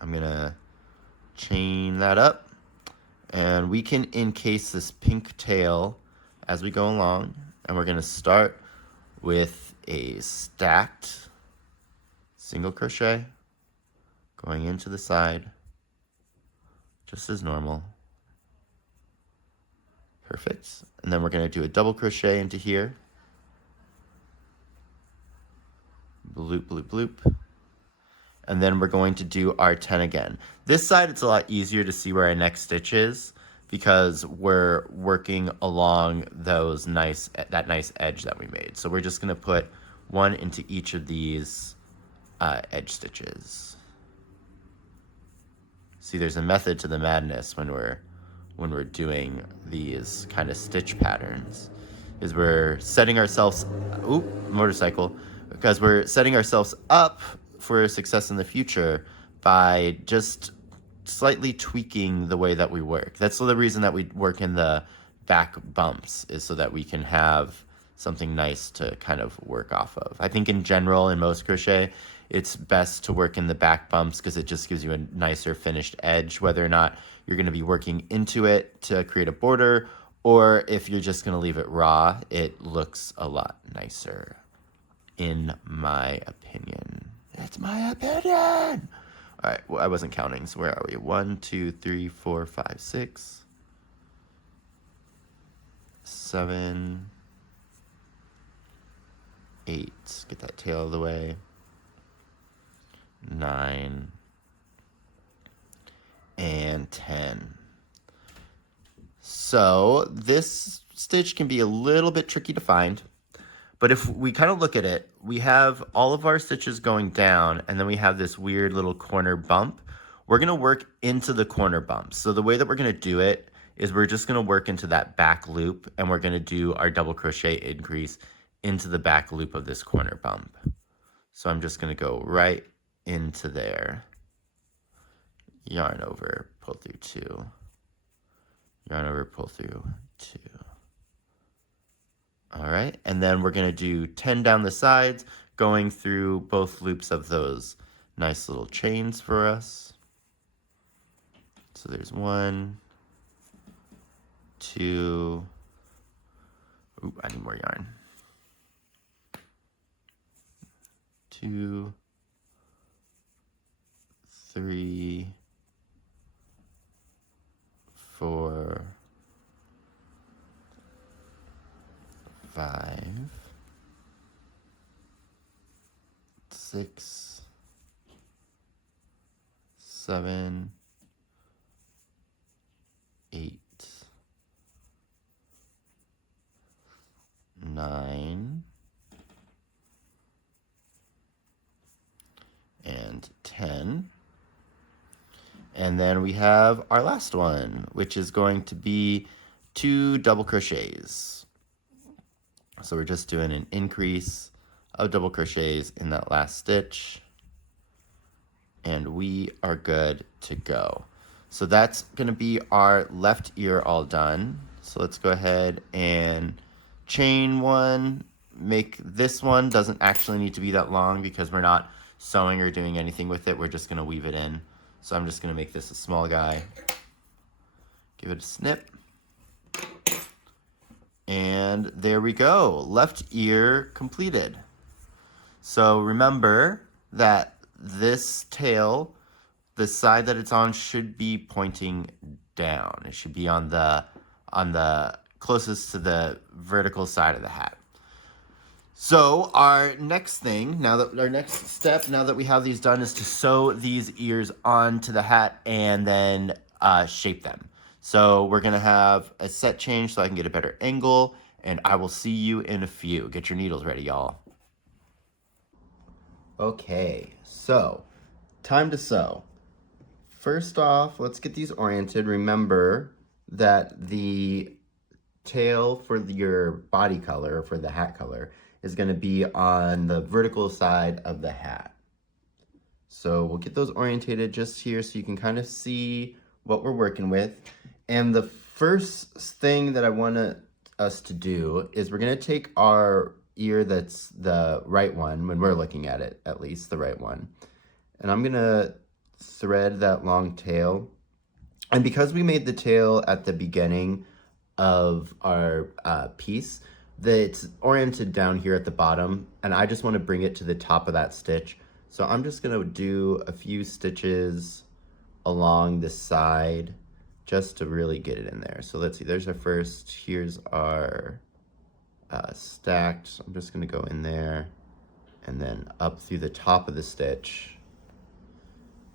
I'm gonna chain that up, and we can encase this pink tail as we go along, and we're gonna start with a stacked single crochet going into the side, just as normal. Perfect. And then we're going to do a double crochet into here. Bloop, bloop, bloop. And then we're going to do our 10 again. This side, it's a lot easier to see where our next stitch is because we're working along that nice edge that we made. So we're just going to put one into each of these edge stitches. See, there's a method to the madness when we're doing these kind of stitch patterns, is we're setting ourselves, motorcycle, because we're setting ourselves up for success in the future by just slightly tweaking the way that we work. That's the reason that we work in the back bumps, is so that we can have something nice to kind of work off of. I think in general, in most crochet, it's best to work in the back bumps because it just gives you a nicer finished edge, whether or not you're going to be working into it to create a border, or if you're just going to leave it raw, it looks a lot nicer, in my opinion. It's my opinion. All right, well, I wasn't counting, so where are we? 1, 2, 3, 4, 5, 6, 7, 8. Get that tail out of the way. 9 and 10. So this stitch can be a little bit tricky to find. But if we kind of look at it, we have all of our stitches going down, and then we have this weird little corner bump. We're going to work into the corner bump. So the way that we're going to do it is we're just going to work into that back loop, and we're going to do our double crochet increase into the back loop of this corner bump. So I'm just going to go right into there. Yarn over, pull through 2. Yarn over, pull through 2. All right, and then we're going to do 10 down the sides, going through both loops of those nice little chains for us. So there's 1, 2, ooh, I need more yarn. 2, 3, 4, 5, 6, 7, 8, 9, and 10. And then we have our last one, which is going to be 2 double crochets. So we're just doing an increase of double crochets in that last stitch, and we are good to go. So that's going to be our left ear all done. So let's go ahead and chain one. Make this one, doesn't actually need to be that long because we're not sewing or doing anything with it. We're just going to weave it in. So I'm just going to make this a small guy. Give it a snip. And there we go, left ear completed. So remember that this tail, the side that it's on, should be pointing down. It should be on the closest to the vertical side of the hat. So our next thing, now that we have these done, is to sew these ears onto the hat and then shape them. So we're going to have a set change so I can get a better angle, and I will see you in a few. Get your needles ready, y'all. Okay, so time to sew. First off, let's get these oriented. Remember that the tail for your body color, for the hat color, is going to be on the vertical side of the hat. So we'll get those orientated just here so you can kind of see what we're working with. And the first thing that I want us to do is we're going to take our ear that's the right one, when we're looking at it, at least the right one. And I'm going to thread that long tail. And because we made the tail at the beginning of our piece, it's oriented down here at the bottom, and I just want to bring it to the top of that stitch. So I'm just going to do a few stitches along the side just to really get it in there. So let's see, there's our first, here's our stacked. So I'm just going to go in there and then up through the top of the stitch,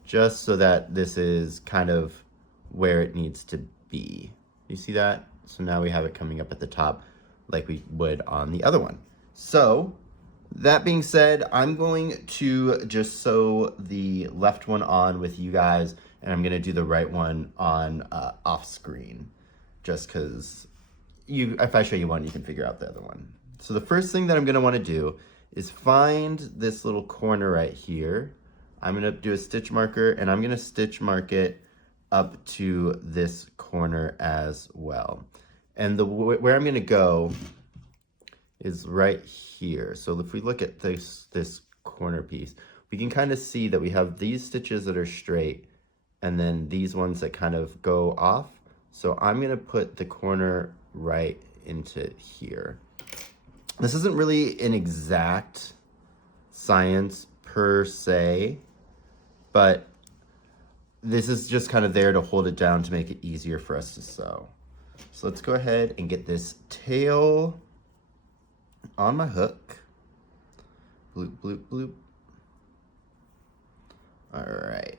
just so that this is kind of where it needs to be. You see that? So now we have it coming up at the top like we would on the other one. So that being said, I'm going to just sew the left one on with you guys, and I'm gonna do the right one on off screen, just because if I show you one, you can figure out the other one. So the first thing that I'm gonna wanna do is find this little corner right here. I'm gonna do a stitch marker, and I'm gonna stitch mark it up to this corner as well. And where I'm gonna go is right here. So if we look at this corner piece, we can kind of see that we have these stitches that are straight and then these ones that kind of go off. So I'm gonna put the corner right into here. This isn't really an exact science per se, but this is just kind of there to hold it down to make it easier for us to sew. So let's go ahead and get this tail on my hook. Bloop, bloop, bloop. All right.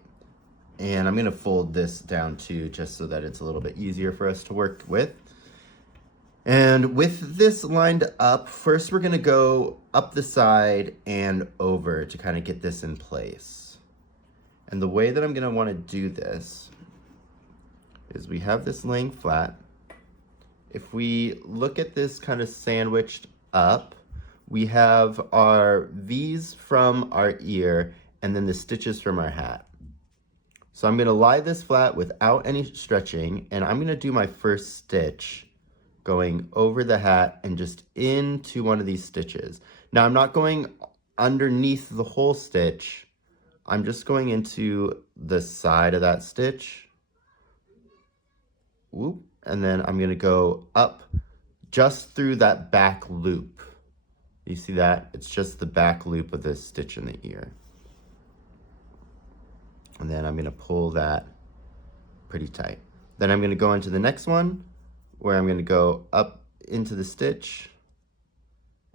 And I'm gonna fold this down too, just so that it's a little bit easier for us to work with. And with this lined up, first we're gonna go up the side and over to kind of get this in place. And the way that I'm gonna wanna do this is we have this laying flat. If we look at this kind of sandwiched up, we have our V's from our ear and then the stitches from our hat. So I'm gonna lie this flat without any stretching, and I'm gonna do my first stitch going over the hat and just into one of these stitches. Now I'm not going underneath the whole stitch, I'm just going into the side of that stitch. Whoop. And then I'm gonna go up just through that back loop. You see that? It's just the back loop of this stitch in the ear. And then I'm gonna pull that pretty tight. Then I'm gonna go into the next one where I'm gonna go up into the stitch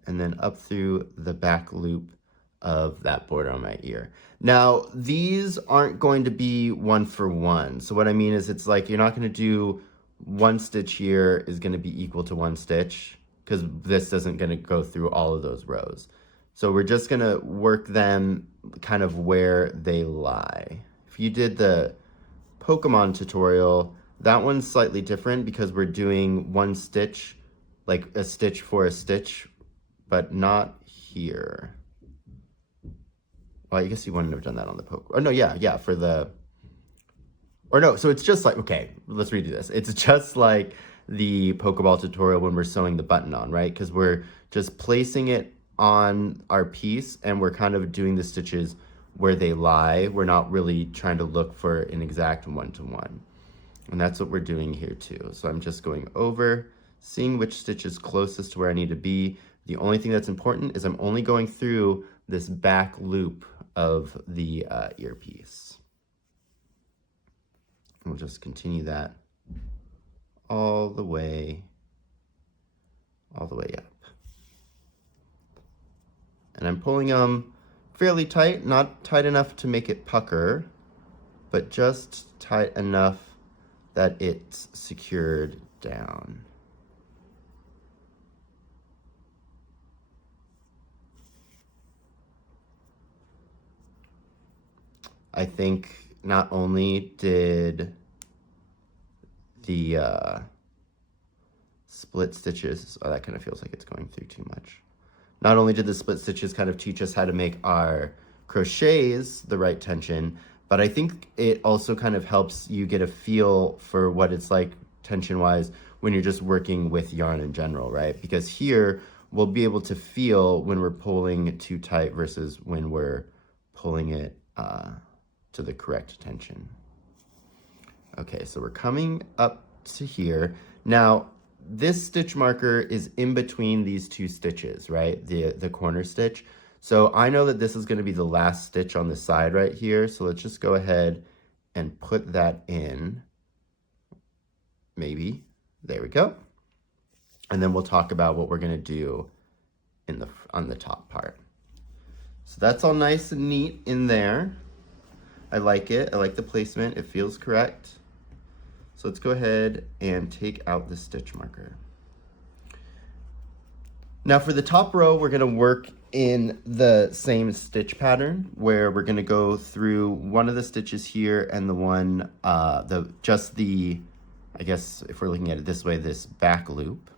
and then up through the back loop of that border on my ear. Now, these aren't going to be one for one. So what I mean is it's like you're not gonna do one stitch here is going to be equal to one stitch, because this isn't going to go through all of those rows. So we're just going to work them kind of where they lie. If you did the Pokemon tutorial, that one's slightly different because we're doing one stitch, like a stitch for a stitch, but not here. Well, I guess you wouldn't have done that on the Pokemon. Oh, no, yeah, for the... Or no, so it's just like, okay, let's redo this. It's just like the Pokeball tutorial when we're sewing the button on, right? Because we're just placing it on our piece and we're kind of doing the stitches where they lie. We're not really trying to look for an exact one-to-one. And that's what we're doing here too. So I'm just going over, seeing which stitch is closest to where I need to be. The only thing that's important is I'm only going through this back loop of the earpiece. We'll just continue that all the way up. And I'm pulling them fairly tight, not tight enough to make it pucker, but just tight enough that it's secured down. I think not only did the split stitches, oh, that kind of feels like it's going through too much. Not only did the split stitches kind of teach us how to make our crochets the right tension, but I think it also kind of helps you get a feel for what it's like tension-wise when you're just working with yarn in general, right? Because here, we'll be able to feel when we're pulling it too tight versus when we're pulling it to the correct tension. Okay, so we're coming up to here. Now, this stitch marker is in between these two stitches, right? The corner stitch. So I know that this is going to be the last stitch on the side right here. So let's just go ahead and put that in. Maybe. There we go. And then we'll talk about what we're going to do on the top part. So that's all nice and neat in there. I like it. I like the placement. It feels correct. So let's go ahead and take out the stitch marker. Now for the top row, we're going to work in the same stitch pattern where we're going to go through one of the stitches here and the one, I guess if we're looking at it this way, this back loop.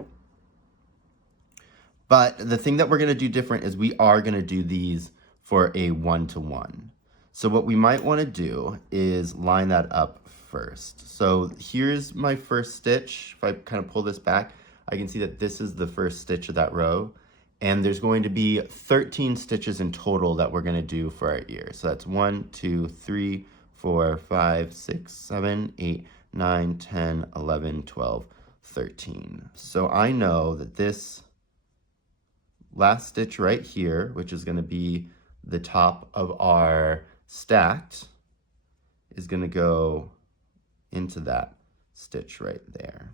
But the thing that we're going to do different is we are going to do these for a 1-to-1. So what we might want to do is line that up first. So here's my first stitch. If I kind of pull this back, I can see that this is the first stitch of that row. And there's going to be 13 stitches in total that we're going to do for our ear. So that's 1, 2, 3, 4, 5, 6, 7, 8, 9, 10, 11, 12, 13. So I know that this last stitch right here, which is going to be the top of our stacked, is going to go into that stitch right there.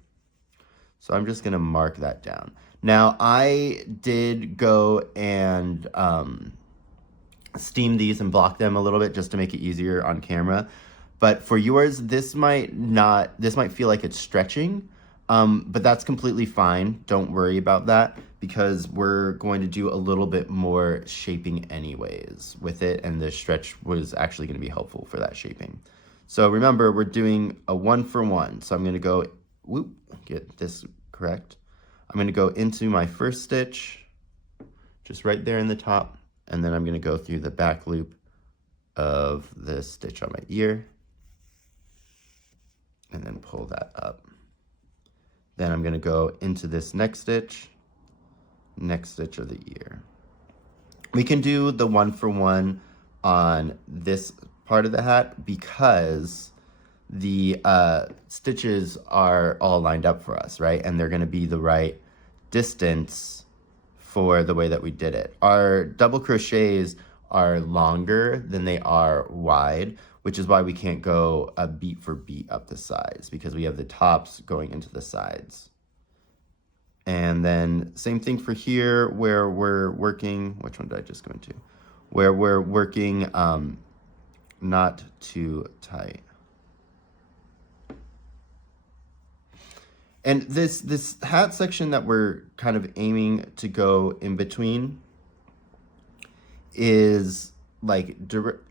So I'm just going to mark that down. Now I did go and steam these and block them a little bit just to make it easier on camera. But for yours, this might feel like it's stretching, but that's completely fine. Don't worry about that because we're going to do a little bit more shaping anyways with it, and the stretch was actually going to be helpful for that shaping. So remember, we're doing a 1-for-1. So I'm going to go, get this correct. I'm going to go into my first stitch, just right there in the top, and then I'm going to go through the back loop of the stitch on my ear, and then pull that up. Then I'm going to go into this next stitch of the ear. We can do the 1-for-1 on this part of the hat because the stitches are all lined up for us, right? And they're going to be the right distance for the way that we did it. Our double crochets are longer than they are wide, which is why we can't go a beat for beat up the sides because we have the tops going into the sides. And then same thing for here where we're working, which one did I just go into? Where we're working not too tight. And this hat section that we're kind of aiming to go in between is like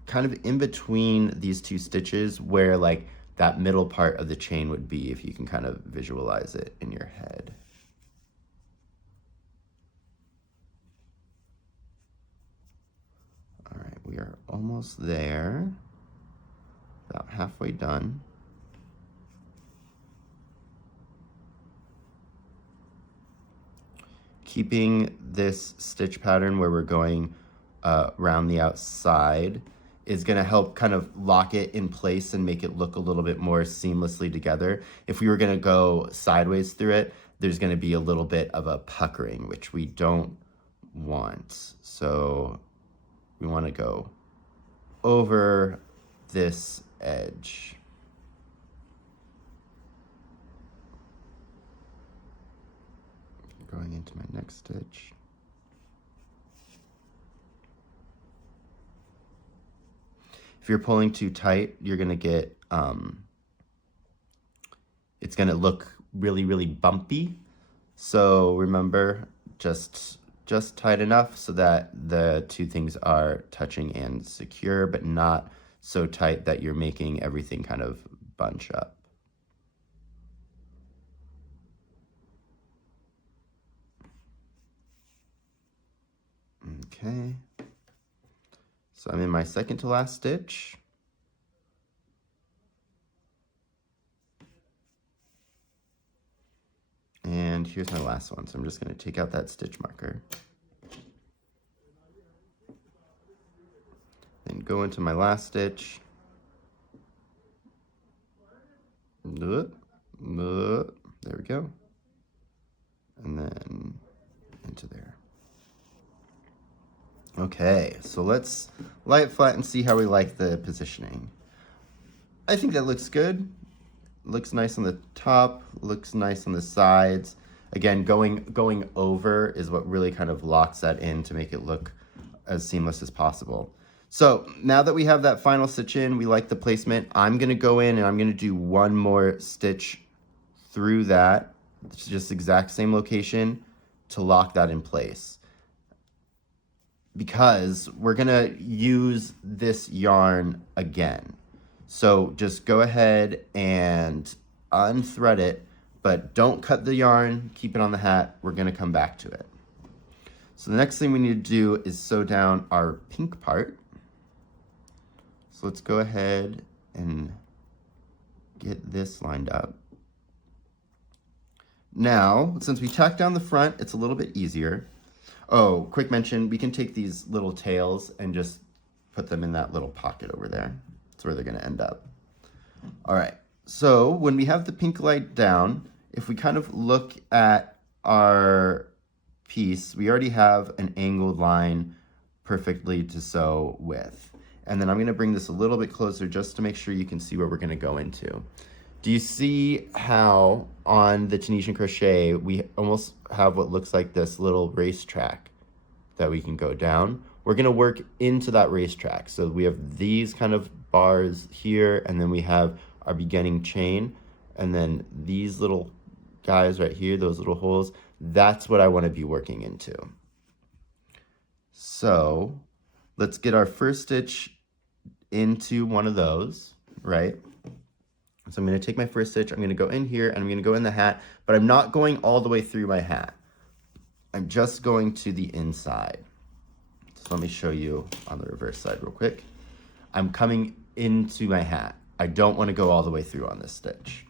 kind of in between these two stitches where like that middle part of the chain would be, if you can kind of visualize it in your head. All right, we are almost there, about halfway done. Keeping this stitch pattern where we're going around the outside is going to help kind of lock it in place and make it look a little bit more seamlessly together. If we were going to go sideways through it, there's going to be a little bit of a puckering, which we don't want. So we want to go over this edge. Going into my next stitch. If you're pulling too tight, you're gonna get, it's gonna look really, really bumpy. So remember, just tight enough so that the two things are touching and secure, but not so tight that you're making everything kind of bunch up. Okay, so I'm in my second to last stitch. And here's my last one, so I'm just going to take out that stitch marker. Then go into my last stitch. There we go. into there. Okay, so let's lie it flat and see how we like the positioning. I think that looks good. Looks nice on the top, looks nice on the sides. Again, going over is what really kind of locks that in to make it look as seamless as possible. So now that we have that final stitch in, we like the placement. I'm gonna go in and I'm gonna do one more stitch through that. It's just exact same location to lock that in place. Because we're gonna use this yarn again. So just go ahead and unthread it, but don't cut the yarn, keep it on the hat. We're gonna come back to it. So the next thing we need to do is sew down our pink part. So let's go ahead and get this lined up. Now, since we tacked down the front, it's a little bit easier. Oh, quick mention, we can take these little tails and just put them in that little pocket over there. That's where they're gonna end up. All right, so when we have the pink light down, if we kind of look at our piece, we already have an angled line perfectly to sew with. And then I'm gonna bring this a little bit closer just to make sure you can see where we're gonna go into. Do you see how on the Tunisian crochet, we almost have what looks like this little racetrack that we can go down? We're gonna work into that racetrack. So we have these kind of bars here, and then we have our beginning chain, and then these little guys right here, those little holes, that's what I wanna be working into. So let's get our first stitch into one of those, right? So I'm gonna take my first stitch, I'm gonna go in here, and I'm gonna go in the hat, but I'm not going all the way through my hat. I'm just going to the inside. So let me show you on the reverse side real quick. I'm coming into my hat. I don't wanna go all the way through on this stitch.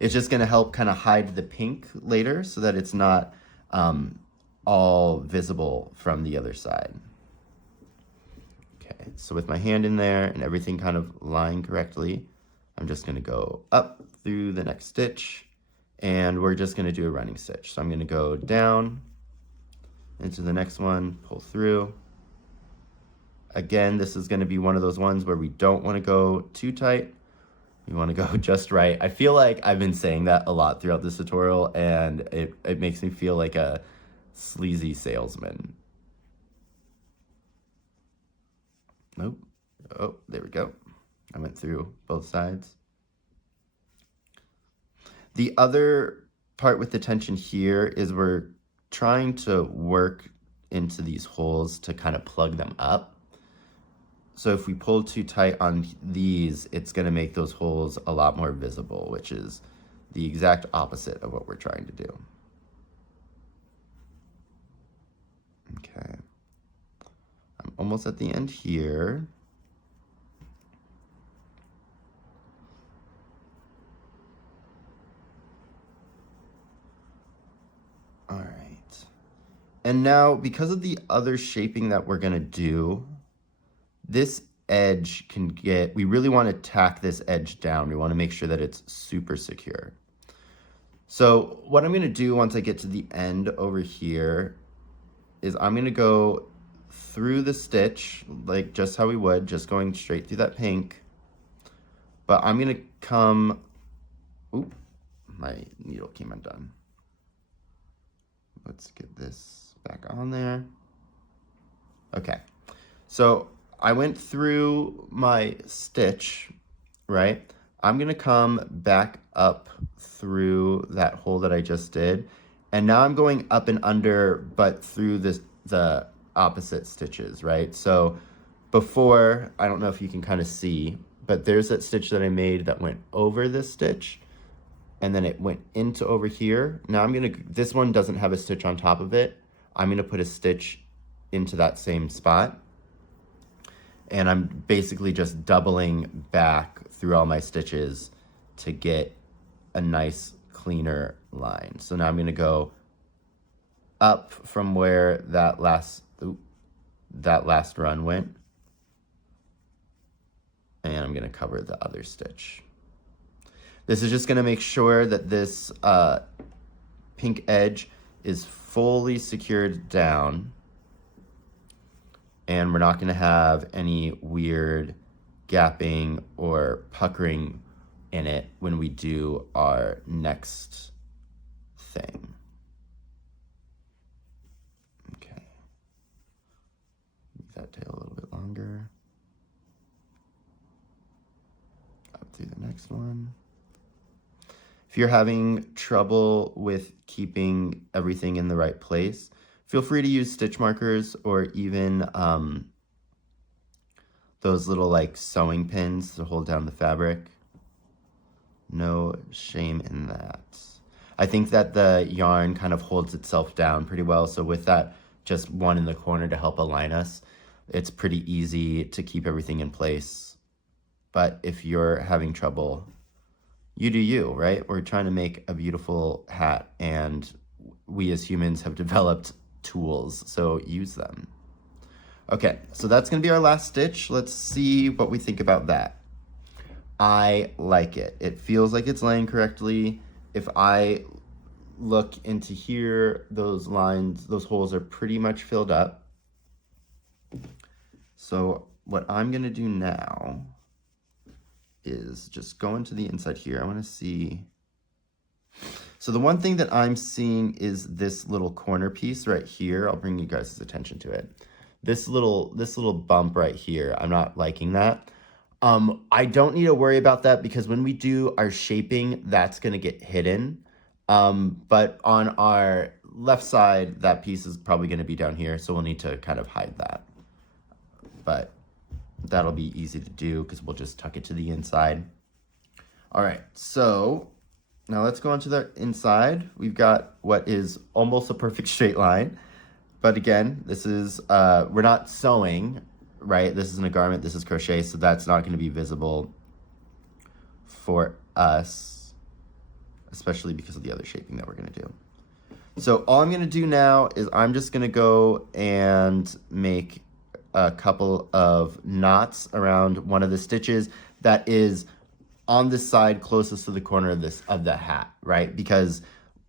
It's just gonna help kind of hide the pink later so that it's not all visible from the other side. Okay, so with my hand in there and everything kind of lying correctly, I'm just gonna go up through the next stitch, and we're just gonna do a running stitch. So I'm gonna go down into the next one, pull through. Again, this is gonna be one of those ones where we don't wanna go too tight. We wanna go just right. I feel like I've been saying that a lot throughout this tutorial, and it makes me feel like a sleazy salesman. Nope. Oh, there we go. I went through both sides. The other part with the tension here is we're trying to work into these holes to kind of plug them up. So if we pull too tight on these, it's gonna make those holes a lot more visible, which is the exact opposite of what we're trying to do. Okay. I'm almost at the end here. All right. And now, because of the other shaping that we're gonna do, this edge can get, we really wanna tack this edge down. We wanna make sure that it's super secure. So what I'm gonna do once I get to the end over here is I'm gonna go through the stitch, like just how we would, just going straight through that pink. But I'm gonna come, oop, my needle came undone. Let's get this back on there. Okay, so I went through my stitch, right? I'm gonna come back up through that hole that I just did. And now I'm going up and under, but through the opposite stitches, right? So before, I don't know if you can kind of see, but there's that stitch that I made that went over this stitch, and then it went into over here. Now I'm gonna, this one doesn't have a stitch on top of it. I'm gonna put a stitch into that same spot. And I'm basically just doubling back through all my stitches to get a nice cleaner line. So now I'm gonna go up from where that last run went. And I'm gonna cover the other stitch. This is just gonna make sure that this pink edge is fully secured down, and we're not going to have any weird gapping or puckering in it when we do our next thing. Okay. Make that tail a little bit longer. Up through the next one. If you're having trouble with keeping everything in the right place, feel free to use stitch markers or even those little like sewing pins to hold down the fabric. No shame in that. I think that the yarn kind of holds itself down pretty well. So with that, just one in the corner to help align us, it's pretty easy to keep everything in place. But if you're having trouble, you do you, right? We're trying to make a beautiful hat, and we as humans have developed tools, so use them. Okay, so that's gonna be our last stitch. Let's see what we think about that. I like it. It feels like it's laying correctly. If I look into here, those lines, those holes are pretty much filled up. So what I'm gonna do now is just go into the inside here. I wanna see. So the one thing that I'm seeing is this little corner piece right here. I'll bring you guys' attention to it. This little bump right here, I'm not liking that. I don't need to worry about that because when we do our shaping, that's gonna get hidden. But on our left side, that piece is probably gonna be down here, so we'll need to kind of hide that. But that'll be easy to do because we'll just tuck it to the inside. All right, so now let's go on to the inside. We've got what is almost a perfect straight line. But again, this is, we're not sewing, right? This isn't a garment, this is crochet, so that's not gonna be visible for us, especially because of the other shaping that we're gonna do. So all I'm gonna do now is I'm just gonna go and make a couple of knots around one of the stitches that is on the side closest to the corner of the hat, right? Because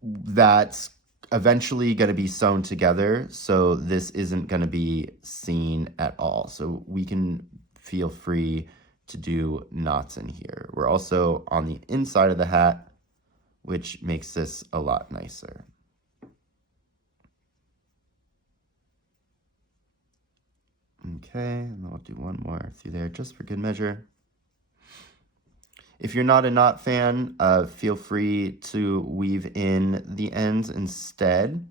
that's eventually going to be sewn together, so this isn't going to be seen at all. So we can feel free to do knots in here. We're also on the inside of the hat, which makes this a lot nicer. Okay, and I'll do one more through there just for good measure. If you're not a knot fan, feel free to weave in the ends instead,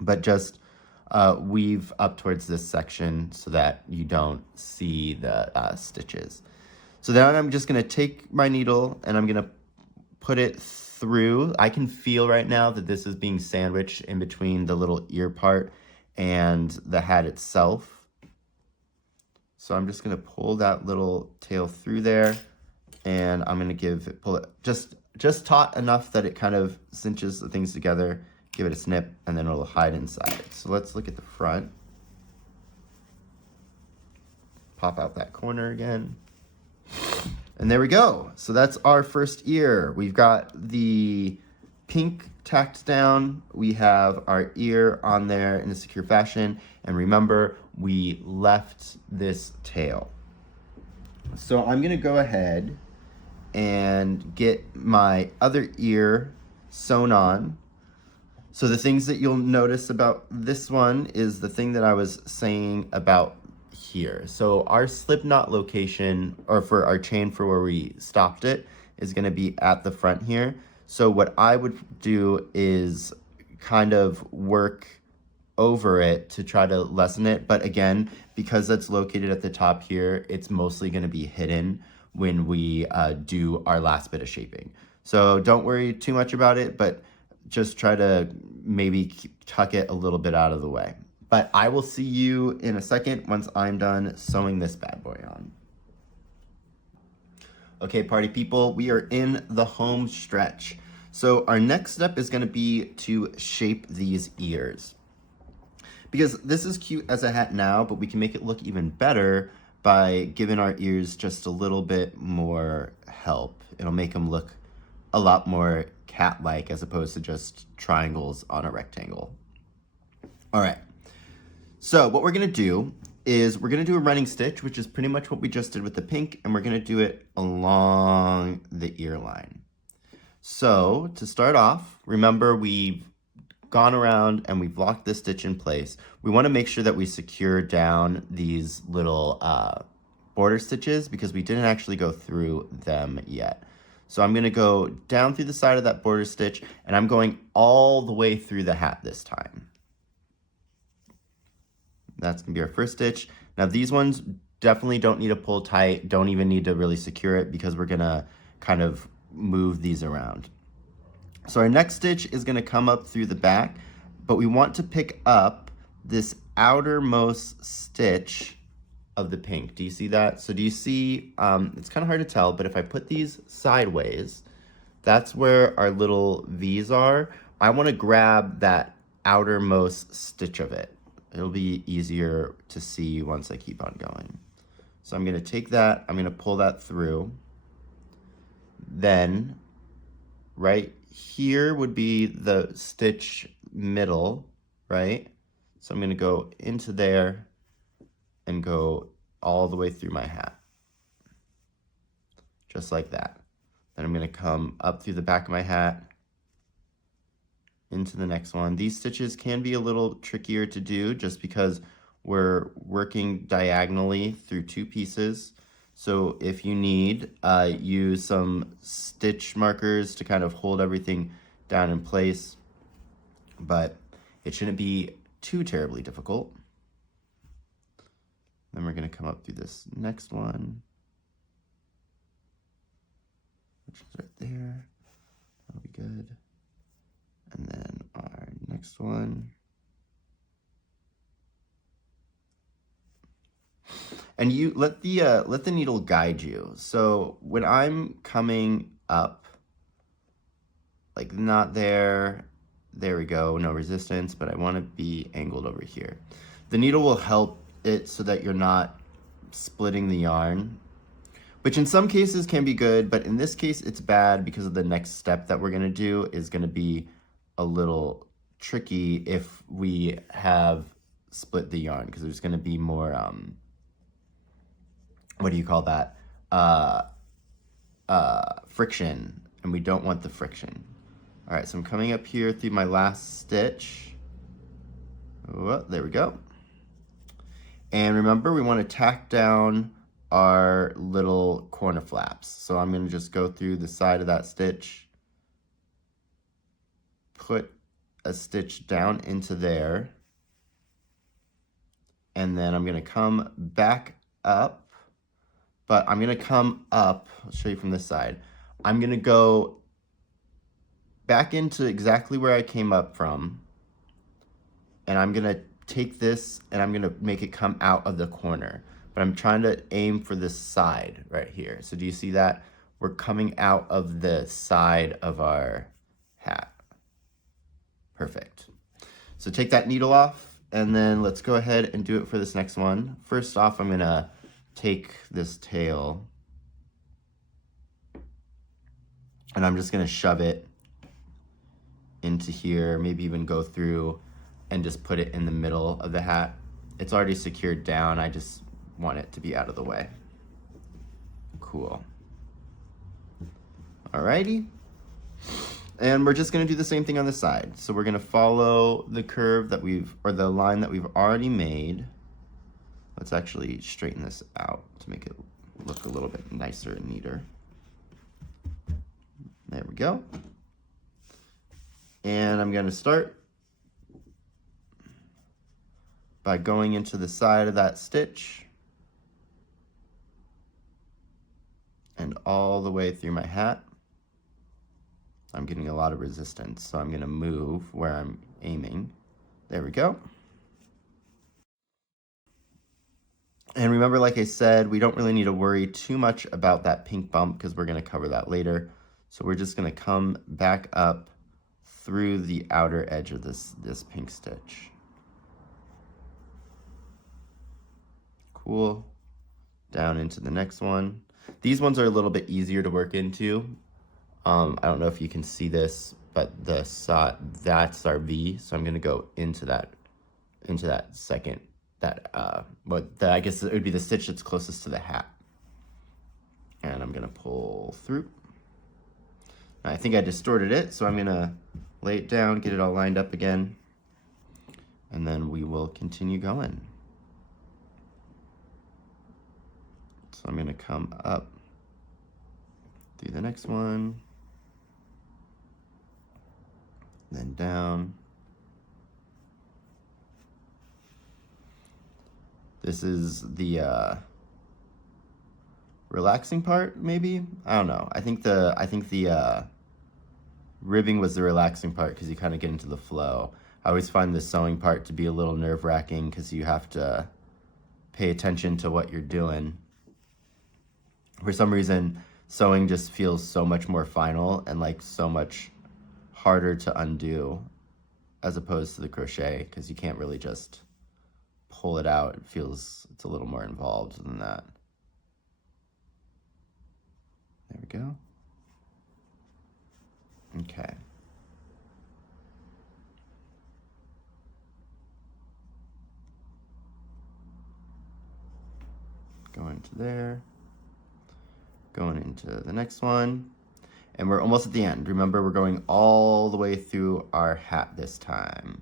but just weave up towards this section so that you don't see the stitches. So then I'm just gonna take my needle and I'm gonna put it through. I can feel right now that this is being sandwiched in between the little ear part and the hat itself. So I'm just gonna pull that little tail through there, and I'm gonna pull it just taut enough that it kind of cinches the things together, give it a snip, and then it'll hide inside. So let's look at the front. Pop out that corner again. And there we go. So that's our first ear. We've got the pink tacked down. We have our ear on there in a secure fashion. And remember, we left this tail. So I'm gonna go ahead and get my other ear sewn on. So the things that you'll notice about this one is the thing that I was saying about here. So our slip knot location, or for our chain for where we stopped it, is gonna be at the front here. So what I would do is kind of work over it to try to lessen it. But again, because that's located at the top here, it's mostly gonna be hidden when we do our last bit of shaping. So don't worry too much about it, but just try to maybe tuck it a little bit out of the way. But I will see you in a second once I'm done sewing this bad boy on. Okay, party people, we are in the home stretch. So our next step is gonna be to shape these ears. Because this is cute as a hat now, but we can make it look even better by giving our ears just a little bit more help. It'll make them look a lot more cat-like as opposed to just triangles on a rectangle. All right, so what we're gonna do is we're gonna do a running stitch, which is pretty much what we just did with the pink, and we're gonna do it along the ear line. So to start off, remember we've gone around and we've locked this stitch in place. We wanna make sure that we secure down these little border stitches because we didn't actually go through them yet. So I'm gonna go down through the side of that border stitch, and I'm going all the way through the hat this time. That's gonna be our first stitch. Now these ones definitely don't need to pull tight, don't even need to really secure it because we're gonna kind of move these around. So our next stitch is gonna come up through the back, but we want to pick up this outermost stitch of the pink. Do you see that? So do you see, it's kind of hard to tell, but if I put these sideways, that's where our little V's are. I wanna grab that outermost stitch of it. It'll be easier to see once I keep on going. So I'm gonna take that, I'm gonna pull that through. Then right here would be the stitch middle, right? So I'm gonna go into there and go all the way through my hat. Just like that. Then I'm gonna come up through the back of my hat into the next one. These stitches can be a little trickier to do just because we're working diagonally through two pieces. So if you need, use some stitch markers to kind of hold everything down in place, but it shouldn't be too terribly difficult. Then we're gonna come up through this next one, which is right there. That'll be good. And then our next one. And you let the needle guide you. So when I'm coming up, like not there we go, no resistance, but I want to be angled over here. The needle will help it so that you're not splitting the yarn, which in some cases can be good, but in this case it's bad because of the next step that we're gonna do is gonna be a little tricky if we have split the yarn, because there's gonna be more, what do you call that? Friction, and we don't want the friction. All right, so I'm coming up here through my last stitch. Oh, there we go. And remember, we want to tack down our little corner flaps. So I'm gonna just go through the side of that stitch, put a stitch down into there, and then I'm gonna come back up, but I'm gonna come up, I'll show you from this side. I'm gonna go back into exactly where I came up from, and I'm gonna take this and I'm gonna make it come out of the corner, but I'm trying to aim for this side right here. So do you see that? We're coming out of the side of our hat. Perfect. So take that needle off, and then let's go ahead and do it for this next one. First off, I'm gonna take this tail and I'm just gonna shove it into here, maybe even go through and just put it in the middle of the hat. It's already secured down, I just want it to be out of the way. Cool. Alrighty. And we're just gonna do the same thing on the side. So we're gonna follow the curve that or the line that we've already made. Let's actually straighten this out to make it look a little bit nicer and neater. There we go. And I'm gonna start by going into the side of that stitch and all the way through my hat. I'm getting a lot of resistance, so I'm gonna move where I'm aiming. There we go. And remember, like I said, we don't really need to worry too much about that pink bump because we're gonna cover that later. So we're just gonna come back up through the outer edge of this pink stitch. Cool. Down into the next one. These ones are a little bit easier to work into. I don't know if you can see this, but that's our V. So I'm gonna go into that second, I guess it would be the stitch that's closest to the hat. And I'm gonna pull through. Now, I think I distorted it, so I'm gonna lay it down, get it all lined up again, and then we will continue going. So I'm gonna come up through the next one, then down. This is the relaxing part, maybe? I don't know. I think the ribbing was the relaxing part because you kind of get into the flow. I always find the sewing part to be a little nerve-wracking because you have to pay attention to what you're doing. For some reason, sewing just feels so much more final and like so much harder to undo as opposed to the crochet, because you can't really just pull it out. It's a little more involved than that. There we go. Okay. Going to there. Going into the next one. And we're almost at the end. Remember, we're going all the way through our hat this time.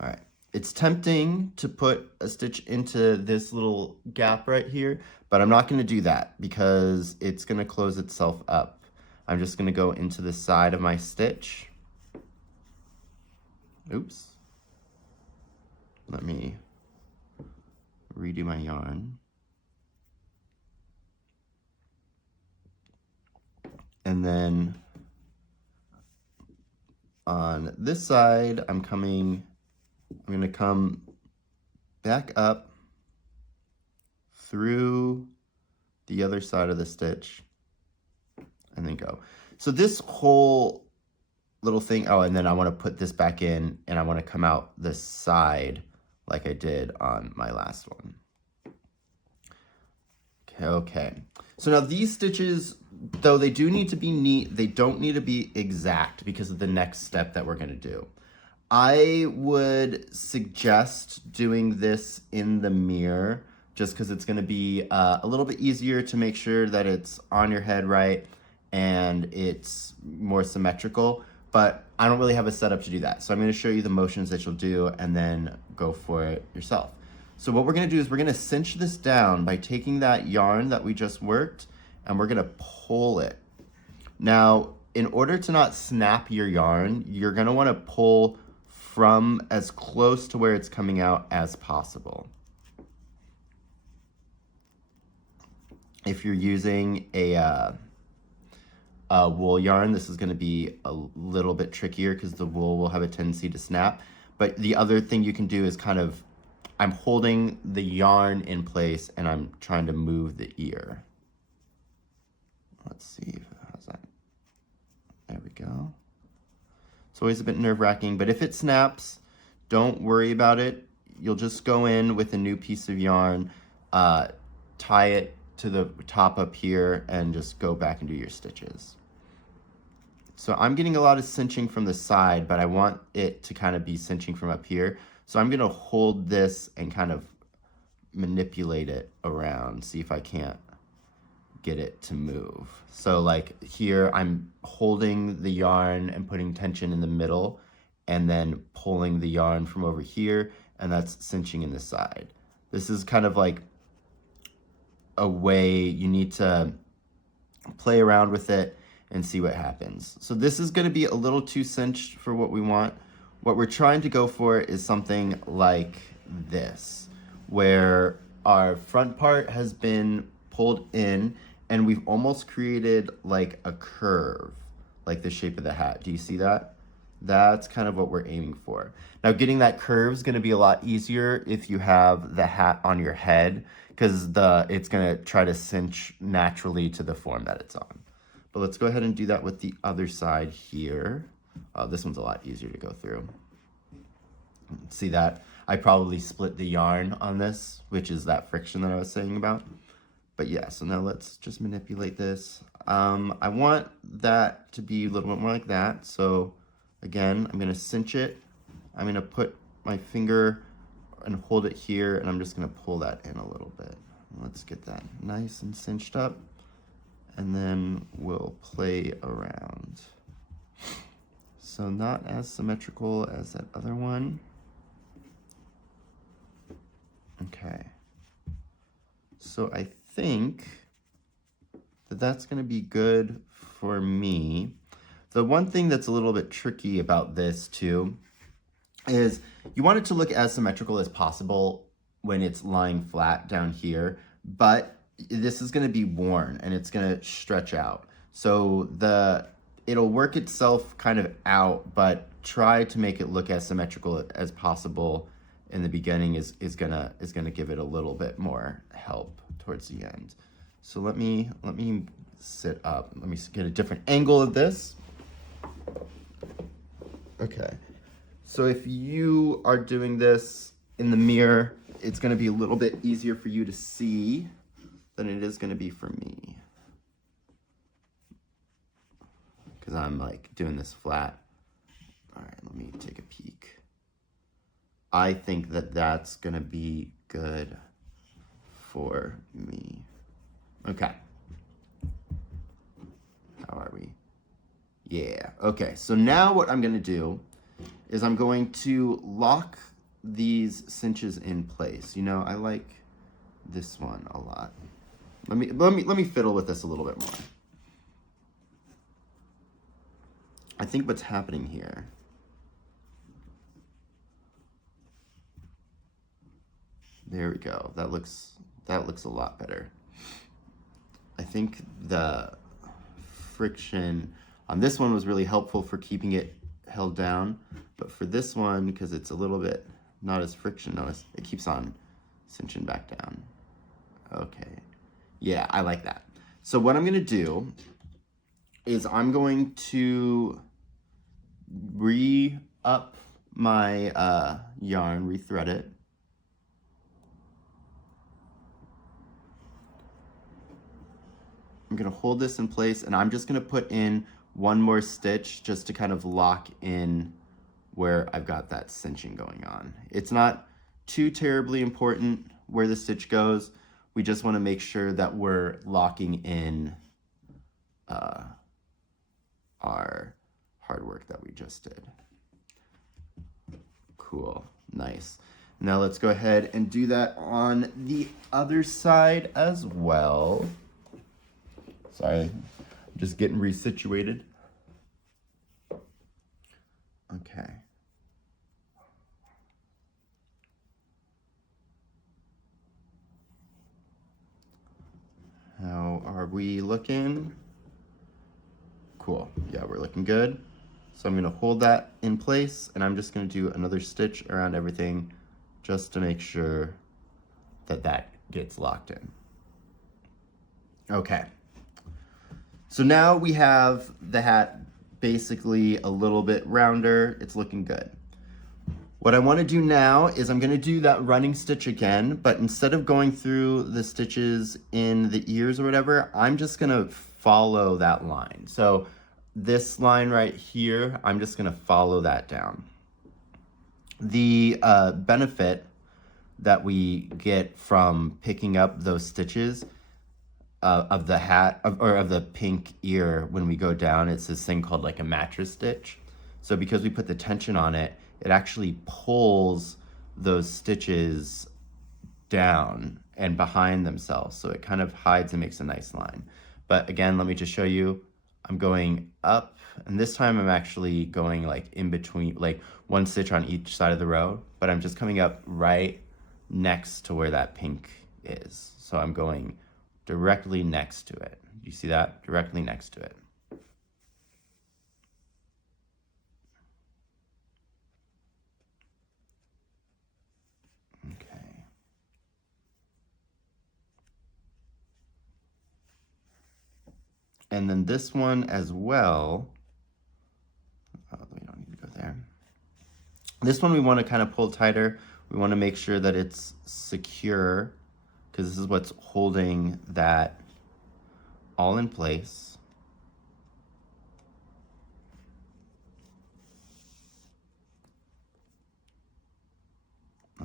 All right. It's tempting to put a stitch into this little gap right here, but I'm not going to do that because it's going to close itself up. I'm just going to go into the side of my stitch. Oops. Let me redo my yarn. And then on this side, I'm going to come back up through the other side of the stitch and then go. So this whole little thing, oh, and then I want to put this back in and I want to come out this side like I did on my last one. Okay. So now these stitches, though they do need to be neat, they don't need to be exact because of the next step that we're going to do. I would suggest doing this in the mirror just because it's going to be a little bit easier to make sure that it's on your head right and it's more symmetrical, but I don't really have a setup to do that. So I'm going to show you the motions that you'll do and then go for it yourself. So what we're going to do is we're going to cinch this down by taking that yarn that we just worked and we're going to pull it. Now, in order to not snap your yarn, you're going to want to pull from as close to where it's coming out as possible. If you're using a wool yarn, this is going to be a little bit trickier because the wool will have a tendency to snap. But the other thing you can do is I'm holding the yarn in place and I'm trying to move the ear. Let's see, how's that? There we go. It's always a bit nerve-wracking, but if it snaps, don't worry about it. You'll just go in with a new piece of yarn, tie it to the top up here, and just go back and do your stitches. So I'm getting a lot of cinching from the side, but I want it to kind of be cinching from up here. So I'm gonna hold this and kind of manipulate it around, see if I can't get it to move. So like here, I'm holding the yarn and putting tension in the middle and then pulling the yarn from over here, and that's cinching in the side. This is kind of like a way you need to play around with it and see what happens. So this is going to be a little too cinched for what we want. What we're trying to go for is something like this, where our front part has been pulled in and we've almost created like a curve, like the shape of the hat. Do you see that? That's kind of what we're aiming for. Now, getting that curve is going to be a lot easier if you have the hat on your head, because it's going to try to cinch naturally to the form that it's on. But let's go ahead and do that with the other side here. This one's a lot easier to go through. See that? I probably split the yarn on this, which is that friction that I was saying about. But yeah, so now let's just manipulate this. I want that to be a little bit more like that. So again, I'm gonna cinch it. I'm gonna put my finger and hold it here, and I'm just gonna pull that in a little bit. Let's get that nice and cinched up, and then we'll play around. So not as symmetrical as that other one. Okay. So I think that that's gonna be good for me. The one thing that's a little bit tricky about this too is you want it to look as symmetrical as possible when it's lying flat down here, but this is gonna be worn and it's gonna stretch out. So it'll work itself kind of out, but try to make it look as symmetrical as possible in the beginning is gonna give it a little bit more help towards the end. So let me sit up. Let me get a different angle of this. Okay. So if you are doing this in the mirror, it's gonna be a little bit easier for you to see than it is gonna be for me. Because I'm like doing this flat. All right, let me take a peek. I think that that's gonna be good for me. Okay. How are we? Yeah, okay. So now what I'm gonna do is I'm going to lock these cinches in place. You know, I like this one a lot. Let me fiddle with this a little bit more. I think what's happening here there we go. That looks a lot better. I think the friction on this one was really helpful for keeping it held down, but for this one, because it's a little bit not as frictionless, it keeps on cinching back down. Okay, yeah, I like that. So what I'm gonna do is I'm going to re-up my yarn, rethread it. I'm gonna hold this in place, and I'm just gonna put in one more stitch just to kind of lock in where I've got that cinching going on. It's not too terribly important where the stitch goes. We just wanna make sure that we're locking in our hard work that we just did. Cool, nice. Now let's go ahead and do that on the other side as well. Sorry, I'm just getting resituated. Okay. How are we looking? Cool, yeah, we're looking good. So I'm gonna hold that in place, and I'm just gonna do another stitch around everything just to make sure that that gets locked in. Okay. So now we have the hat basically a little bit rounder. It's looking good. What I want to do now is I'm going to do that running stitch again, but instead of going through the stitches in the ears or whatever, I'm just going to follow that line. So this line right here, I'm just going to follow that down. The benefit that we get from picking up those stitches of the hat, or of the pink ear when we go down, it's this thing called like a mattress stitch. So because we put the tension on it, it actually pulls those stitches down and behind themselves. So it kind of hides and makes a nice line. But again, let me just show you. I'm going up, and this time I'm actually going like in between, like one stitch on each side of the row, but I'm just coming up right next to where that pink is. So I'm going directly next to it. You see that? Directly next to it. Okay. And then this one as well, oh, we don't need to go there. This one we want to kind of pull tighter. We want to make sure that it's secure because this is what's holding that all in place.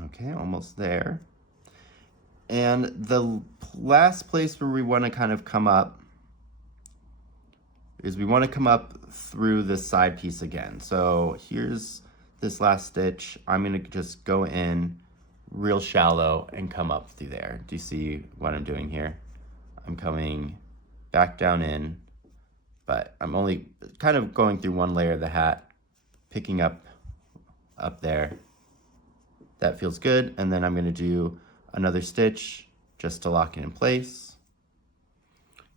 Okay, almost there. And the last place where we want to kind of come up is we want to come up through this side piece again. So here's this last stitch. I'm going to just go in real shallow and come up through there. Do you see what I'm doing here? I'm coming back down in, but I'm only kind of going through one layer of the hat, picking up there. That feels good. And then I'm going to do another stitch just to lock it in place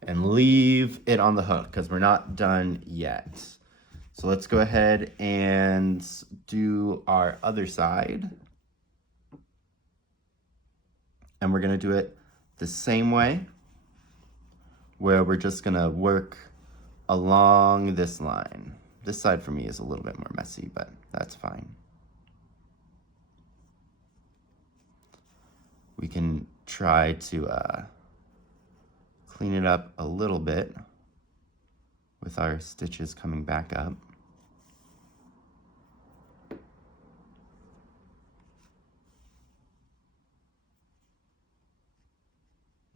and leave it on the hook because we're not done yet. So let's go ahead and do our other side. And we're going to do it the same way, where we're just going to work along this line. This side for me is a little bit more messy, but that's fine. We can try to clean it up a little bit with our stitches coming back up.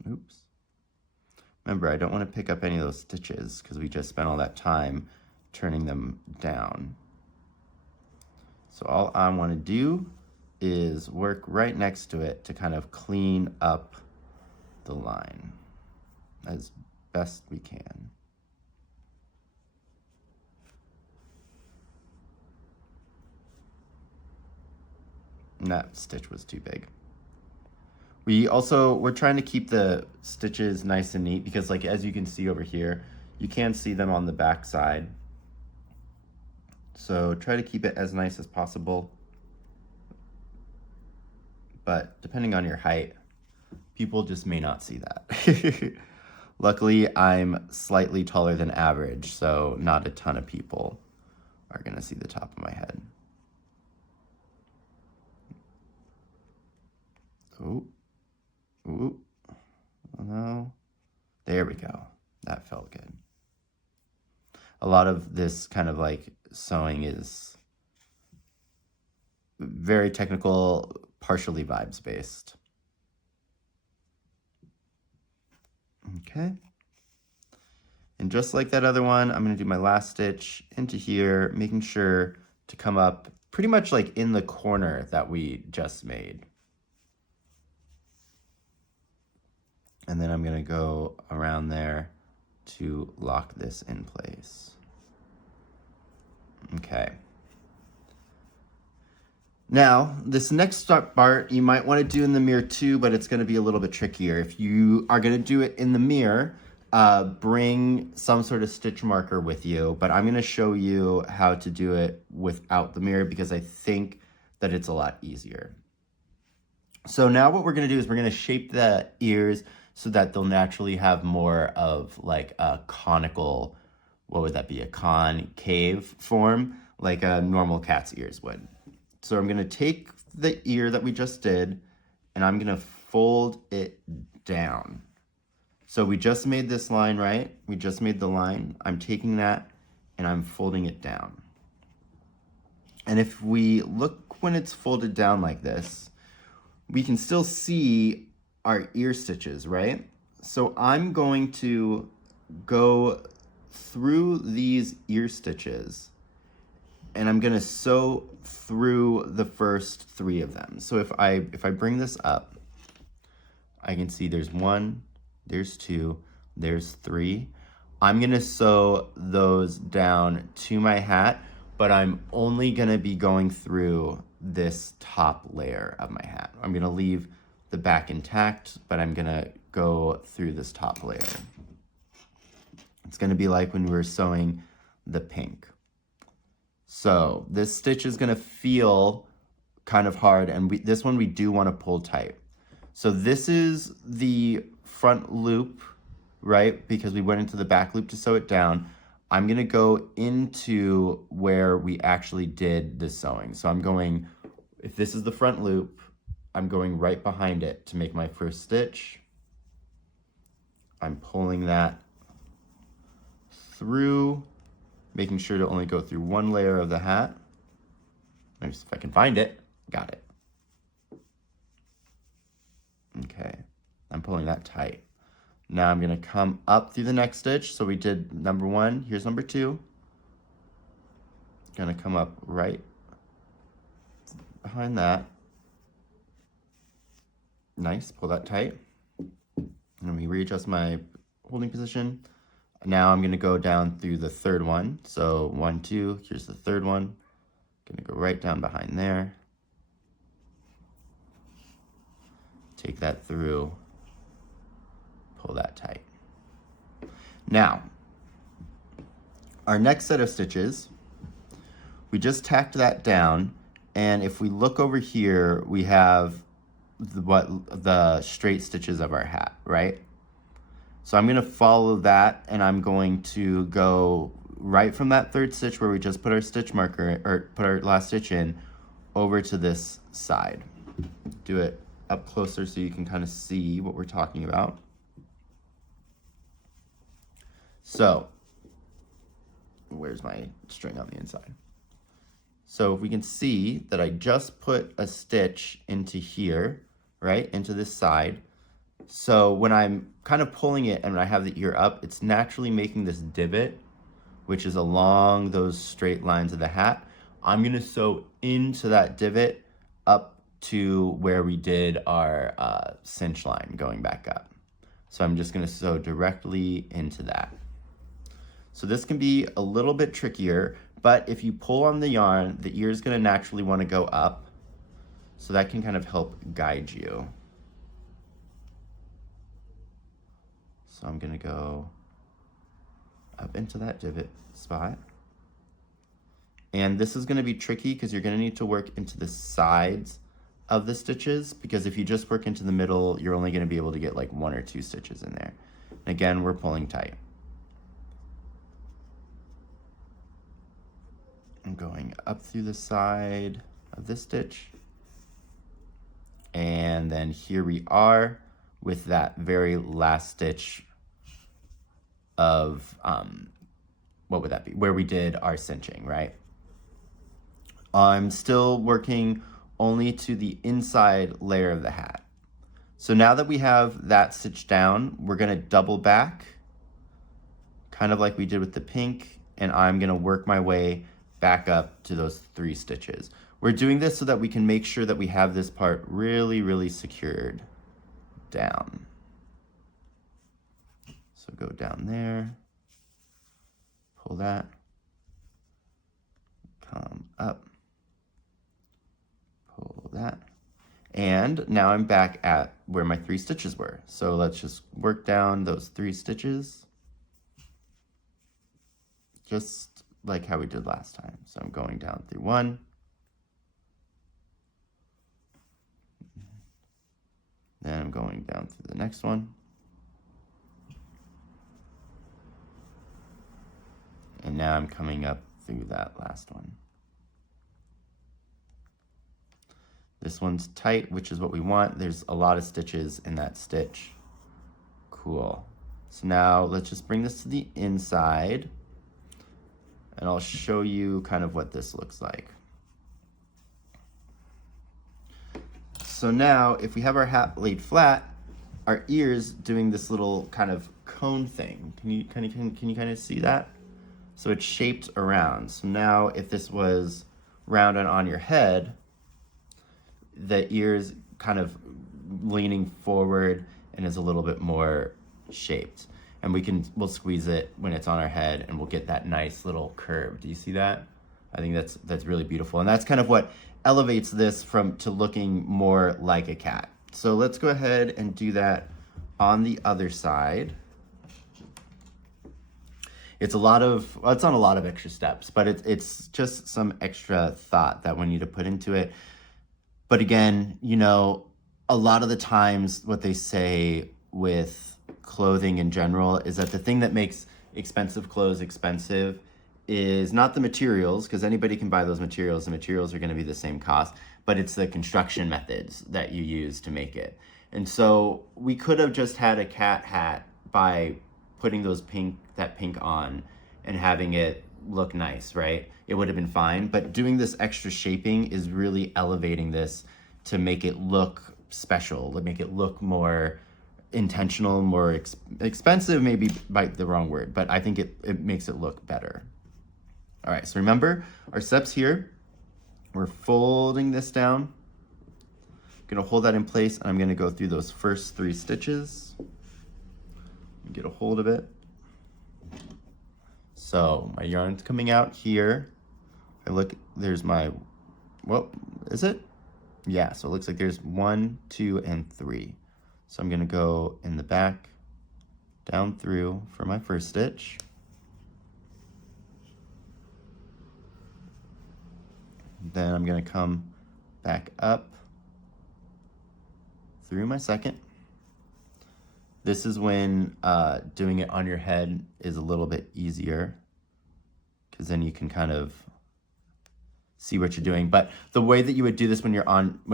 Oops. Remember, I don't want to pick up any of those stitches because we just spent all that time turning them down. So all I want to do is work right next to it to kind of clean up the line as best we can. And that stitch was too big. We're trying to keep the stitches nice and neat because, like, as you can see over here, you can see them on the back side. So try to keep it as nice as possible. But depending on your height, people just may not see that. Luckily, I'm slightly taller than average, so not a ton of people are gonna see the top of my head. Ooh, ooh, oh no. There we go. That felt good. A lot of this kind of like sewing is very technical, partially vibes based. Okay. And just like that other one, I'm going to do my last stitch into here, making sure to come up pretty much like in the corner that we just made. And then I'm going to go around there to lock this in place. Okay. Now, this next part you might want to do in the mirror too, but it's going to be a little bit trickier. If you are going to do it in the mirror, bring some sort of stitch marker with you, but I'm going to show you how to do it without the mirror because I think that it's a lot easier. So now what we're going to do is we're going to shape the ears so that they'll naturally have more of like a conical, what would that be, a concave form, like a normal cat's ears would. So I'm going to take the ear that we just did and I'm going to fold it down. So we just made this line, right? We just made the line. I'm taking that and I'm folding it down. And if we look when it's folded down like this, we can still see our ear stitches, right? So I'm going to go through these ear stitches and I'm gonna sew through the first 3 of them. So if I bring this up, I can see there's 1, there's 2, there's 3. I'm gonna sew those down to my hat, but I'm only gonna be going through this top layer of my hat. I'm gonna leave the back intact, but I'm gonna go through this top layer. It's gonna be like when we were sewing the pink. So this stitch is gonna feel kind of hard, and this one we do wanna pull tight. So this is the front loop, right? Because we went into the back loop to sew it down. I'm gonna go into where we actually did the sewing. So I'm going, if this is the front loop, I'm going right behind it to make my first stitch. I'm pulling that through, making sure to only go through one layer of the hat. Maybe if I can find it, got it. Okay, I'm pulling that tight. Now I'm gonna come up through the next stitch. So we did number 1, here's number 2. Gonna come up right behind that. Nice, pull that tight. And let me readjust my holding position. Now I'm gonna go down through the third one. So 1, 2, here's the third one. Gonna go right down behind there. Take that through, pull that tight. Now, our next set of stitches, we just tacked that down, and if we look over here, we have the straight stitches of our hat, right? So I'm gonna follow that, and I'm going to go right from that third stitch where we just put our stitch marker, or put our last stitch in, over to this side. Do it up closer so you can kind of see what we're talking about. So, where's my string on the inside? So if we can see that I just put a stitch into here, right, into this side. So when I'm kind of pulling it and I have the ear up, it's naturally making this divot, which is along those straight lines of the hat. I'm gonna sew into that divot up to where we did our cinch line going back up. So I'm just gonna sew directly into that. So this can be a little bit trickier, but if you pull on the yarn, the ear is gonna naturally wanna go up. So that can kind of help guide you. So I'm gonna go up into that divot spot. And this is gonna be tricky because you're gonna need to work into the sides of the stitches, because if you just work into the middle, you're only gonna be able to get like 1 or 2 stitches in there. And again, we're pulling tight. I'm going up through the side of this stitch. And then here we are with that very last stitch of, what would that be? Where we did our cinching, right? I'm still working only to the inside layer of the hat. So now that we have that stitch down, we're gonna double back, kind of like we did with the pink, and I'm gonna work my way back up to those 3 stitches. We're doing this so that we can make sure that we have this part really, really secured down. So go down there, pull that, come up, pull that. And now I'm back at where my 3 stitches were. So let's just work down those 3 stitches, just like how we did last time. So I'm going down through 1, then I'm going down through the next one, and now I'm coming up through that last one. This one's tight, which is what we want. There's a lot of stitches in that stitch. Cool. So now let's just bring this to the inside, and I'll show you kind of what this looks like. So now if we have our hat laid flat, our ear's doing this little kind of cone thing. Can you kind of see that? So it's shaped around. So now if this was round and on your head, the ear's kind of leaning forward and is a little bit more shaped. And we'll squeeze it when it's on our head and we'll get that nice little curve. Do you see that? I think that's really beautiful. And that's kind of what elevates this to looking more like a cat. So let's go ahead and do that on the other side. It's not a lot of extra steps, but it's just some extra thought that we need to put into it. But again, you know, a lot of the times what they say with clothing in general is that the thing that makes expensive clothes expensive is not the materials, because anybody can buy those materials. The materials are going to be the same cost, but it's the construction methods that you use to make it. And so we could have just had a cat hat by putting that pink on and having it look nice, right? It would have been fine, but doing this extra shaping is really elevating this to make it look special, to make it look more intentional, more expensive, maybe by the wrong word, but I think it makes it look better. All right, so remember our steps here. We're folding this down. I'm gonna hold that in place, and I'm gonna go through those first 3 stitches. Get a hold of it. So my yarn's coming out here. I look, there's my, well, is it? Yeah, so it looks like there's 1, 2, and 3. So I'm gonna go in the back, down through for my first stitch. Then I'm gonna come back up through my second. This is when doing it on your head is a little bit easier, because then you can kind of see what you're doing. But the way that you would do this when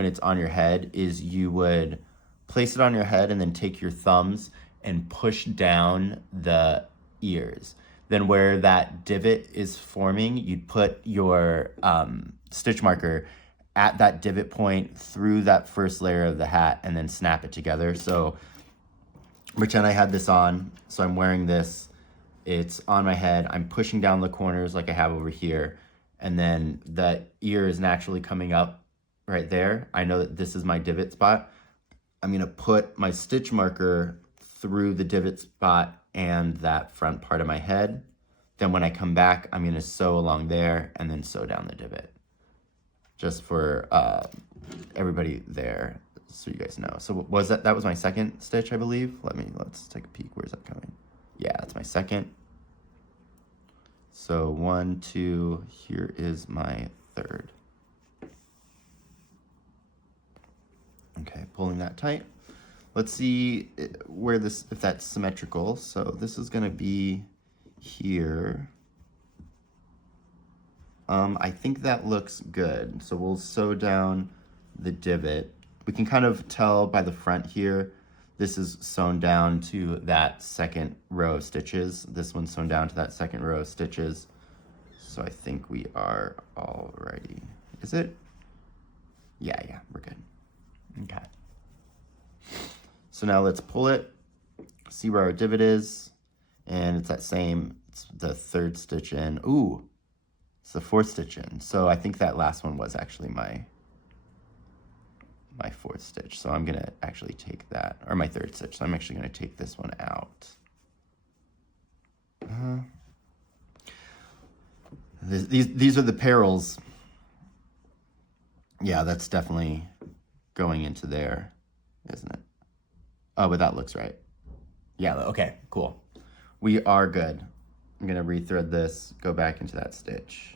it's on your head is you would place it on your head and then take your thumbs and push down the ears. Then where that divot is forming, you'd put your stitch marker at that divot point through that first layer of the hat and then snap it together. So pretend I had this on, so I'm wearing this, it's on my head, I'm pushing down the corners like I have over here, and then the ear is naturally coming up right there. I know that this is my divot spot. I'm gonna put my stitch marker through the divot spot and that front part of my head. Then when I come back, I'm gonna sew along there and then sew down the divot. Just for everybody there, so you guys know. So that was my second stitch, I believe. Let's take a peek. Where's that coming? Yeah, that's my second. So 1, 2, here is my third. Okay, pulling that tight. Let's see if that's symmetrical. So this is gonna be here. I think that looks good. So we'll sew down the divot. We can kind of tell by the front here, this is sewn down to that second row of stitches. This one's sewn down to that second row of stitches. So I think we are all ready. Is it? Yeah, we're good. Okay. So now let's pull it, see where our divot is, and it's it's the 3rd stitch in. Ooh, it's the 4th stitch in. So I think that last one was actually my 4th stitch. So I'm gonna actually take that, or my 3rd stitch. So I'm actually gonna take this one out. These are the perils. Yeah, that's definitely going into there, isn't it? Oh, but that looks right. Yeah, okay, cool. We are good. I'm gonna rethread this, go back into that stitch.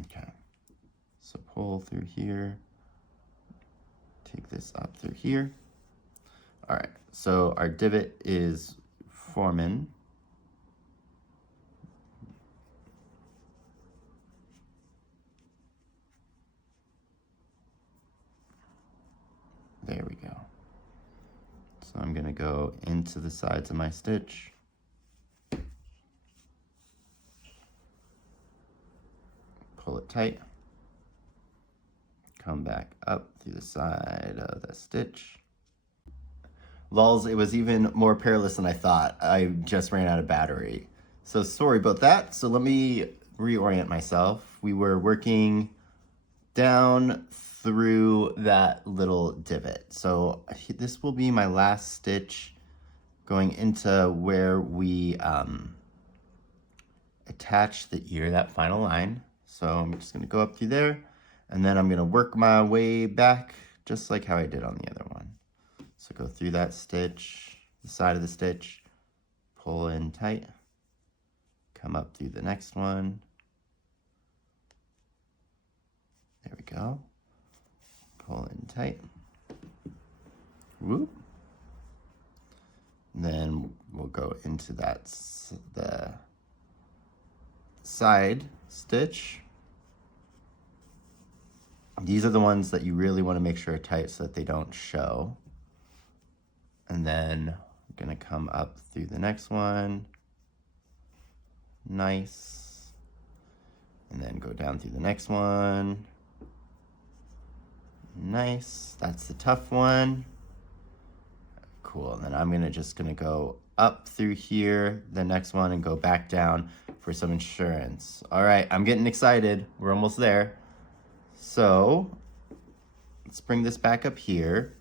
Okay, so pull through here, take this up through here. All right, so our divot is forming. There we go. So I'm gonna go into the sides of my stitch. Pull it tight. Come back up through the side of the stitch. Lulz, it was even more perilous than I thought. I just ran out of battery. So sorry about that. So let me reorient myself. We were working down through that little divot. So this will be my last stitch going into where we attach the ear, that final line. So I'm just gonna go up through there, and then I'm gonna work my way back just like how I did on the other one. So go through that stitch, the side of the stitch, pull in tight, come up through the next one. There we go. Pull in tight. Whoop. And then we'll go into the side stitch. These are the ones that you really want to make sure are tight so that they don't show. And then I'm gonna come up through the next one. Nice. And then go down through the next one. Nice. That's the tough one. Cool. And then I'm just gonna go up through here, the next one, and go back down for some insurance. All right, I'm getting excited. We're almost there. So let's bring this back up here.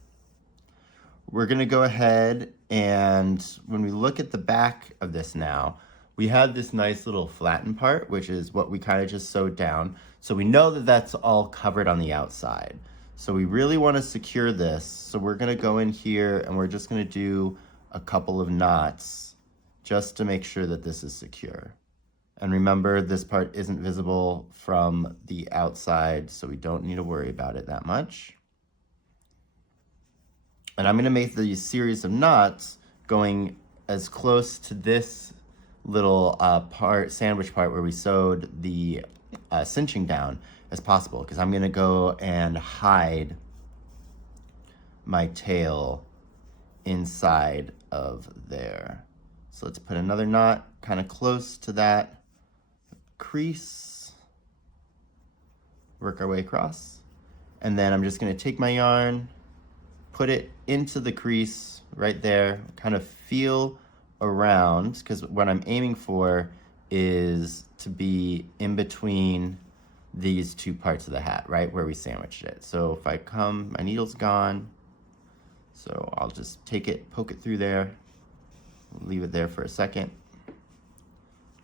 We're gonna go ahead and when we look at the back of this now, we had this nice little flattened part, which is what we kind of just sewed down. So we know that that's all covered on the outside. So we really want to secure this. So we're gonna go in here and we're just gonna do a couple of knots just to make sure that this is secure. And remember, this part isn't visible from the outside, so we don't need to worry about it that much. And I'm gonna make these series of knots going as close to this little sandwich part where we sewed the cinching down as possible, because I'm gonna go and hide my tail inside of there. So let's put another knot kind of close to that crease, work our way across, and then I'm just going to take my yarn, put it into the crease right there, kind of feel around, because what I'm aiming for is to be in between these two parts of the hat, right where we sandwiched it. So if I come, my needle's gone, so I'll just take it, poke it through there, leave it there for a second.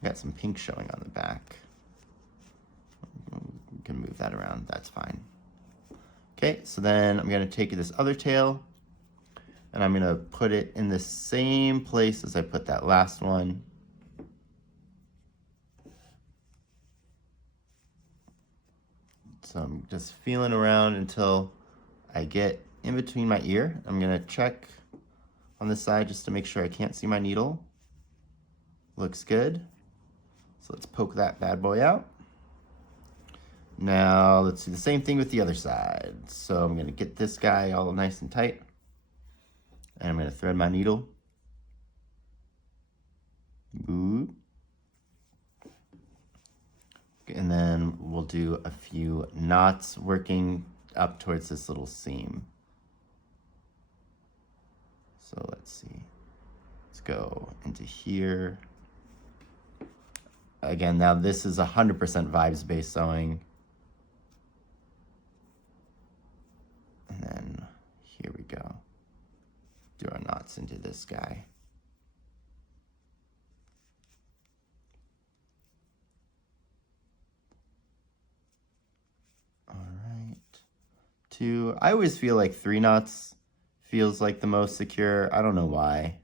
Got some pink showing on the back. We can move that around, that's fine. Okay, so then I'm gonna take this other tail and I'm gonna put it in the same place as I put that last one. So I'm just feeling around until I get in between my ear. I'm gonna check on this side just to make sure I can't see my needle. Looks good. So let's poke that bad boy out. Now let's do the same thing with the other side. So I'm gonna get this guy all nice and tight. And I'm gonna thread my needle. Boop. And then we'll do a few knots working up towards this little seam. So let's see. Let's go into here. Again, now this is 100% vibes-based sewing. And then here we go. Do our knots into this guy. All right. I always feel like 3 knots feels like the most secure. I don't know why,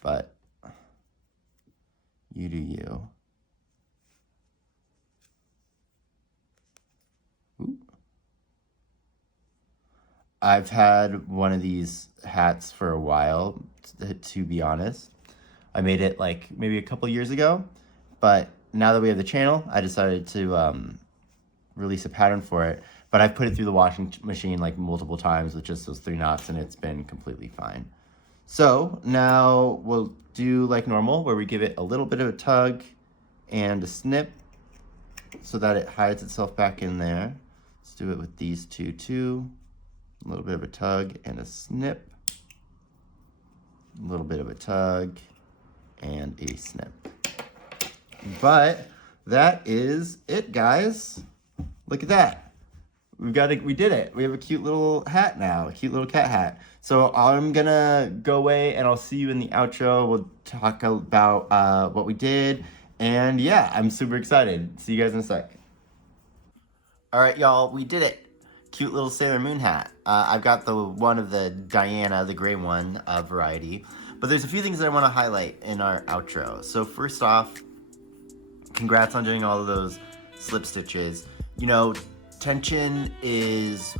but you do you. I've had one of these hats for a while, to be honest. I made it like maybe a couple years ago, but now that we have the channel, I decided to release a pattern for it. But I've put it through the washing machine like multiple times with just those 3 knots, and it's been completely fine. So now we'll do like normal, where we give it a little bit of a tug and a snip so that it hides itself back in there. Let's do it with these two too. A little bit of a tug and a snip. A little bit of a tug and a snip. But that is it, guys. Look at that. We did it. We have a cute little hat now, a cute little cat hat. So I'm gonna go away and I'll see you in the outro. We'll talk about what we did. And yeah, I'm super excited. See you guys in a sec. All right, y'all, we did it. Cute little Sailor Moon hat. I've got the one of the Diana, the gray one variety. But there's a few things that I want to highlight in our outro. So first off, congrats on doing all of those slip stitches. You know, tension is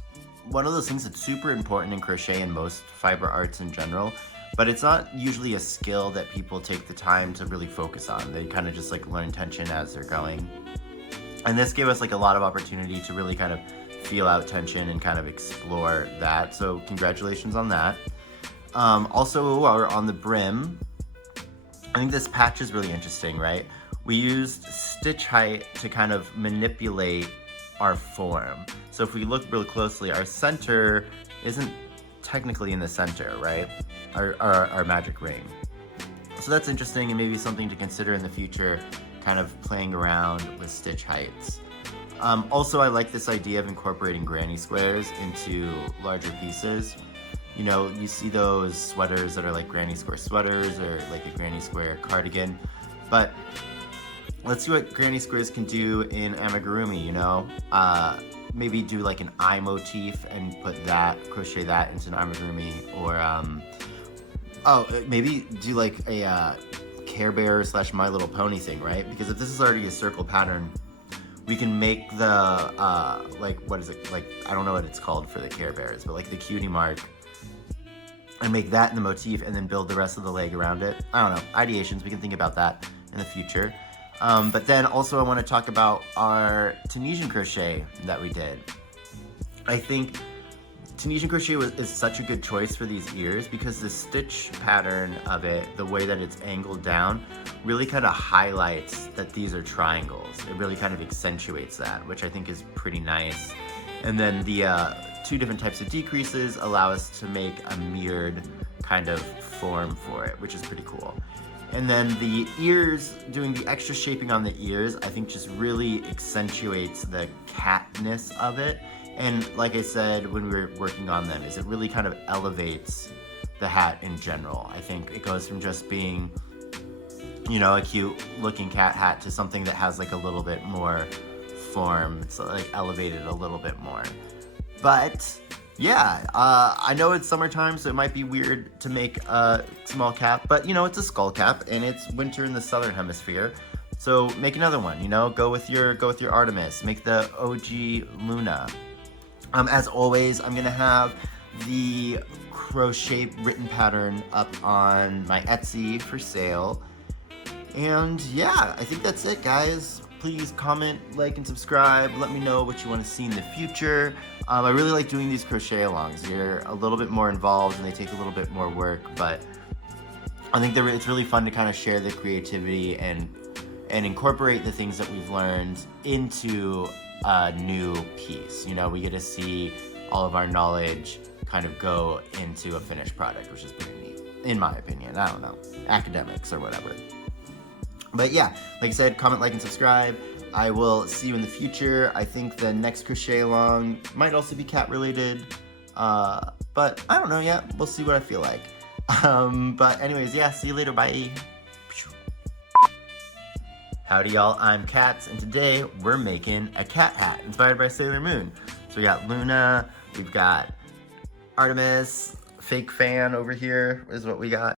one of those things that's super important in crochet and most fiber arts in general, but it's not usually a skill that people take the time to really focus on. They kind of just like learn tension as they're going. And this gave us like a lot of opportunity to really kind of feel out tension and kind of explore that. So congratulations on that. Also, while we're on the brim, I think this patch is really interesting, right? We used stitch height to kind of manipulate our form. So if we look really closely, our center isn't technically in the center, right? Our magic ring. So that's interesting and maybe something to consider in the future, kind of playing around with stitch heights. Also, I like this idea of incorporating granny squares into larger pieces. You know, you see those sweaters that are like granny square sweaters or like a granny square cardigan, but let's see what granny squares can do in amigurumi, you know? Maybe do like an eye motif and put that, crochet that into an amigurumi, or maybe do like a Care Bear / My Little Pony thing, right? Because if this is already a circle pattern, we can make the, like, what is it? Like, I don't know what it's called for the Care Bears, but like the cutie mark, and make that in the motif and then build the rest of the leg around it. I don't know, ideations, we can think about that in the future. But then also I want to talk about our Tunisian crochet that we did. I think Tunisian crochet is such a good choice for these ears because the stitch pattern of it, the way that it's angled down, really kind of highlights that these are triangles. It really kind of accentuates that, which I think is pretty nice. And then the two different types of decreases allow us to make a mirrored kind of form for it, which is pretty cool. And then the ears, doing the extra shaping on the ears, I think just really accentuates the catness of it. And like I said when we were working on them, is it really kind of elevates the hat in general. I think it goes from just being, you know, a cute looking cat hat to something that has like a little bit more form. It's like elevated a little bit more. But yeah, I know it's summertime, so it might be weird to make a small cap, but you know, it's a skull cap and it's winter in the southern hemisphere. So make another one, you know, go with your Artemis, make the OG Luna. As always, I'm gonna have the crochet written pattern up on my Etsy for sale. And yeah, I think that's it, guys. Please comment, like, and subscribe. Let me know what you want to see in the future. I really like doing these crochet alongs. They're a little bit more involved and they take a little bit more work, but I think it's really fun to kind of share the creativity and incorporate the things that we've learned into a new piece. You know, we get to see all of our knowledge kind of go into a finished product, which is pretty neat, in my opinion. I don't know, academics or whatever. But yeah, like I said, comment, like, and subscribe. I will see you in the future. I think the next crochet along might also be cat related, but I don't know yet. We'll see what I feel like. But anyways, yeah, see you later, bye. Howdy y'all, I'm Cats, and today we're making a cat hat inspired by Sailor Moon. So we got Luna, we've got Artemis, fake fan over here is what we got.